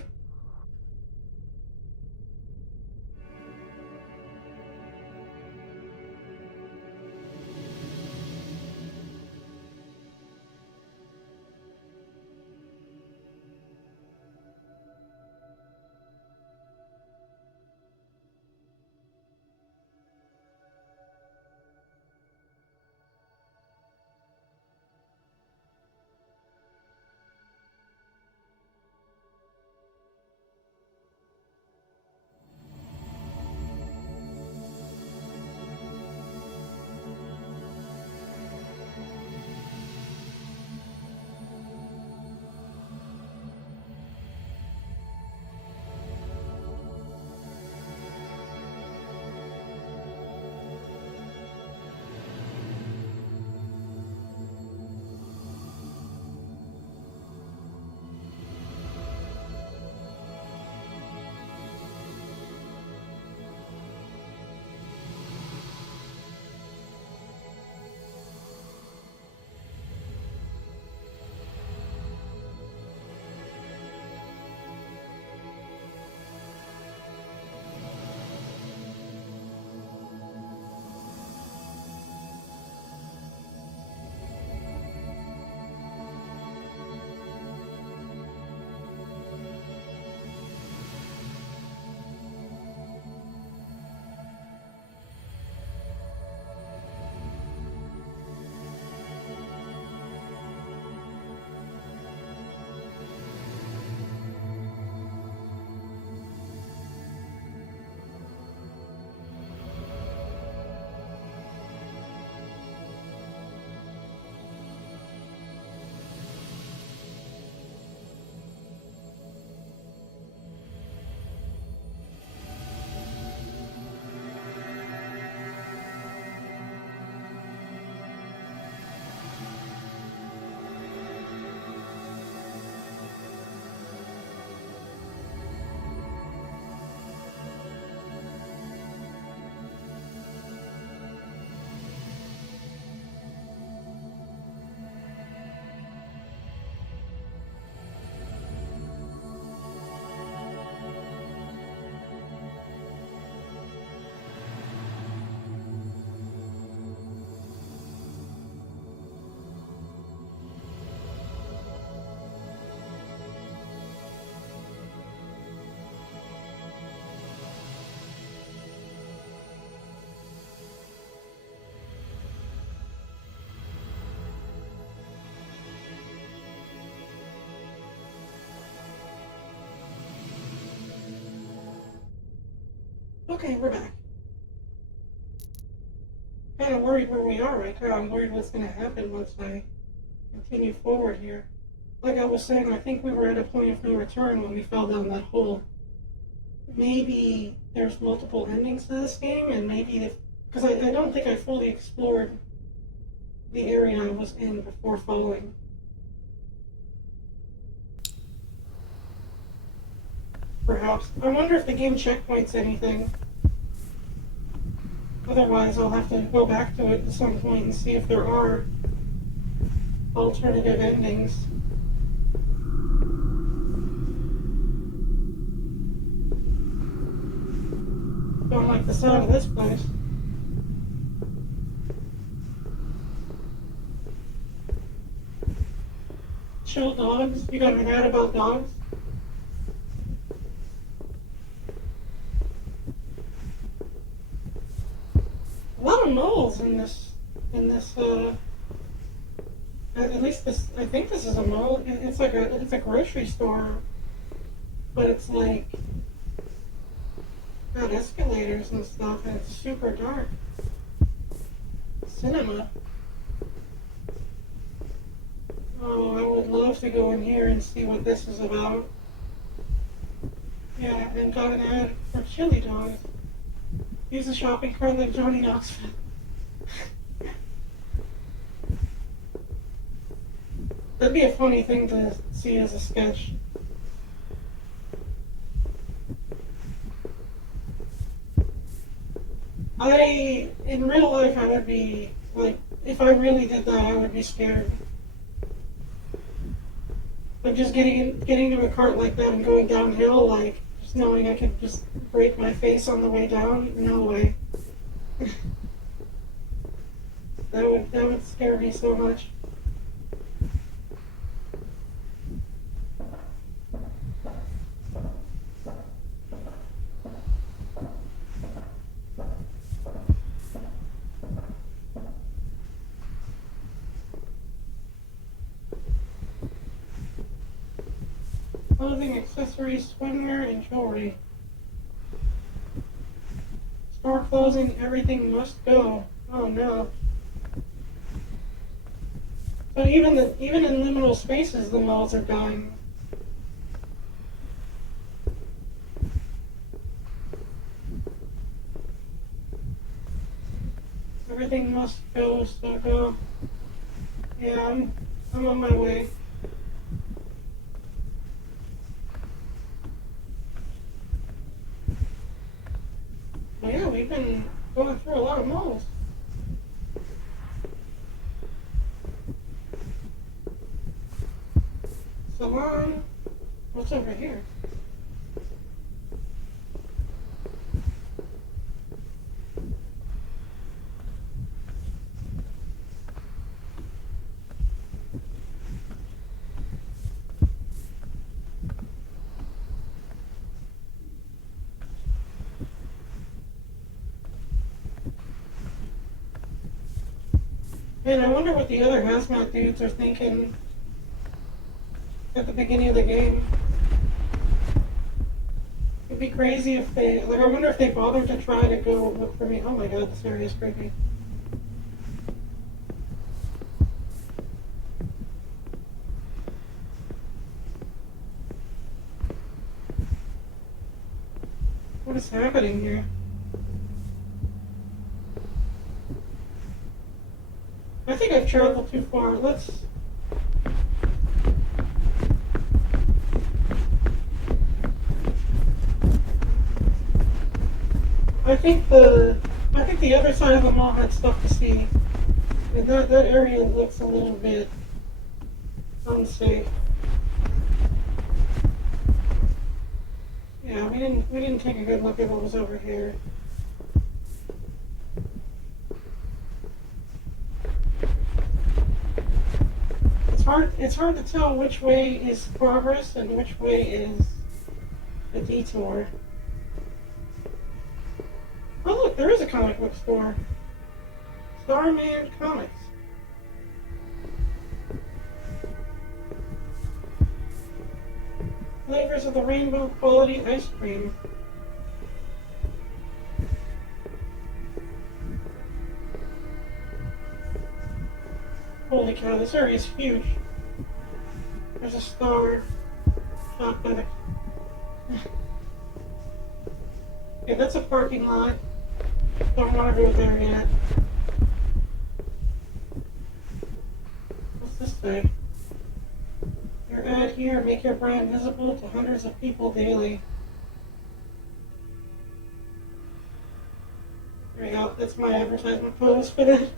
Okay, we're back. Kind of worried where we are right now. I'm worried what's going to happen once I continue forward here. Like I was saying, I think we were at a point of no return when we fell down that hole. Maybe there's multiple endings to this game, and maybe because I don't think I fully explored the area I was in before falling. Perhaps. I wonder if the game checkpoints anything. Otherwise, I'll have to go back to it at some point and see if there are alternative endings. Don't like the sound of this place. Chill dogs? You got mad about dogs? A lot of moles in this, at least this, I think this is a mall. It's like it's a grocery store, but it's like got escalators and stuff, and it's super dark. Cinema. Oh, I would love to go in here and see what this is about. Yeah, and got an ad for chili dogs. Use a shopping cart like Johnny Knoxville. That'd be a funny thing to see as a sketch. In real life, I would be, like, if I really did that, I would be scared. Like, just getting to a cart like that and going downhill, like, just knowing I could just break my face on the way down, no way. That would scare me so much. Clothing, accessories, swimwear, and jewelry. Store closing, everything must go. Oh no. But even in liminal spaces, the malls are dying. Everything must go, so go. Yeah, I'm on my way. Well, yeah, we've been going through a lot of malls. Salon. What's over here? Man, I wonder what the other hazmat dudes are thinking at the beginning of the game. It'd be crazy if they, like, I wonder if they bothered to try to go look for me. Oh my god, this area is creepy. What is happening here? I think I've traveled too far. Let's... I think the other side of the mall had stuff to see. And that area looks a little bit unsafe. Yeah, we didn't take a good look at what was over here. It's hard to tell which way is progress and which way is a detour. Oh look, there is a comic book store. Starman Comics. Flavors of the rainbow quality ice cream. Holy cow, this area is huge. There's a star. Shot by the... Okay, that's a parking lot. Don't want to go there yet. What's this say? Your ad here, make your brand visible to hundreds of people daily. There we go, that's my advertisement post for that.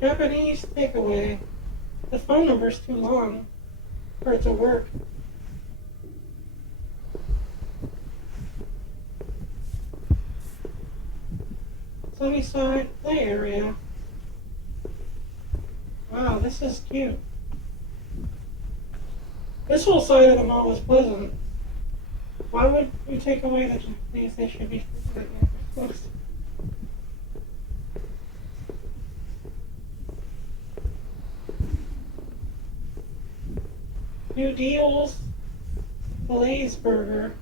Japanese takeaway. The phone number's too long for it to work. Sunnyside play area. Wow, this is cute. This whole side of the mall is pleasant. Why would we take away the Japanese? They should be close. New deals. Blaze Burger.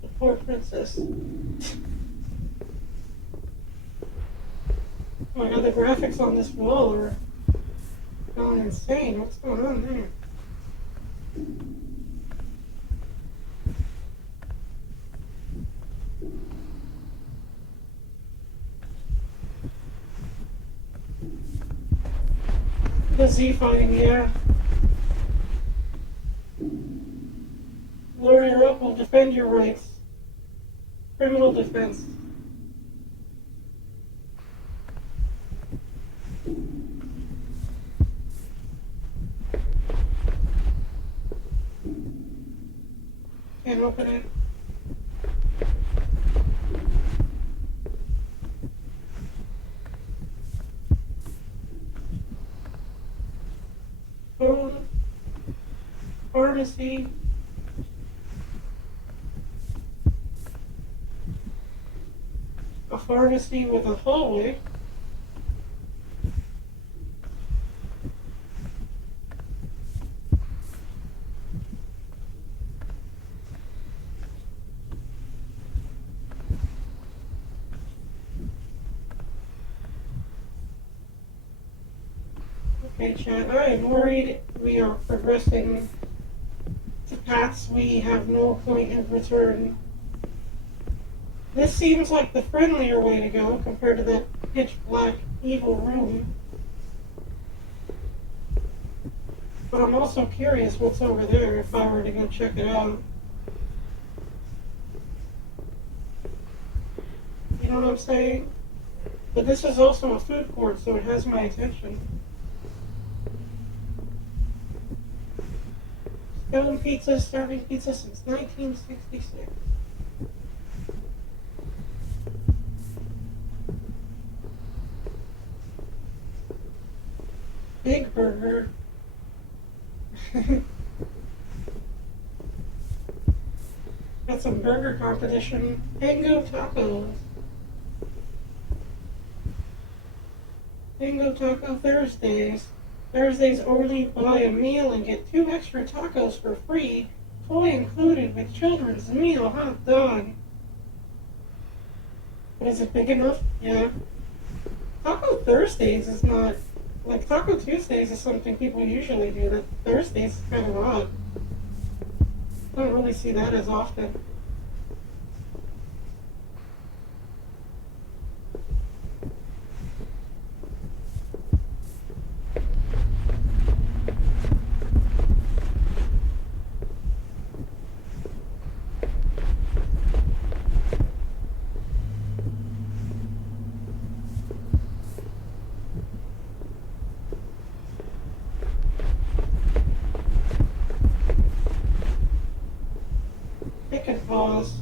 The poor princess. my god, the graphics on this wall are going insane. What's going on there? The Z fighting, yeah. Lawyer up will defend your rights. Criminal defense. Can't open it. Phone. Pharmacy. A pharmacy with a hallway. Okay, Chad, I am worried we are progressing to paths we have no point of return. This seems like the friendlier way to go compared to that pitch black evil room. But I'm also curious what's over there if I were to go check it out. You know what I'm saying? But this is also a food court, so it has my attention. Stone Pizza, serving pizza since 1966. Big Burger. Got some burger competition. Tango Tacos. Tango Taco Thursdays. Thursdays only buy a meal and get 2 extra tacos for free. Toy included with children's meal hot dog. But is it big enough? Yeah. Taco Thursdays is not... Like, Taco Tuesdays is something people usually do. That Thursdays is kind of odd. I don't really see that as often. It could pause.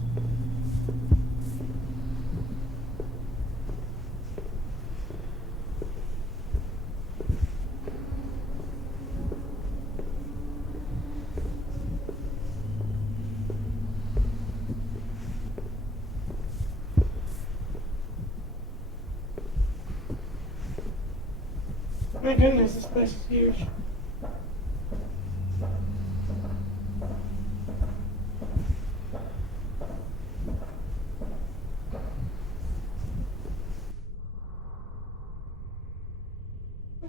My goodness, this place is huge.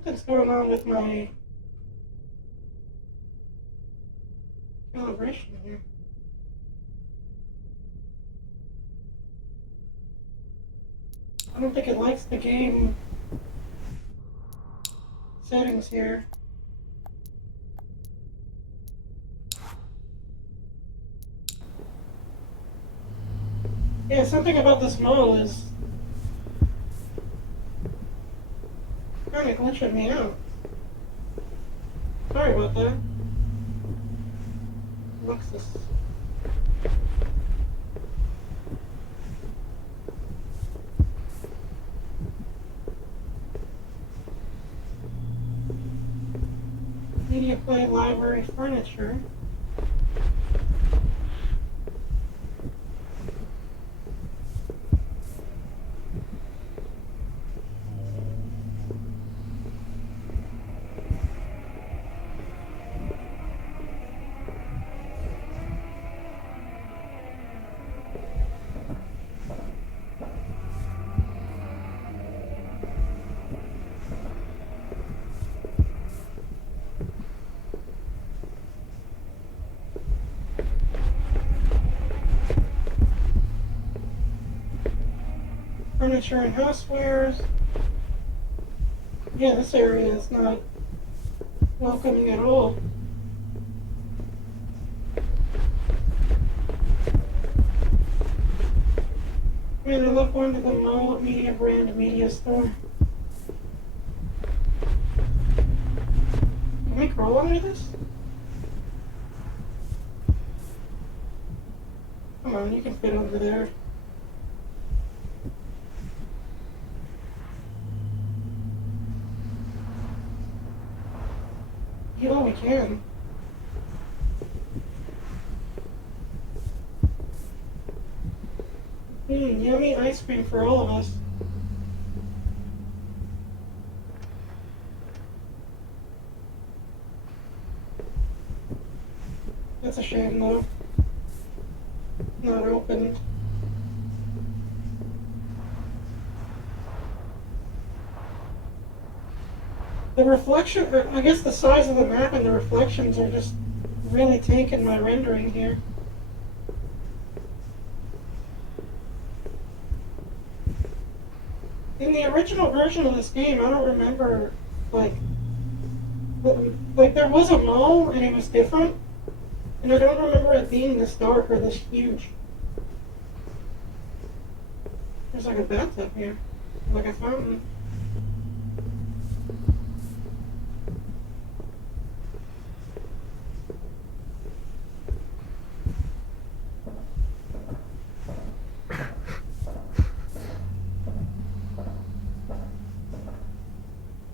What's going on with my calibration here? I don't think it likes the game settings here. Yeah, something about this mall is kind of glitching me out. Sorry about that. What's this? Media play library furniture. furniture and housewares. Yeah, this area is not welcoming at all. Man, I love going to the multimedia brand media store. Can we crawl under this? Come on, you can fit over there. You know we can. Yummy ice cream for all of us. That's a shame though. Not open. The reflection, or I guess the size of the map and the reflections are just really tanking my rendering here. In the original version of this game, I don't remember, like there was a mall and it was different, and I don't remember it being this dark or this huge. There's like a bathtub here, like a fountain.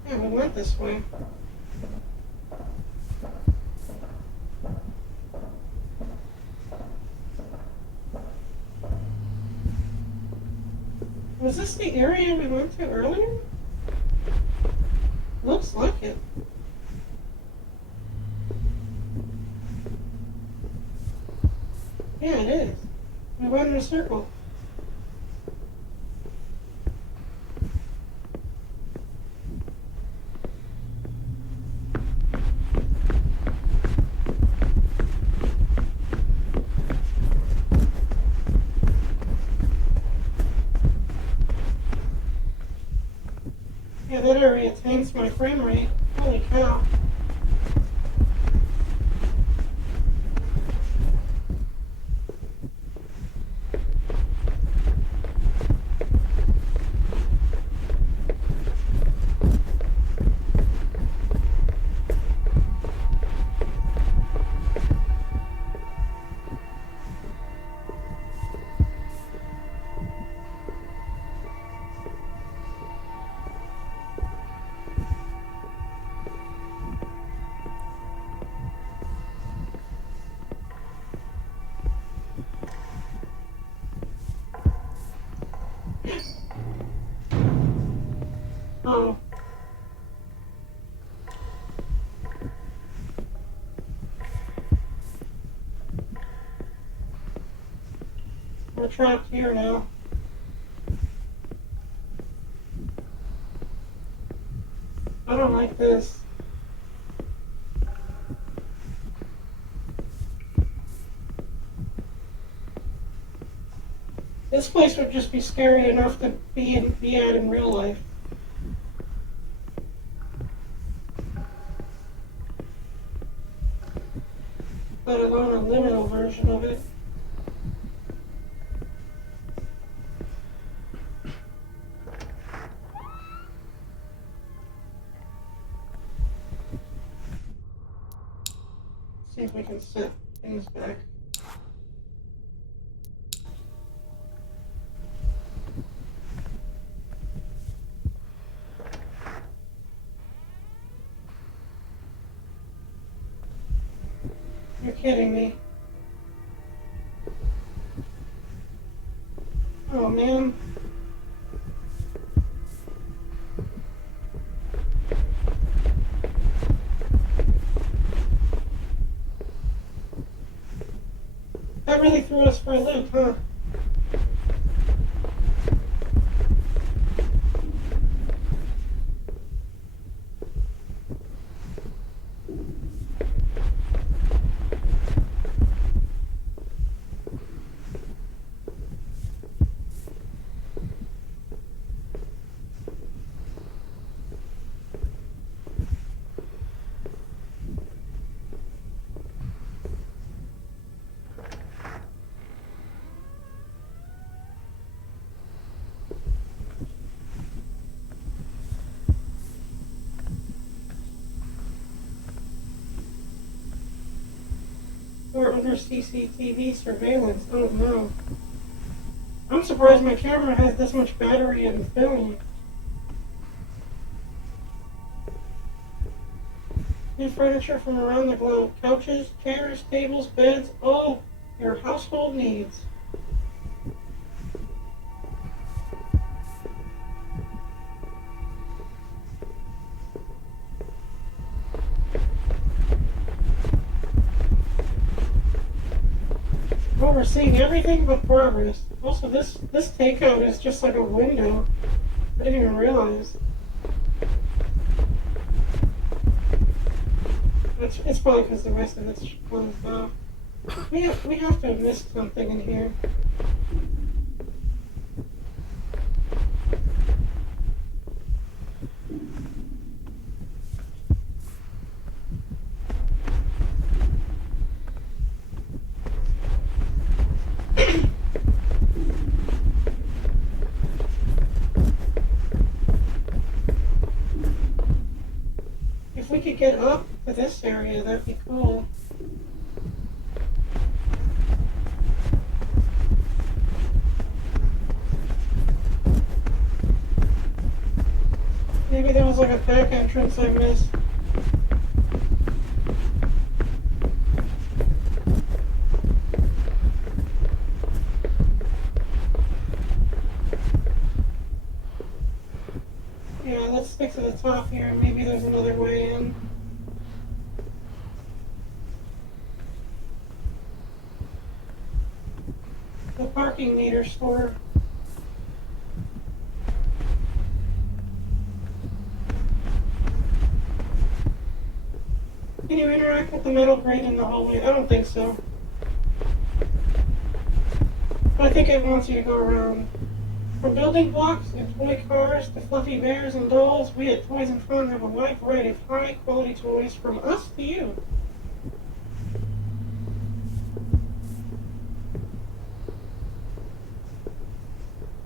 Yeah, we went this way. Was this the area we went to earlier? Looks like it. Yeah, it is. We went in a circle. Yeah, that area tanks my frame rate. Holy cow. Oh. We're trapped here now. I don't like this. This place would just be scary enough to be at in real life. Let alone a liminal version of it. See if we can set things back. You're kidding me. Oh man. That really threw us for a loop, huh? under CCTV surveillance. Oh no. I'm surprised my camera has this much battery and film. New furniture from around the globe. Couches, chairs, tables, beds, all your household needs. Oh, we're seeing everything but progress. Also, this takeout is just like a window. I didn't even realize. It's probably because the rest of it's closed off. We have to have missed something in here. If we could get up to this area, that'd be cool. Maybe there was like a back entrance I missed. Yeah, let's stick to the top here. Maybe there's another way in. The parking meter store. Can you interact with the metal grate in the hallway? I don't think so. But I think it wants you to go around. From building blocks and toy cars to fluffy bears and dolls, we at Toys and Fun have a wide variety of high-quality toys from us to you.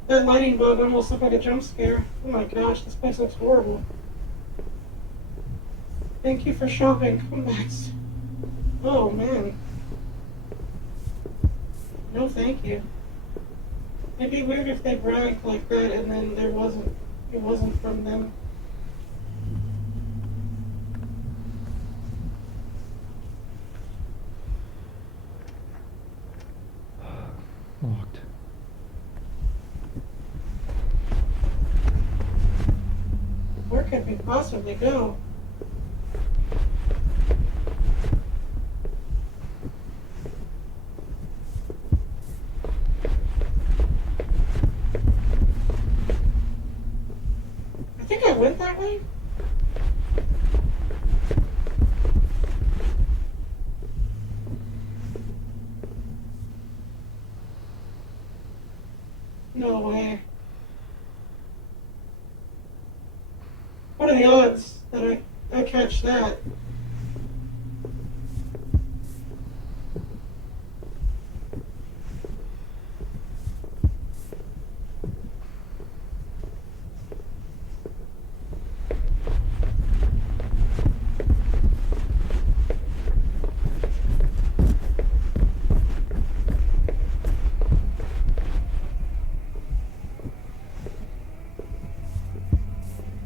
That lighting bug almost looked like a jump scare. Oh my gosh, this place looks horrible. Thank you for shopping. Come back. Oh man. No thank you. It'd be weird if they bragged like that and then it wasn't from them. Locked. Where could we possibly go? I think I went that way. No way. What are the odds that I catch that?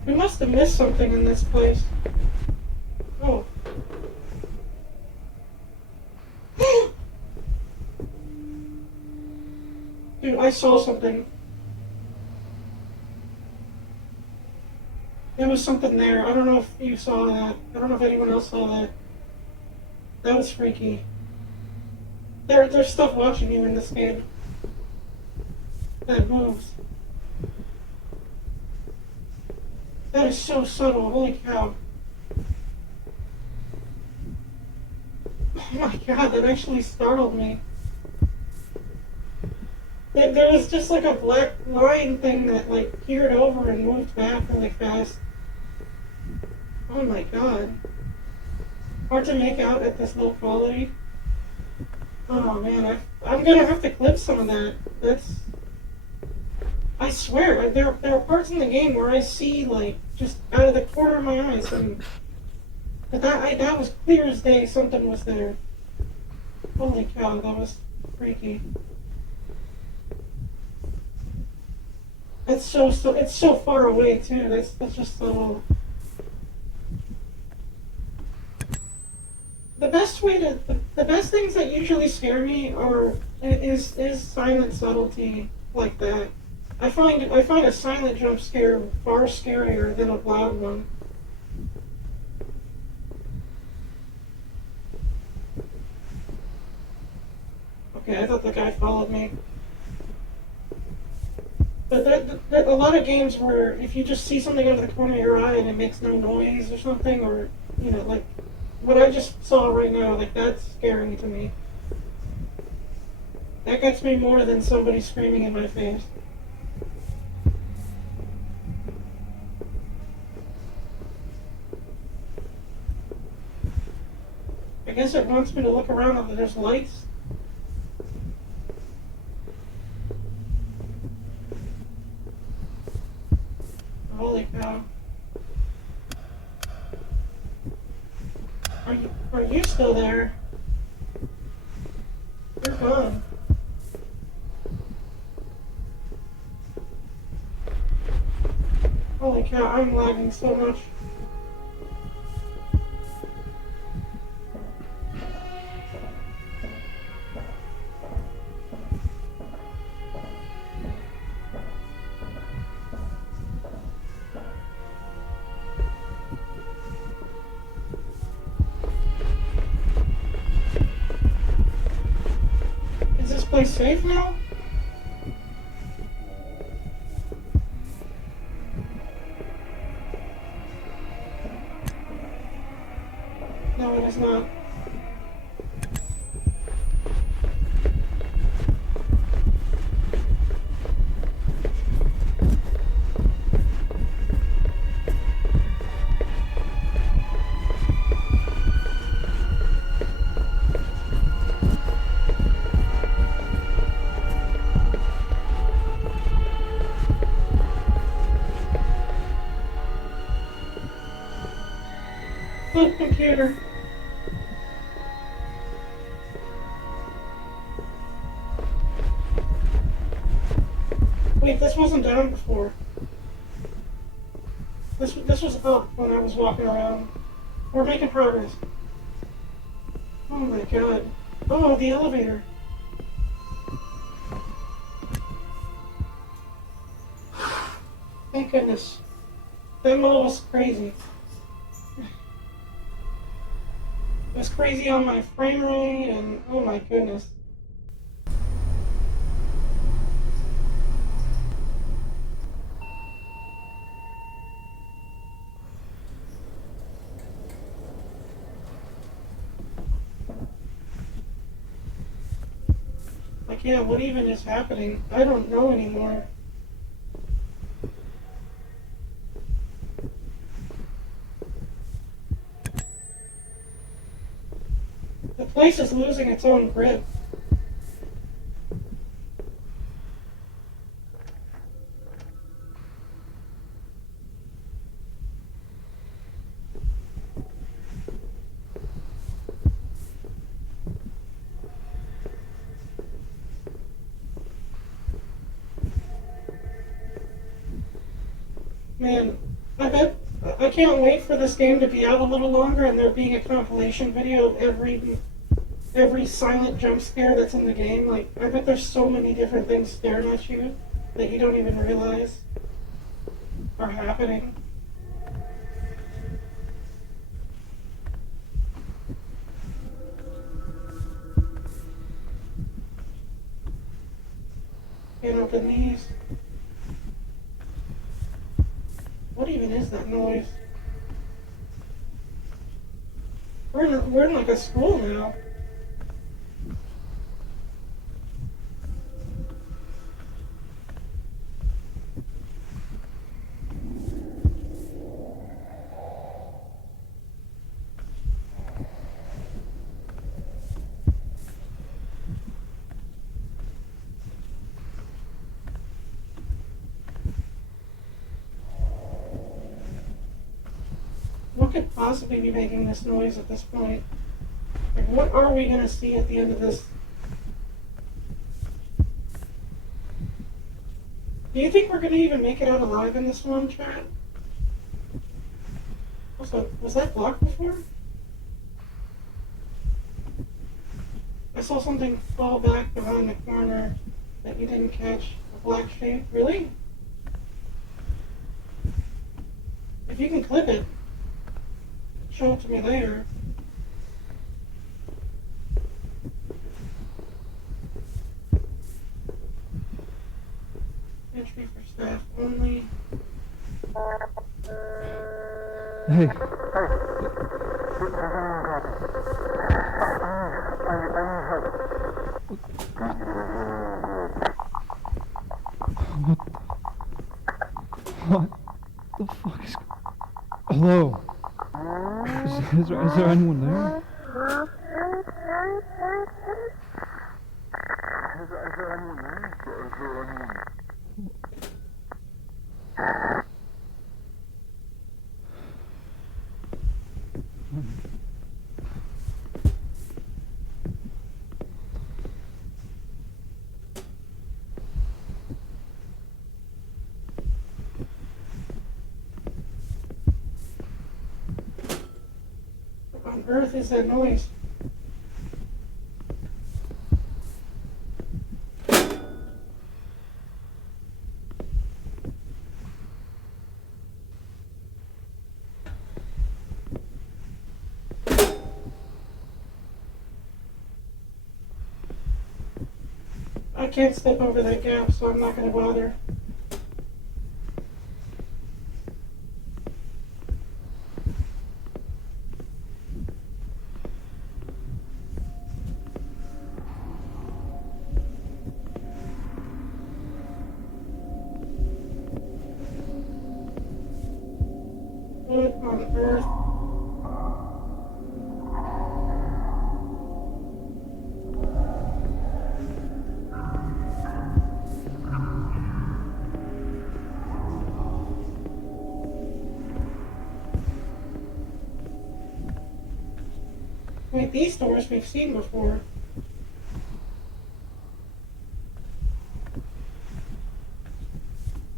We must have missed something in this place. Oh. Dude, I saw something. There was something there. I don't know if you saw that. I don't know if anyone else saw that. That was freaky. There's stuff watching you in this game. That moves. That is so subtle, holy cow. Oh my god, that actually startled me. There was just like a black line thing that like peered over and moved back really fast. Oh my god. Hard to make out at this low quality. Oh man, I'm gonna have to clip some of that. I swear, there are parts in the game where I see like just out of the corner of my eyes, and but that was clear as day. Something was there. Holy cow, that was freaky. It's so far away too. That's just so. The best things that usually scare me is silent subtlety like that. I find a silent jump scare far scarier than a loud one. Okay, I thought the guy followed me. But a lot of games where if you just see something out of the corner of your eye and it makes no noise or something, or like what I just saw right now, like that's scary to me. That gets me more than somebody screaming in my face. I guess it wants me to look around and there's lights. Holy cow. Are you still there? You're gone. Holy cow, I'm lagging so much. Is this place safe now? No, it is not. Look, computer. Wait, this wasn't down before. This was up when I was walking around. We're making progress. Oh my god. Oh, the elevator. Thank goodness. That mall was crazy. It was crazy on my frame rate and oh my goodness. Like, yeah, what even is happening? I don't know anymore. The place is losing its own grip. Man, I can't wait for this game to be out a little longer and there being a compilation video of every silent jump scare that's in the game. Like, I bet there's so many different things staring at you that you don't even realize are happening. Can't open these. What even is that noise? We're in like a school now. What could possibly be making this noise at this point? Like, Like, what are we gonna see at the end of this? Do you think we're gonna even make it out alive in this one, chat? Also, was that blocked before? I saw something fall back behind the corner that you didn't catch. A black shape. Really? If you can clip it, show it to me later. Entry for staff only. Hey, what the fuck is... Hello? Is there anyone there? What on earth is that noise? I can't step over that gap, so I'm not gonna bother. What on earth? Wait, these doors we've seen before.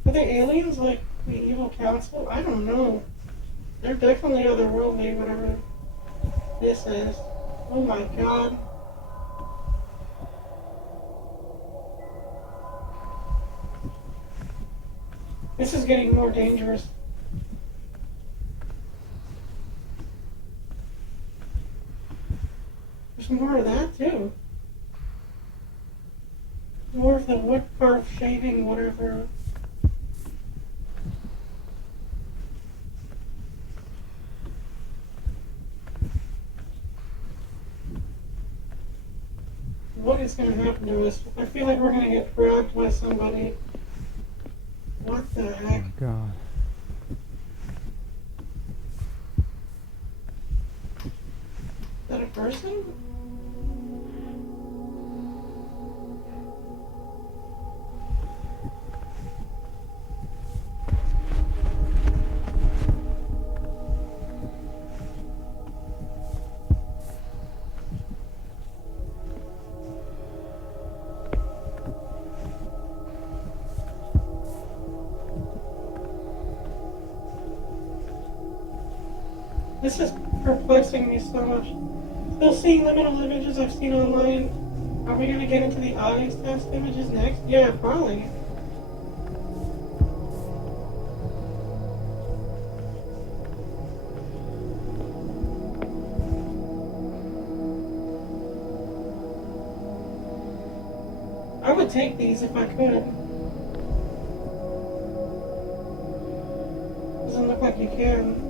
Are they aliens like the evil council? I don't know. They're definitely otherworldly, whatever this is. Oh my god. This is getting more dangerous. There's more of that too. More of the wood carved shaving, whatever. What is going to happen to us? I feel like we're going to get grabbed by somebody. What the heck? Oh my god. Is that a person? This is perplexing me so much. Still seeing liminal images I've seen online. Are we gonna get into the eyes test images next? Yeah, probably. I would take these if I could. Doesn't look like you can.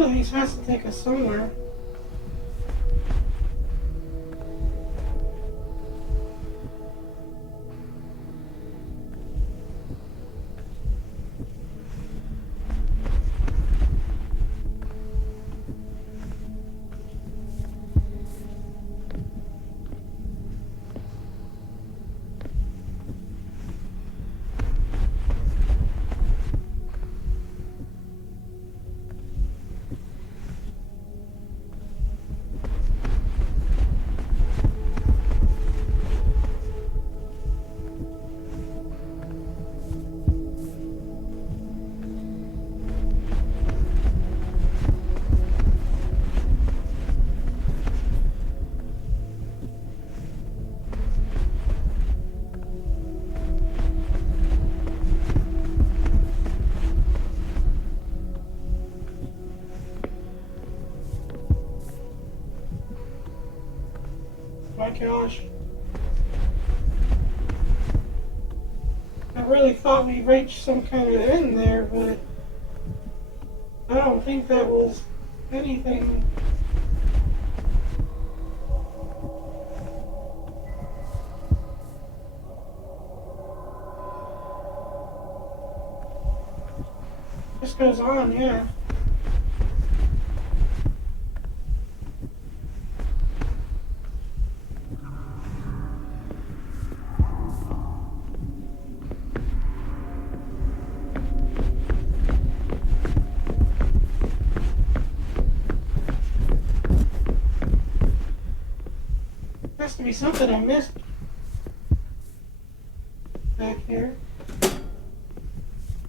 one of these has to take us somewhere. My gosh. I really thought we reached some kind of end there, but I don't think that was anything. Just goes on, yeah. Has to be something I missed back here.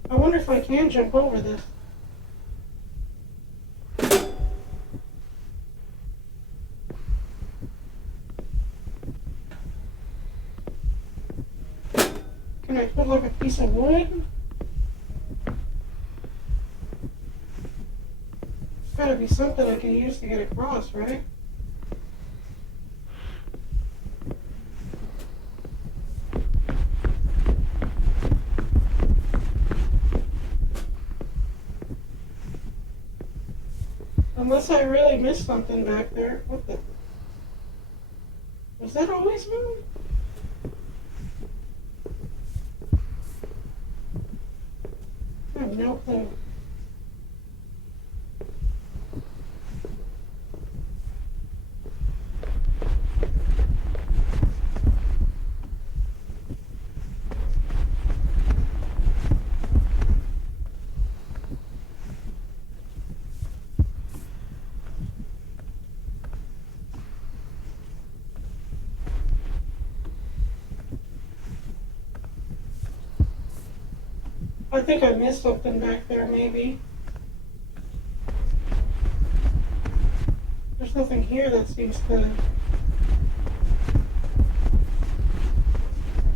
I wonder if I can jump over this. Can I put like a piece of wood? There's gotta be something I can use to get across, right? Unless I really missed something back there. What the? Was that always moving? I have no clue. I think I missed something back there, maybe. There's nothing here that seems to...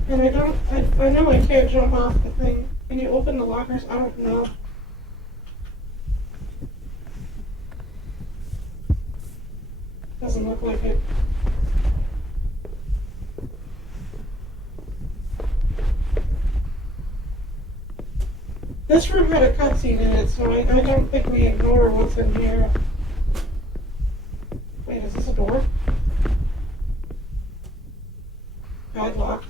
And I know I can't jump off the thing. Can you open the lockers? I don't know. Doesn't look like it. This room had a cutscene in it, so I don't think we ignore what's in here. Wait, is this a door? Padlocked.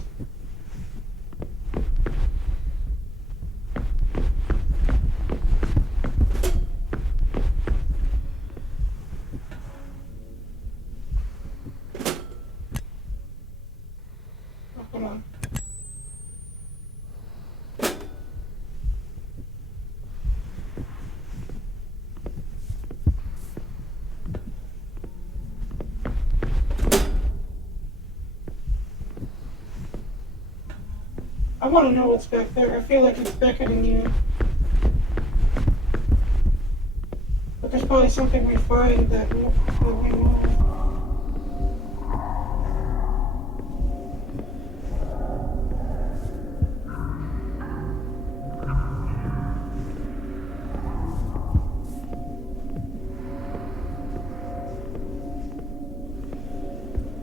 Oh, come on. I want to know what's back there. I feel like it's beckoning you. But there's probably something we find that we move.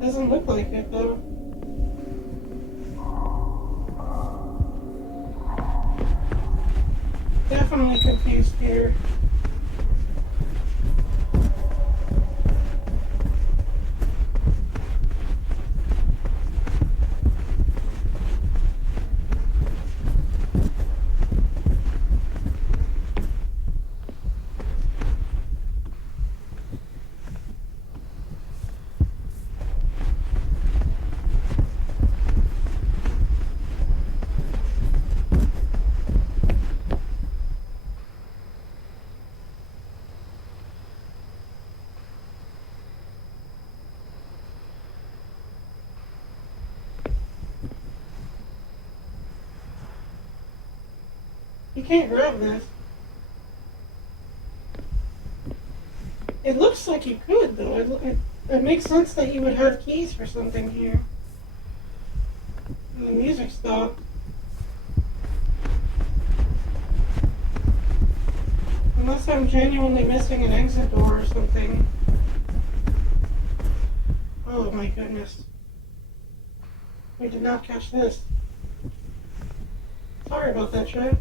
Doesn't look like it though. Definitely confused here. You can't grab this. It looks like you could, though. It makes sense that you would have keys for something here. And the music stopped. Unless I'm genuinely missing an exit door or something. Oh my goodness. We did not catch this. Sorry about that, chat.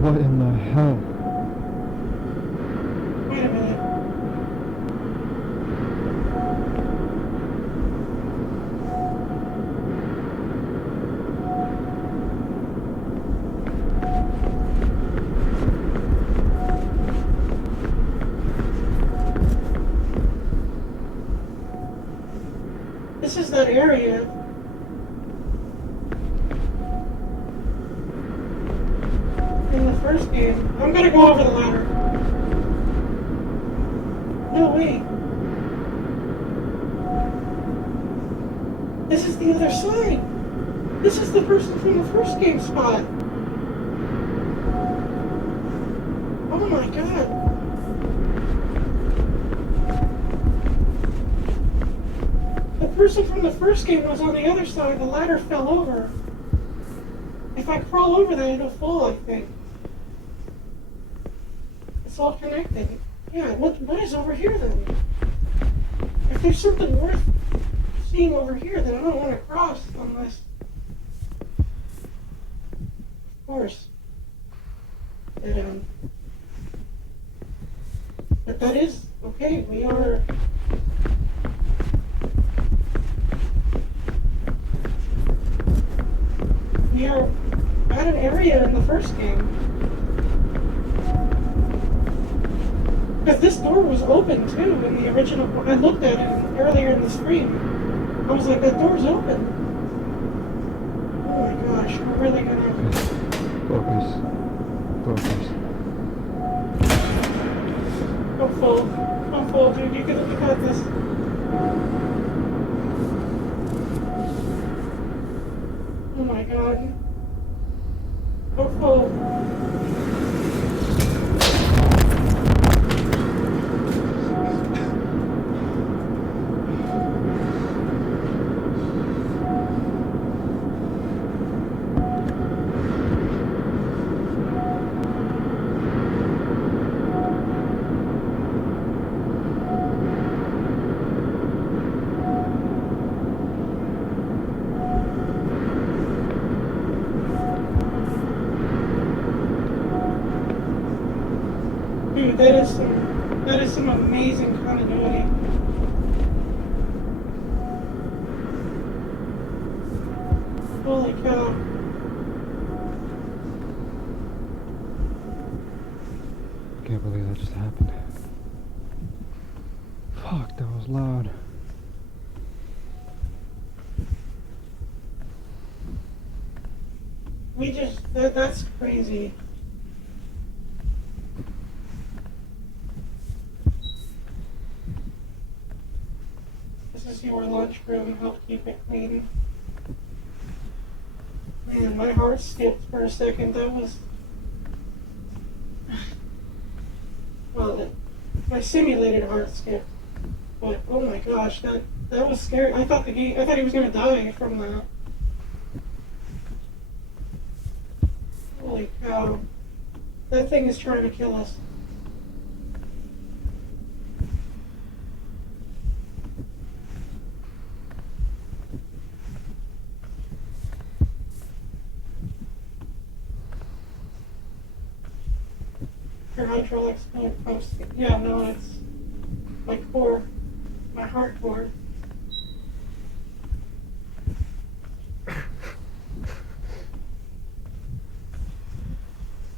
What in the hell? Wait a minute. This is that area. In the first game. I'm gonna go over the ladder. No, wait. This is the other side. This is the person from the first game spot. Oh my god. The person from the first game was on the other side. The ladder fell over. If I crawl over there, it'll fall, I think. It's all connected. Yeah, what is over here then? If there's something worth seeing over here, then I don't want to cross unless... Of course. But that is... Okay, we are... We are at an area in the first game. Because this door was open too in the original. I looked at it earlier in the stream. I was like, that door's open. Oh my gosh, we're really gonna. Focus. Focus. Don't fall. Don't fall, dude. You got this. Oh my god. Don't fall. Dude, that is some amazing continuity. Holy cow. Can't believe that just happened. Fuck, that was loud. That's crazy. This is your lunchroom, help keep it clean. Man, my heart skipped for a second. That was... Well, my simulated heart skipped. But, oh my gosh, that was scary. I thought he was gonna die from that. Holy cow. That thing is trying to kill us. Your hydraulics pumps. Yeah, no, it's my core, my heart core.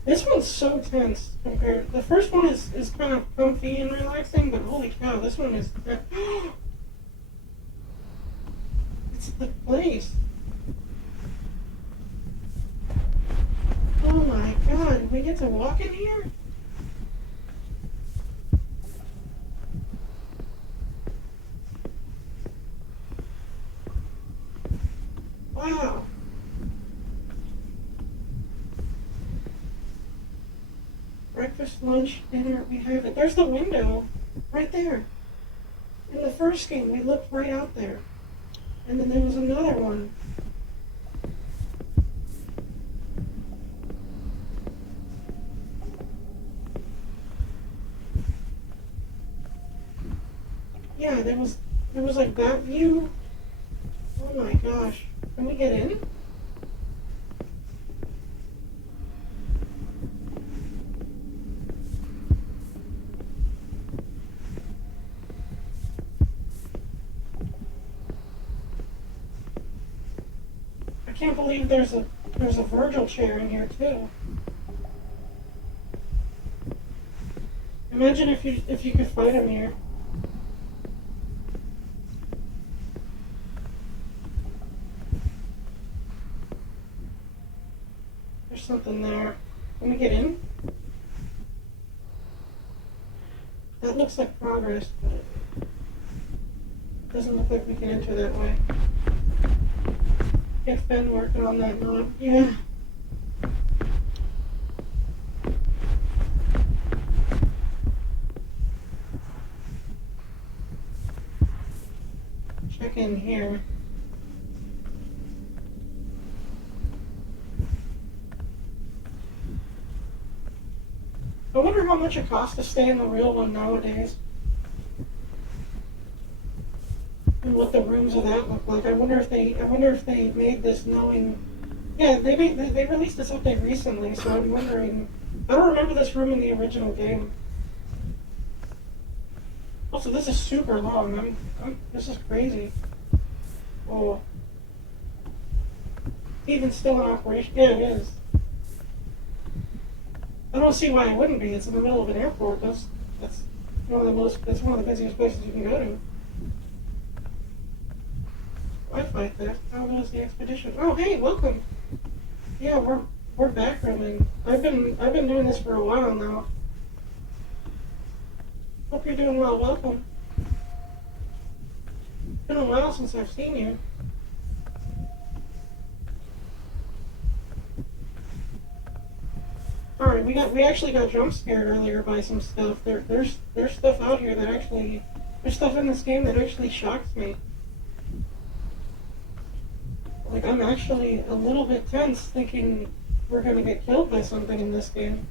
This one's one's so tense compared. The first one is kind of comfy and relaxing, but holy cow, this one is. It's the place. Oh my god, we get to walk in here? Wow. Breakfast, lunch, dinner, we have it. There's the window right there. In the first game, we looked right out there. And then there was another one. Yeah, there was like that view. Oh my gosh. Can we get in? I can't believe there's a Virgil chair in here too. Imagine if you could fight him here. There's something there. Can we get in? That looks like progress, but it doesn't look like we can enter that way. Get Finn working on that knob. Yeah. Check in here. I wonder how much it costs to stay in the real one nowadays. And what the rooms of that look like. I wonder if they made this knowing. Yeah, they released this update recently, so I'm wondering. I don't remember this room in the original game. Also, this is super long. This is crazy. Oh, even still in operation. Yeah, it is. I don't see why it wouldn't be. It's in the middle of an airport. That's one of the busiest places you can go to. I fight that. How goes the expedition? Oh, hey, welcome. Yeah, we're backrooming. I've been doing this for a while now. Hope you're doing well. Welcome. It's been a while since I've seen you. Alright, we actually got jump scared earlier by some stuff. There's stuff out here that actually there's stuff in this game that actually shocks me. Like, I'm actually a little bit tense thinking we're gonna get killed by something in this game.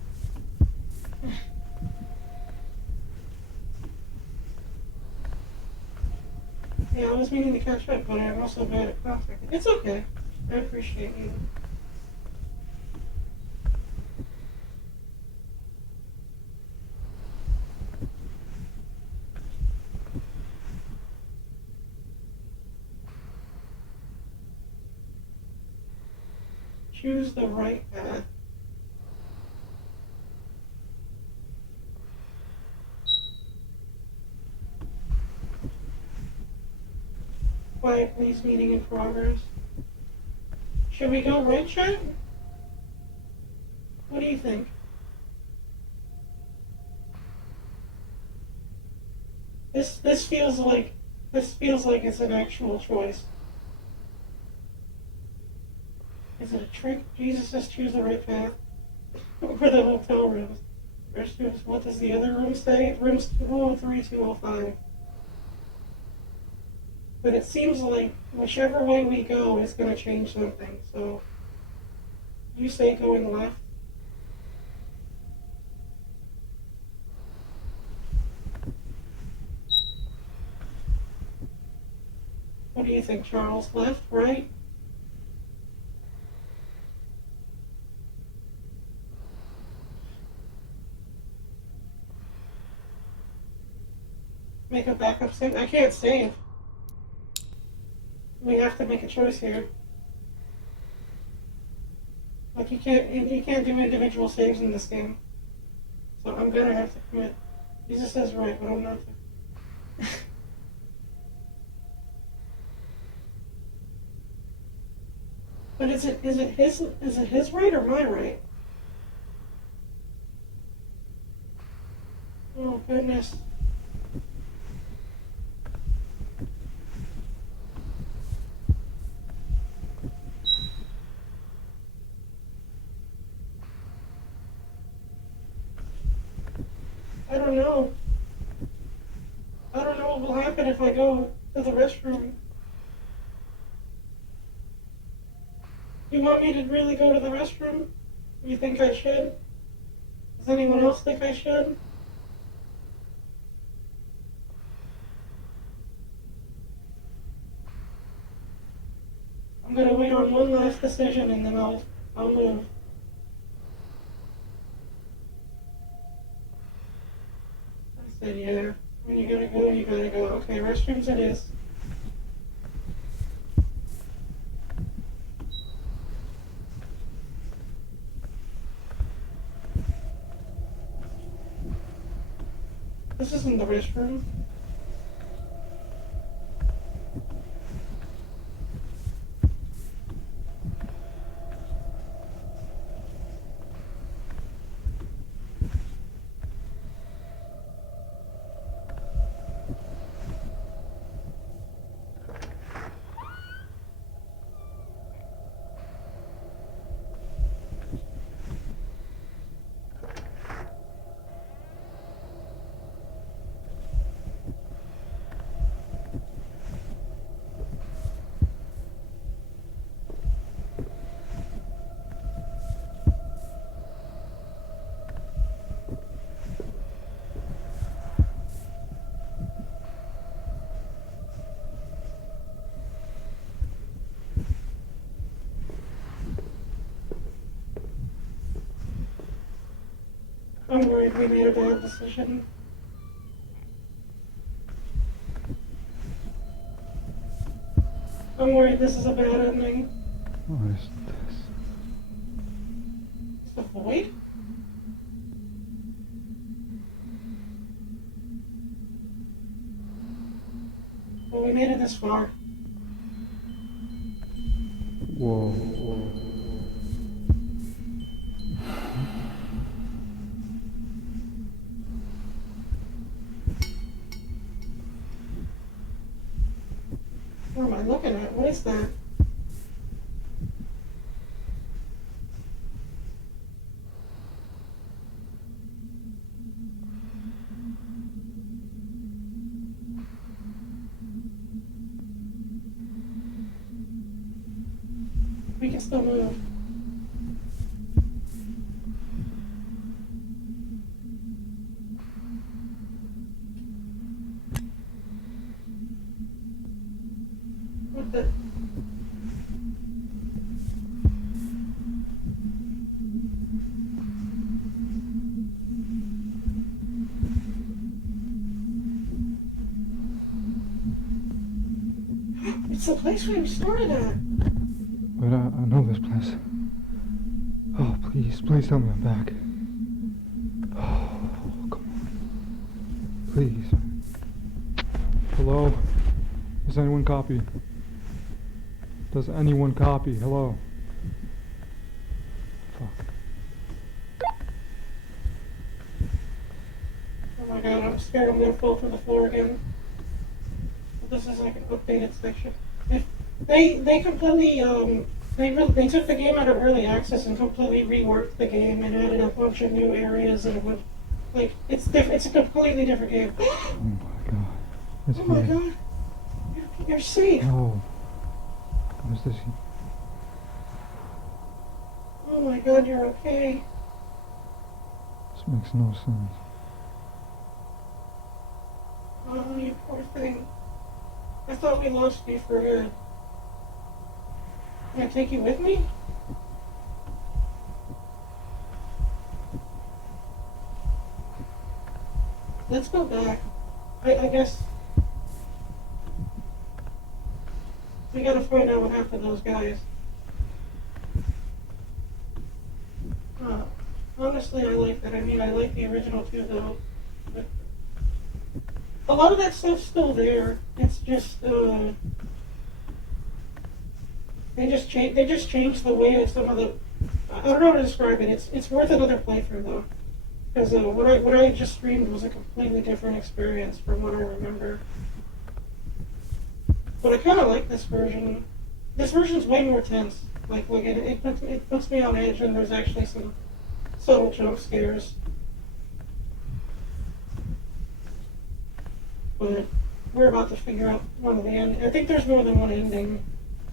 Yeah, I was meaning to catch up, but I'm also bad at contacting. It's okay. I appreciate you. Choose the right path. Quiet, please. Meeting in progress. Should we go right, chat? What do you think? This feels like it's an actual choice. Is it a trick? Jesus says choose the right path. For the hotel rooms. What does the other room say? Rooms 203, 205. But it seems like whichever way we go is going to change something. So, you say going left. What do you think, Charles? Left, right? Make a backup save? I can't save. We have to make a choice here. Like you can't do individual saves in this game. So I'm gonna have to commit. Jesus says right, but I'm not. But is it his right or my right? Oh goodness. I don't know. I don't know what will happen if I go to the restroom. You want me to really go to the restroom? You think I should? Does anyone else think I should? I'm gonna wait on one last decision and then I'll move. I said, yeah. When you're gonna go, you gotta go. Okay, restrooms it is. This isn't the restroom. I'm worried we made a bad decision. I'm worried this is a bad ending. What is this? It's the void? Well, we made it this far. Whoa. What am I looking at? What is that? We can still move. What the? It's the place we started at. Wait, I know this place. Oh, please tell me I'm back. Oh, come on. Please. Hello? Does anyone copy? Does anyone copy? Hello? Fuck. Oh my god, I'm scared I'm gonna fall to the floor again. This is like an updated section. They completely they took the game out of early access and completely reworked the game and added a bunch of new areas and it would like it's a completely different game. Oh my god. It's Oh my here. god. You're safe. Oh. What is this? Oh my god, you're okay. This makes no sense. Oh, you poor thing. I thought we lost you for good. Can I take you with me? Let's go back. I guess we gotta find out what happened to those guys. honestly, I like that. I mean, I like the original too, though. But a lot of that stuff's still there. It's just they just changed the way that some of the. I don't know how to describe it. It's worth another playthrough though, because what I just streamed was a completely different experience from what I remember. But I kind of like this version. This version's way more tense. Like it puts me on edge, and there's actually some subtle jump scares. But we're about to figure out one of the end. I think there's more than one ending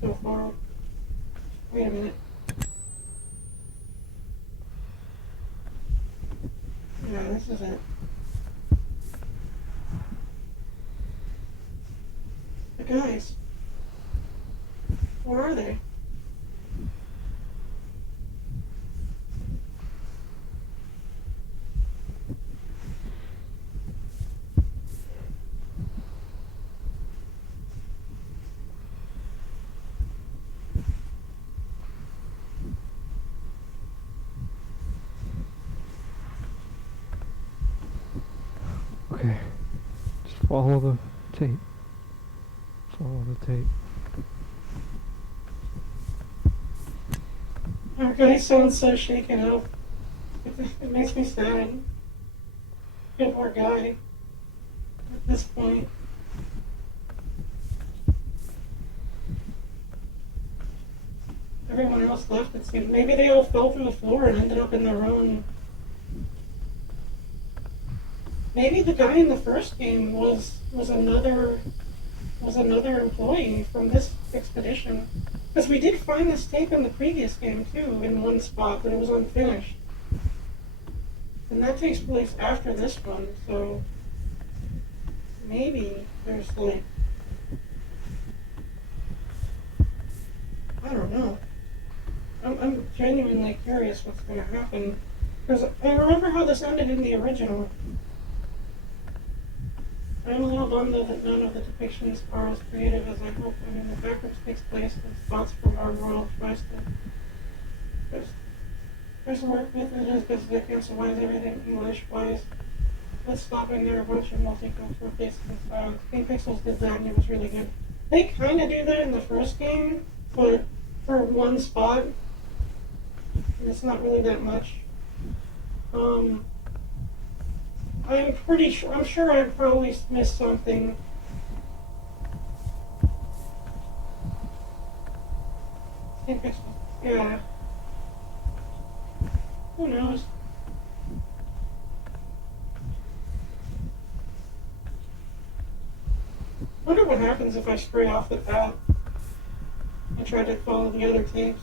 so far. Wait a minute. Yeah, this is it. The guys. Where are they? Okay. Just follow the tape. Follow the tape. Our guy sounds so shaken up. It makes me sad. Good poor guy. At this point. Everyone else left, it seemed. Maybe they all fell through the floor and ended up in their own. Maybe the guy in the first game was another employee from this expedition. Because we did find this tape in the previous game too, in one spot, but it was unfinished. And that takes place after this one, so maybe there's like, I don't know. I'm genuinely curious what's going to happen. Because I remember how this ended in the original. I'm a little bummed though that none of the depictions are as creative as I hope. I mean, the backwards takes place in spots from our world tries to. There's work with it as best as I can, so why is everything English-wise? Let's stop in there a bunch of multicultural faces and styles. King Pixels did that and it was really good. They kind of do that in the first game, but for one spot, it's not really that much. I'm sure I probably missed something. King Pixels, yeah. Who knows? Wonder what happens if I stray off the path and try to follow the other tapes.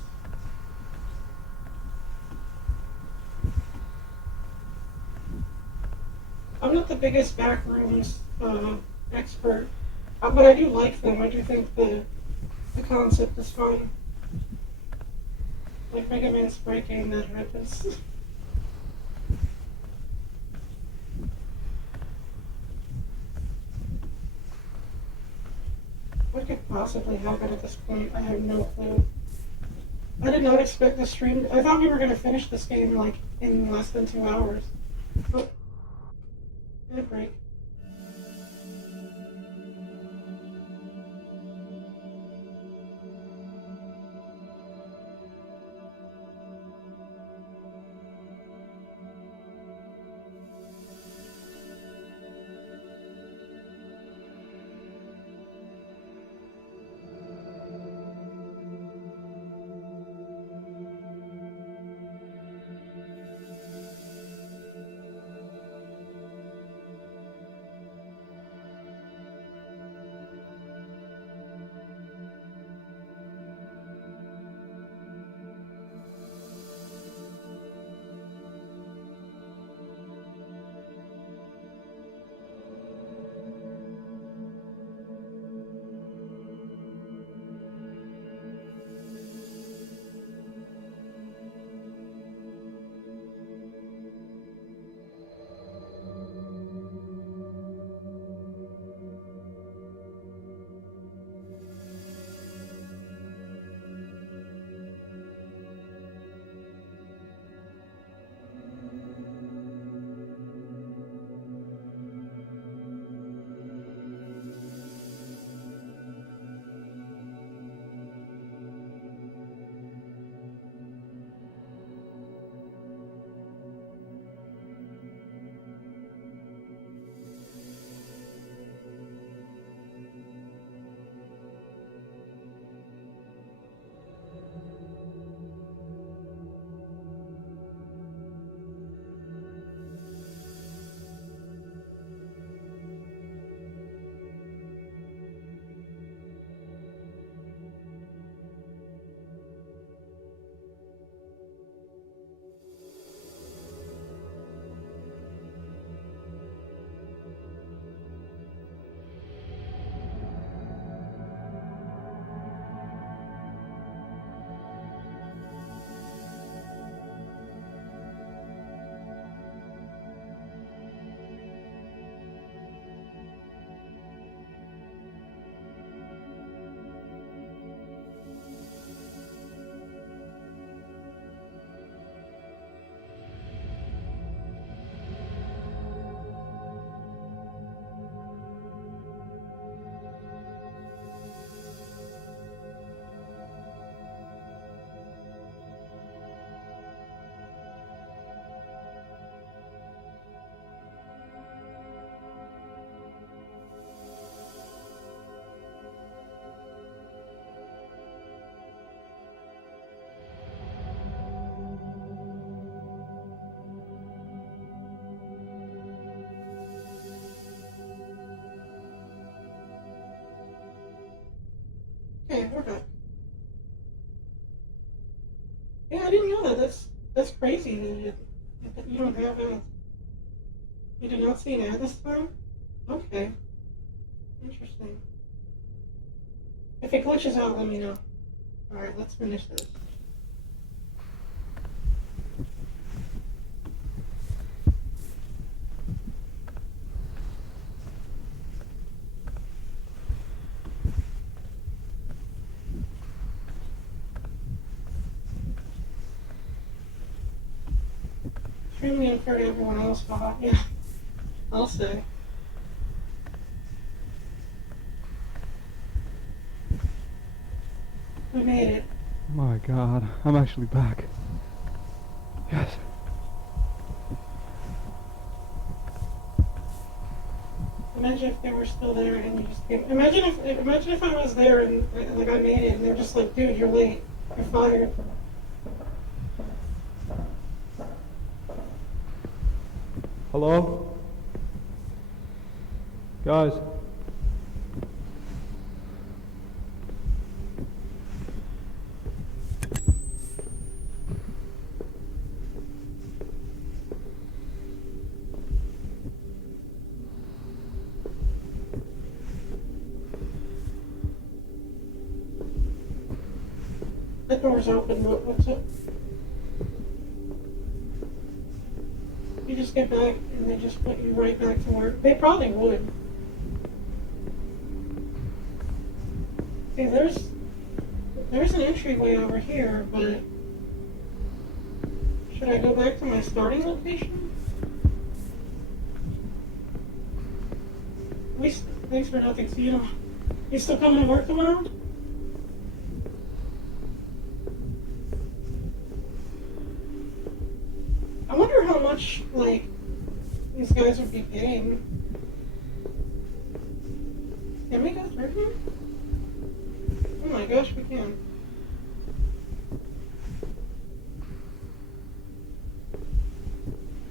I'm not the biggest backrooms expert, but I do like them. I do think the concept is fun. Like Mega Man spray game that happens. What could possibly happen at this point? I have no clue. I did not expect the stream. I thought we were going to finish this game like in less than 2 hours. Oh, a break. Okay, we're back. Yeah, I didn't know that. That's crazy that you don't have a. You did not see an ad this time? Okay. Interesting. If it glitches out, let me know. Alright, let's finish this. Extremely unfair to everyone else, but yeah, I'll say. We made it. My God, I'm actually back. Yes. Imagine if they were still there and you just came. Imagine if I was there and like I made it and they're just like, dude, you're late. You're fired. Hello? Guys. The door's open, what's up? You just get back and they just put you right back to work. They probably would. See, there's an entryway over here, but should I go back to my starting location? Thanks for nothing. So you still coming to work tomorrow? I wonder how much, like, these guys would be paying. Can we go through here? Oh my gosh, we can.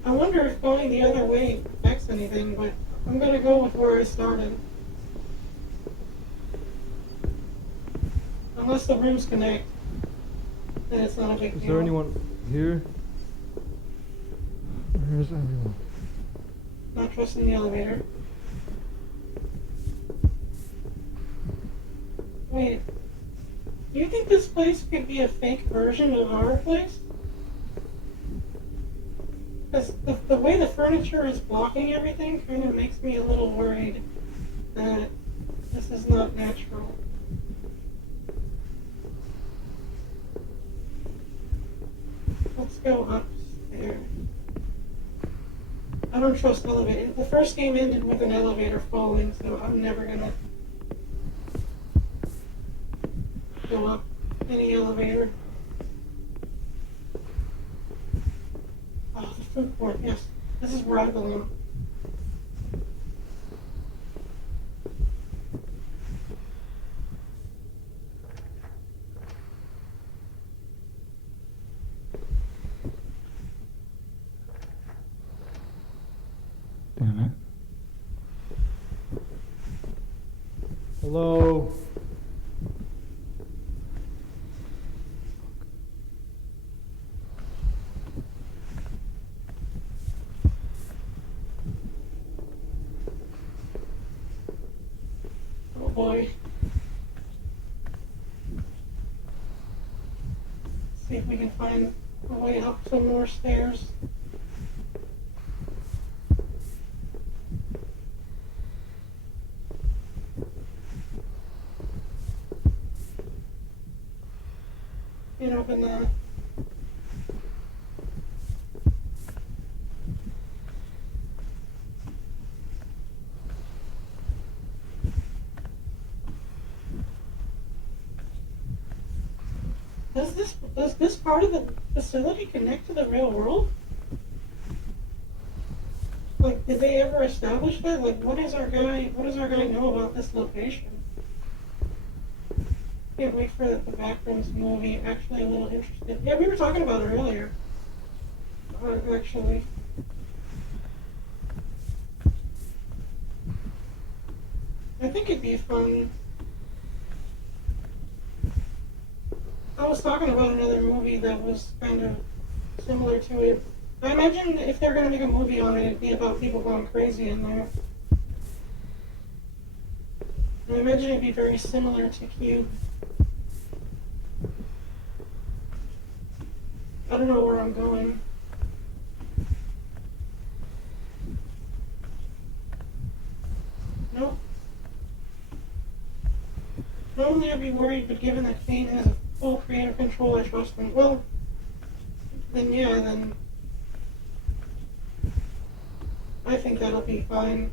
I wonder if going the other way affects anything, but I'm gonna go with where I started. Unless the rooms connect, then it's not a big deal. Is there anyone here? Where's everyone? Not trusting the elevator. Wait. Do you think this place could be a fake version of our place? Because the way the furniture is blocking everything kind of makes me a little worried that this is not natural. Let's go upstairs. I don't trust elevators. The first game ended with an elevator falling, so I'm never gonna go up any elevator. Oh, the food court, yes. This is where I belong. Damn it. Hello? Oh boy. See if we can find a way up some more stairs. And open that. Does this part of the facility connect to the real world? Like, did they ever establish that? Like, what does our guy know about this location? Can't wait for the Backrooms movie. Actually, a little interested. Yeah, we were talking about it earlier. Actually. I think it'd be fun I was talking about another movie that was kind of similar to it. I imagine if they're gonna make a movie on it, it'd be about people going crazy in there. I imagine it'd be very similar to Cube. I don't know where I'm going. Nope. Normally I'd be worried, but given that Kane has a full creative control, I trust him. Well, then yeah, then I think that'll be fine.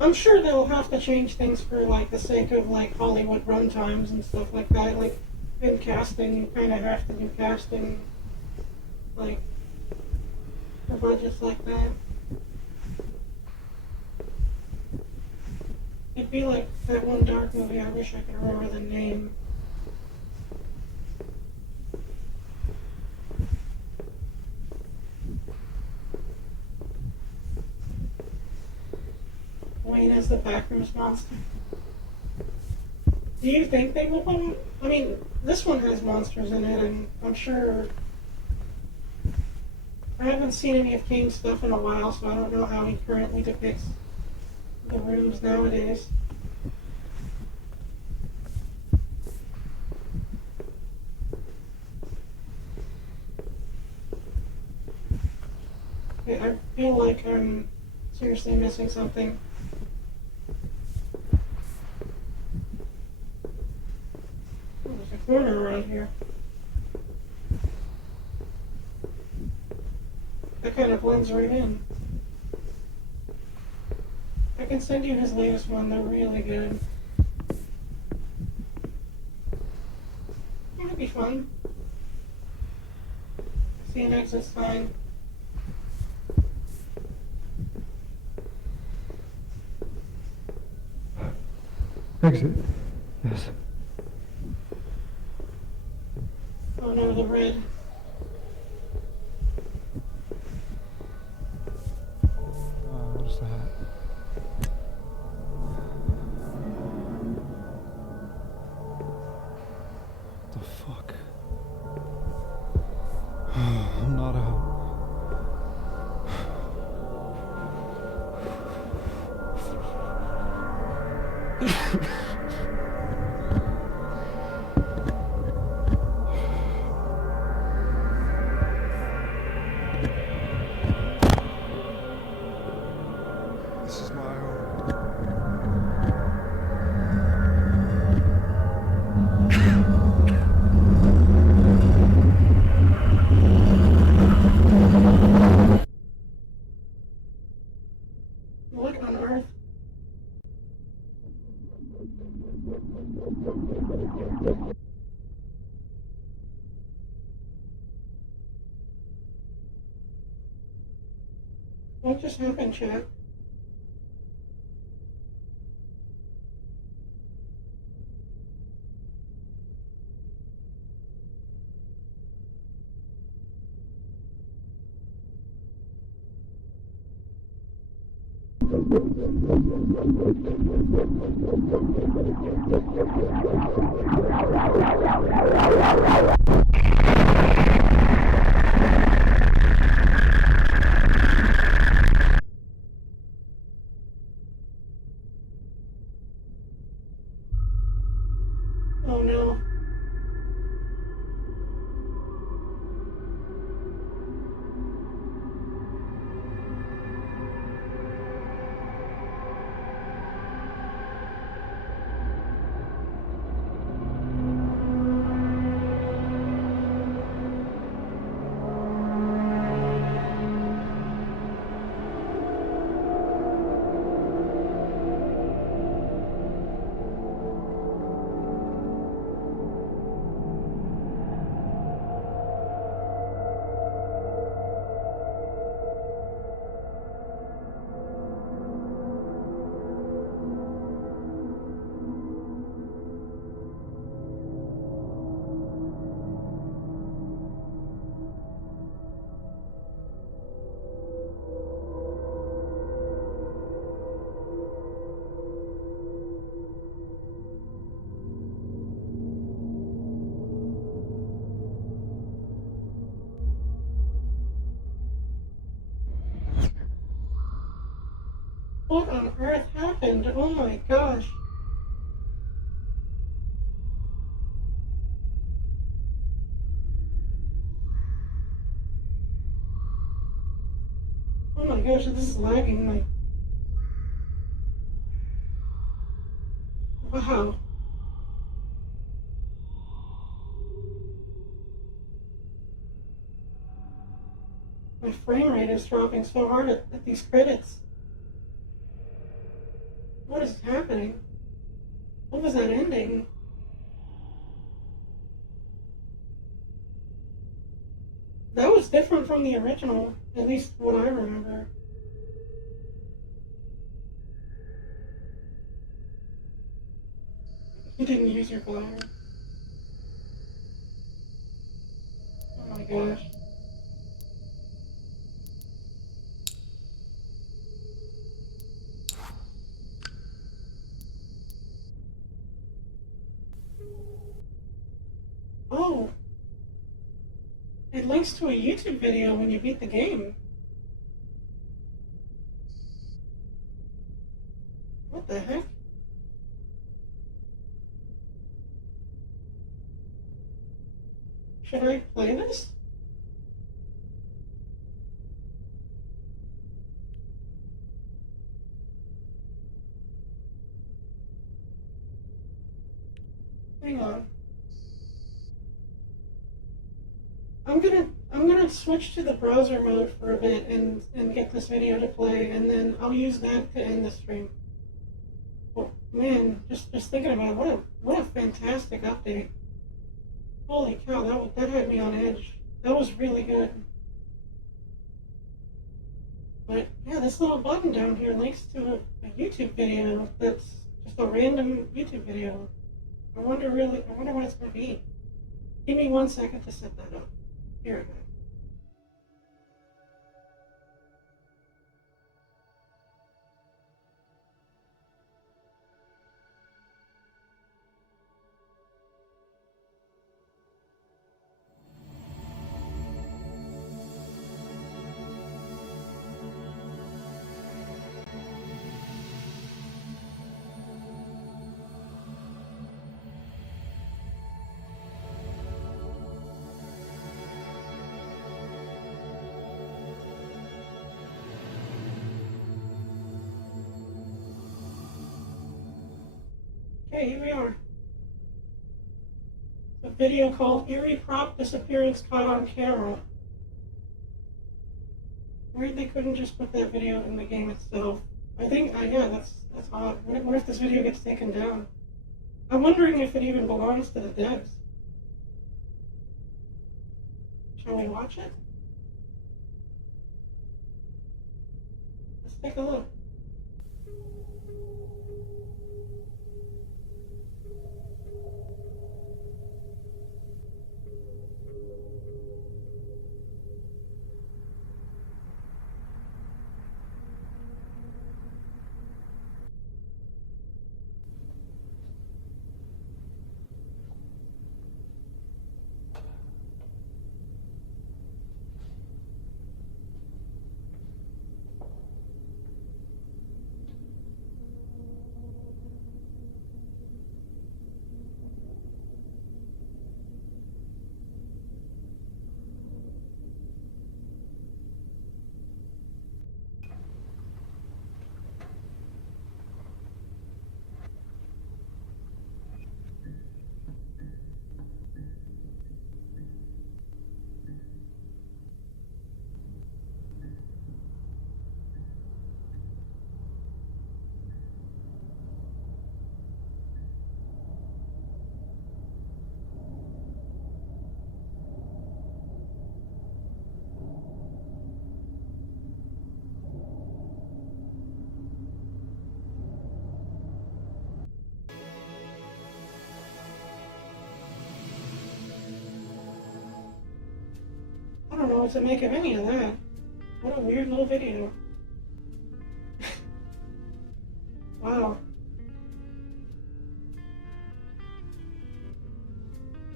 I'm sure they'll have to change things for like the sake of like Hollywood runtimes and stuff like that. Like in casting, you kind of have to do casting like for budgets like that. It'd be like that one dark movie. I wish I could remember the name. Wayne as the backrooms monster. Do you think they will put? I mean, this one has monsters in it, and I'm sure. I haven't seen any of Kane's stuff in a while, so I don't know how he currently depicts the rooms nowadays. I feel like I'm seriously missing something. Oh, there's a corner around here. That kind of blends right in. I can send you his latest one, they're really good. That'd be fun. See an exit sign. Exit. Yes. Oh no, the red. What is that? What the fuck? I'm not out. This is my home. What on earth? What just happened, chat? Oh no. What on earth happened? Oh my gosh. Oh my gosh, this is lagging. Like, wow. My frame rate is dropping so hard at these credits. What is happening? What was that ending? That was different from the original, at least what I remember. You didn't use your glider. Oh my gosh. Oh, it links to a YouTube video when you beat the game. What the heck? Should I play this? Hang on. I'm gonna switch to the browser mode for a bit and get this video to play, and then I'll use that to end the stream. Oh, man, just thinking about it, what a fantastic update. Holy cow, that had me on edge. That was really good. But yeah, this little button down here links to a YouTube video that's just a random YouTube video. I wonder what it's gonna be. Give me 1 second to set that up. Here we go. Okay, here we are. A video called Eerie Prop Disappearance Caught on Camera. Weird they couldn't just put that video in the game itself. I think, yeah, that's odd. What if this video gets taken down? I'm wondering if it even belongs to the devs. Shall we watch it? Let's take a look. I don't know what to make of any of that. What a weird little video. Wow.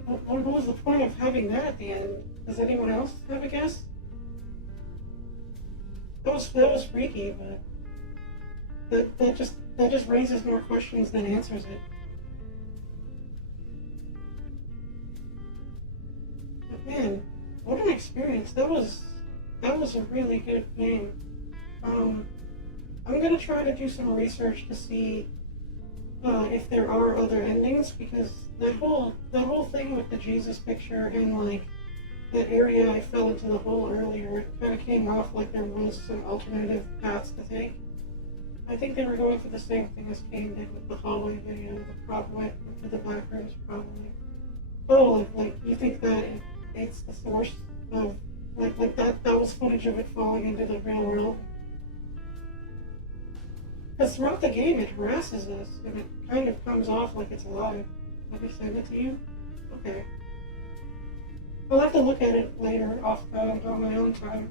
What was the point of having that at the end? Does anyone else have a guess? That was freaky, but that just raises more questions than answers it. But man, what an experience! That was a really good game. I'm gonna try to do some research to see if there are other endings, because that whole thing with the Jesus picture and like that area I fell into the hole earlier, it kind of came off like there was some alternative paths to take. I think they were going for the same thing as Kane did with the hallway video. The prop went into the back rooms probably. Oh, like you think that it's the source of like that was footage of it falling into the real world? Because throughout the game it harasses us and it kind of comes off like it's alive. Like I send it to you? Okay. I'll have to look at it later on my own time.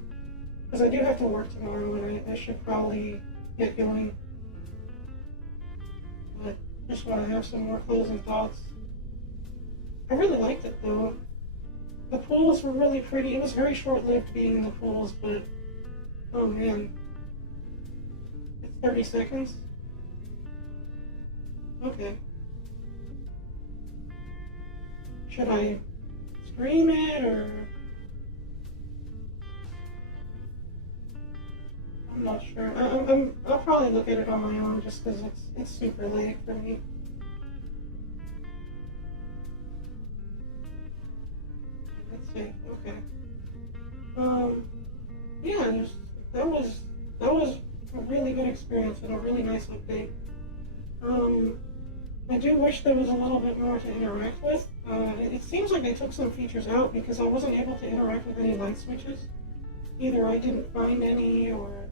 Because I do have to work tomorrow and I should probably get going. But just want to have some more closing thoughts. I really liked it though. The pools were really pretty. It was very short-lived being in the pools, but oh man. It's 30 seconds? Okay. Should I stream it or... I'm not sure. I'll probably look at it on my own just because it's super late for me. Let's see. Okay. Yeah, that was a really good experience and a really nice update. I do wish there was a little bit more to interact with. It seems like they took some features out because I wasn't able to interact with any light switches. Either I didn't find any or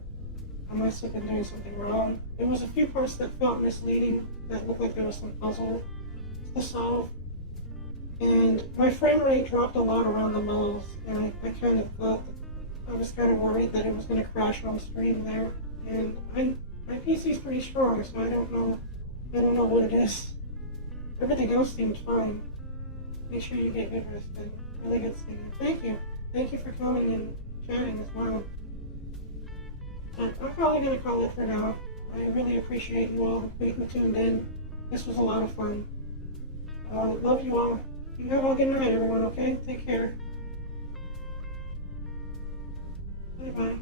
I must have been doing something wrong. There was a few parts that felt misleading, that looked like there was some puzzle to solve. And my frame rate dropped a lot around the malls, and I kind of thought, I was kind of worried that it was going to crash on stream there. And my PC's pretty strong, so I don't know what it is. Everything else seemed fine. Make sure you get good rest then. Really good seeing you. Thank you. Thank you for coming and chatting as well. I'm probably going to call it for now. I really appreciate you all who tuned in. This was a lot of fun. Love you all. You have a good night, everyone, okay? Take care. Bye-bye.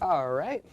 All right.